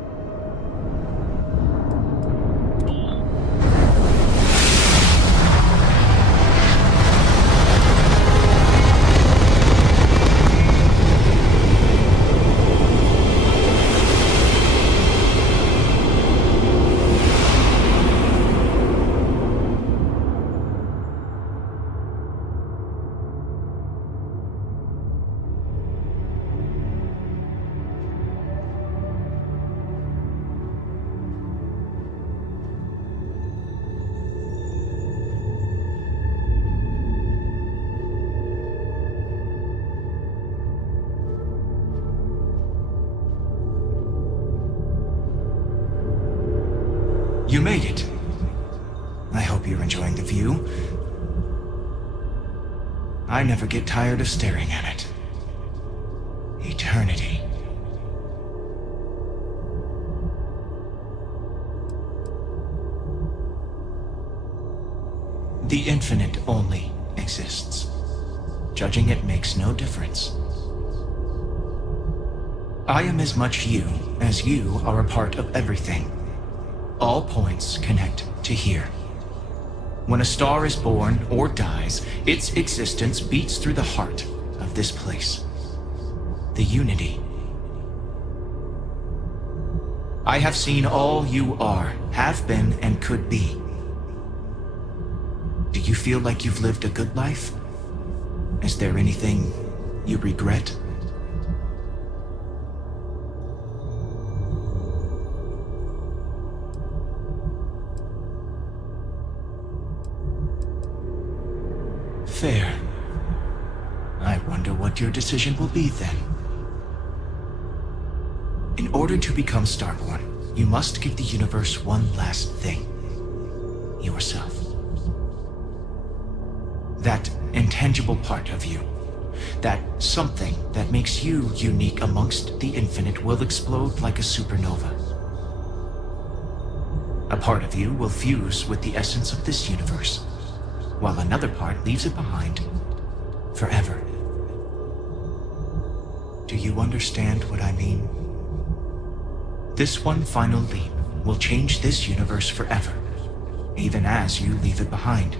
You made it. I hope you're enjoying the view. I never get tired of staring at it. eternity. The infinite only exists. Judging it makes no difference. I am as much you as you are a part of everything. All points connect to here. When a star is born or dies, its existence beats through the heart of this place. The unity. I have seen all you are, have been, and could be. Do you feel like you've lived a good life? Is there anything you regret? Fair. I wonder what your decision will be then. In order to become Starborn, you must give the universe one last thing. Yourself. That intangible part of you. That something that makes you unique amongst the infinite will explode like a supernova. A part of you will fuse with the essence of this universe, while another part leaves it behind forever. Do you understand what I mean? This one final leap will change this universe forever, even as you leave it behind.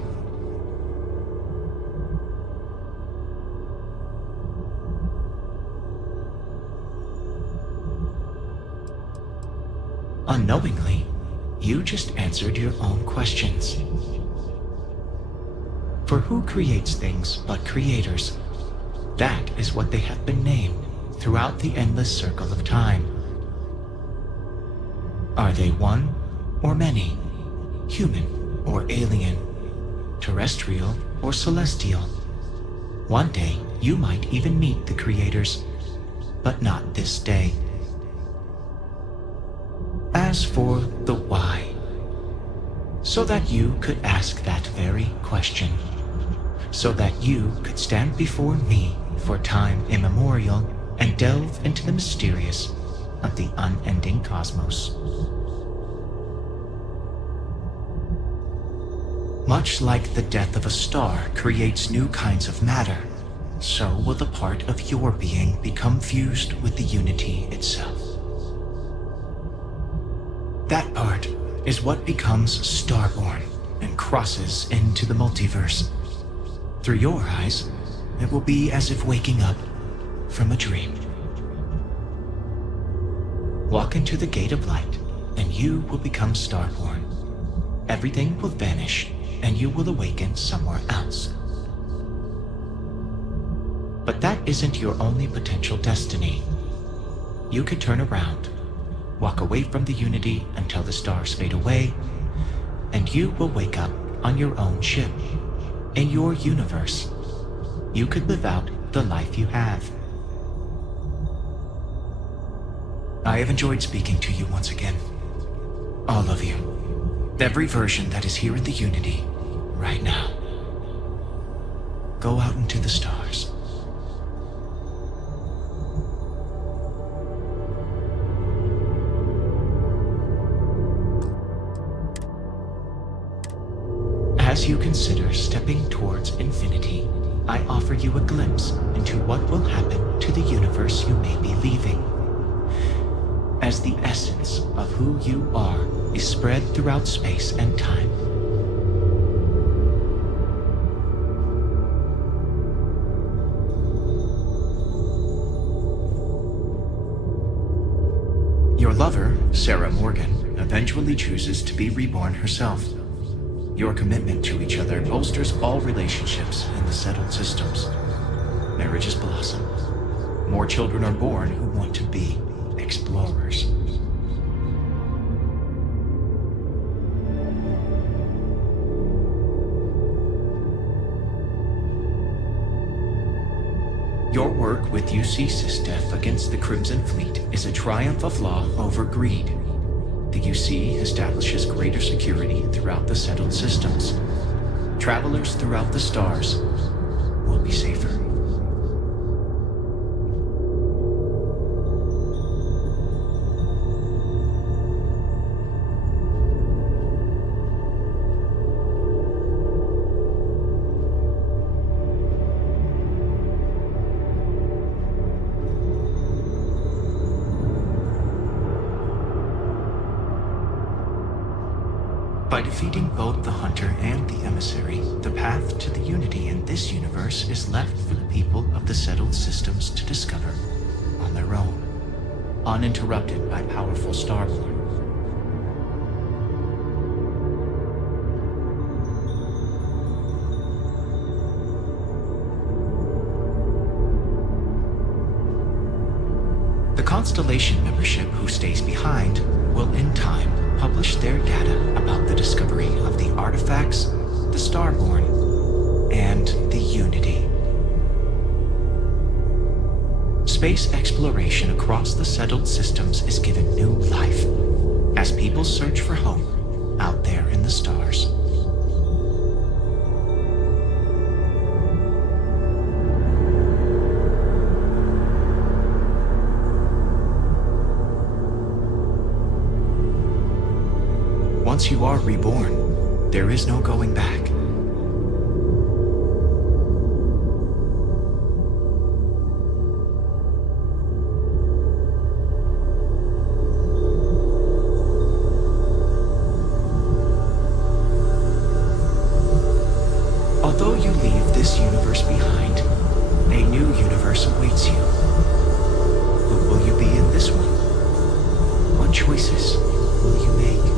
Unknowingly, you just answered your own questions. For who creates things but creators? That is what they have been named throughout the endless circle of time. Are they one or many? Human or alien? Terrestrial or celestial? One day, you might even meet the creators, but not this day. As for the why, so that you could ask that very question, so that you could stand before me for time immemorial and delve into the mysterious of the unending cosmos. Much like the death of a star creates new kinds of matter, so will the part of your being become fused with the unity itself. That part is what becomes Starborn and crosses into the multiverse. Through your eyes, it will be as if waking up from a dream. Walk into the gate of light, and you will become Starborn. Everything will vanish, and you will awaken somewhere else. But that isn't your only potential destiny. You could turn around, walk away from the unity until the stars fade away, and you will wake up on your own ship, in your universe. You could live out the life you have. I have enjoyed speaking to you once again. All of you. Every version that is here in the Unity, right now. Go out into the stars. As you consider stepping towards infinity, I offer you a glimpse into what will happen to the universe you may be leaving. As the essence of who you are is spread throughout space and time. Your lover, Sarah Morgan, eventually chooses to be reborn herself. Your commitment to each other bolsters all relationships in the settled systems. Marriages blossom. More children are born who want to be explorers. Your work with UC SysDef against the Crimson Fleet is a triumph of law over greed. The UC establishes greater security throughout the settled systems. Travelers throughout the stars will be safer. By defeating both the hunter and the emissary, the path to the unity in this universe is left for the people of the settled systems to discover on their own, uninterrupted by powerful Starborn. The Constellation membership who stays behind will in time publish their data about the discovery of the artifacts, the Starborn, and the Unity. Space exploration across the settled systems is given new life as people search for home out there in the stars. Once you are reborn, there is no going back. Although you leave this universe behind, a new universe awaits you. Who will you be in this one? What choices will you make?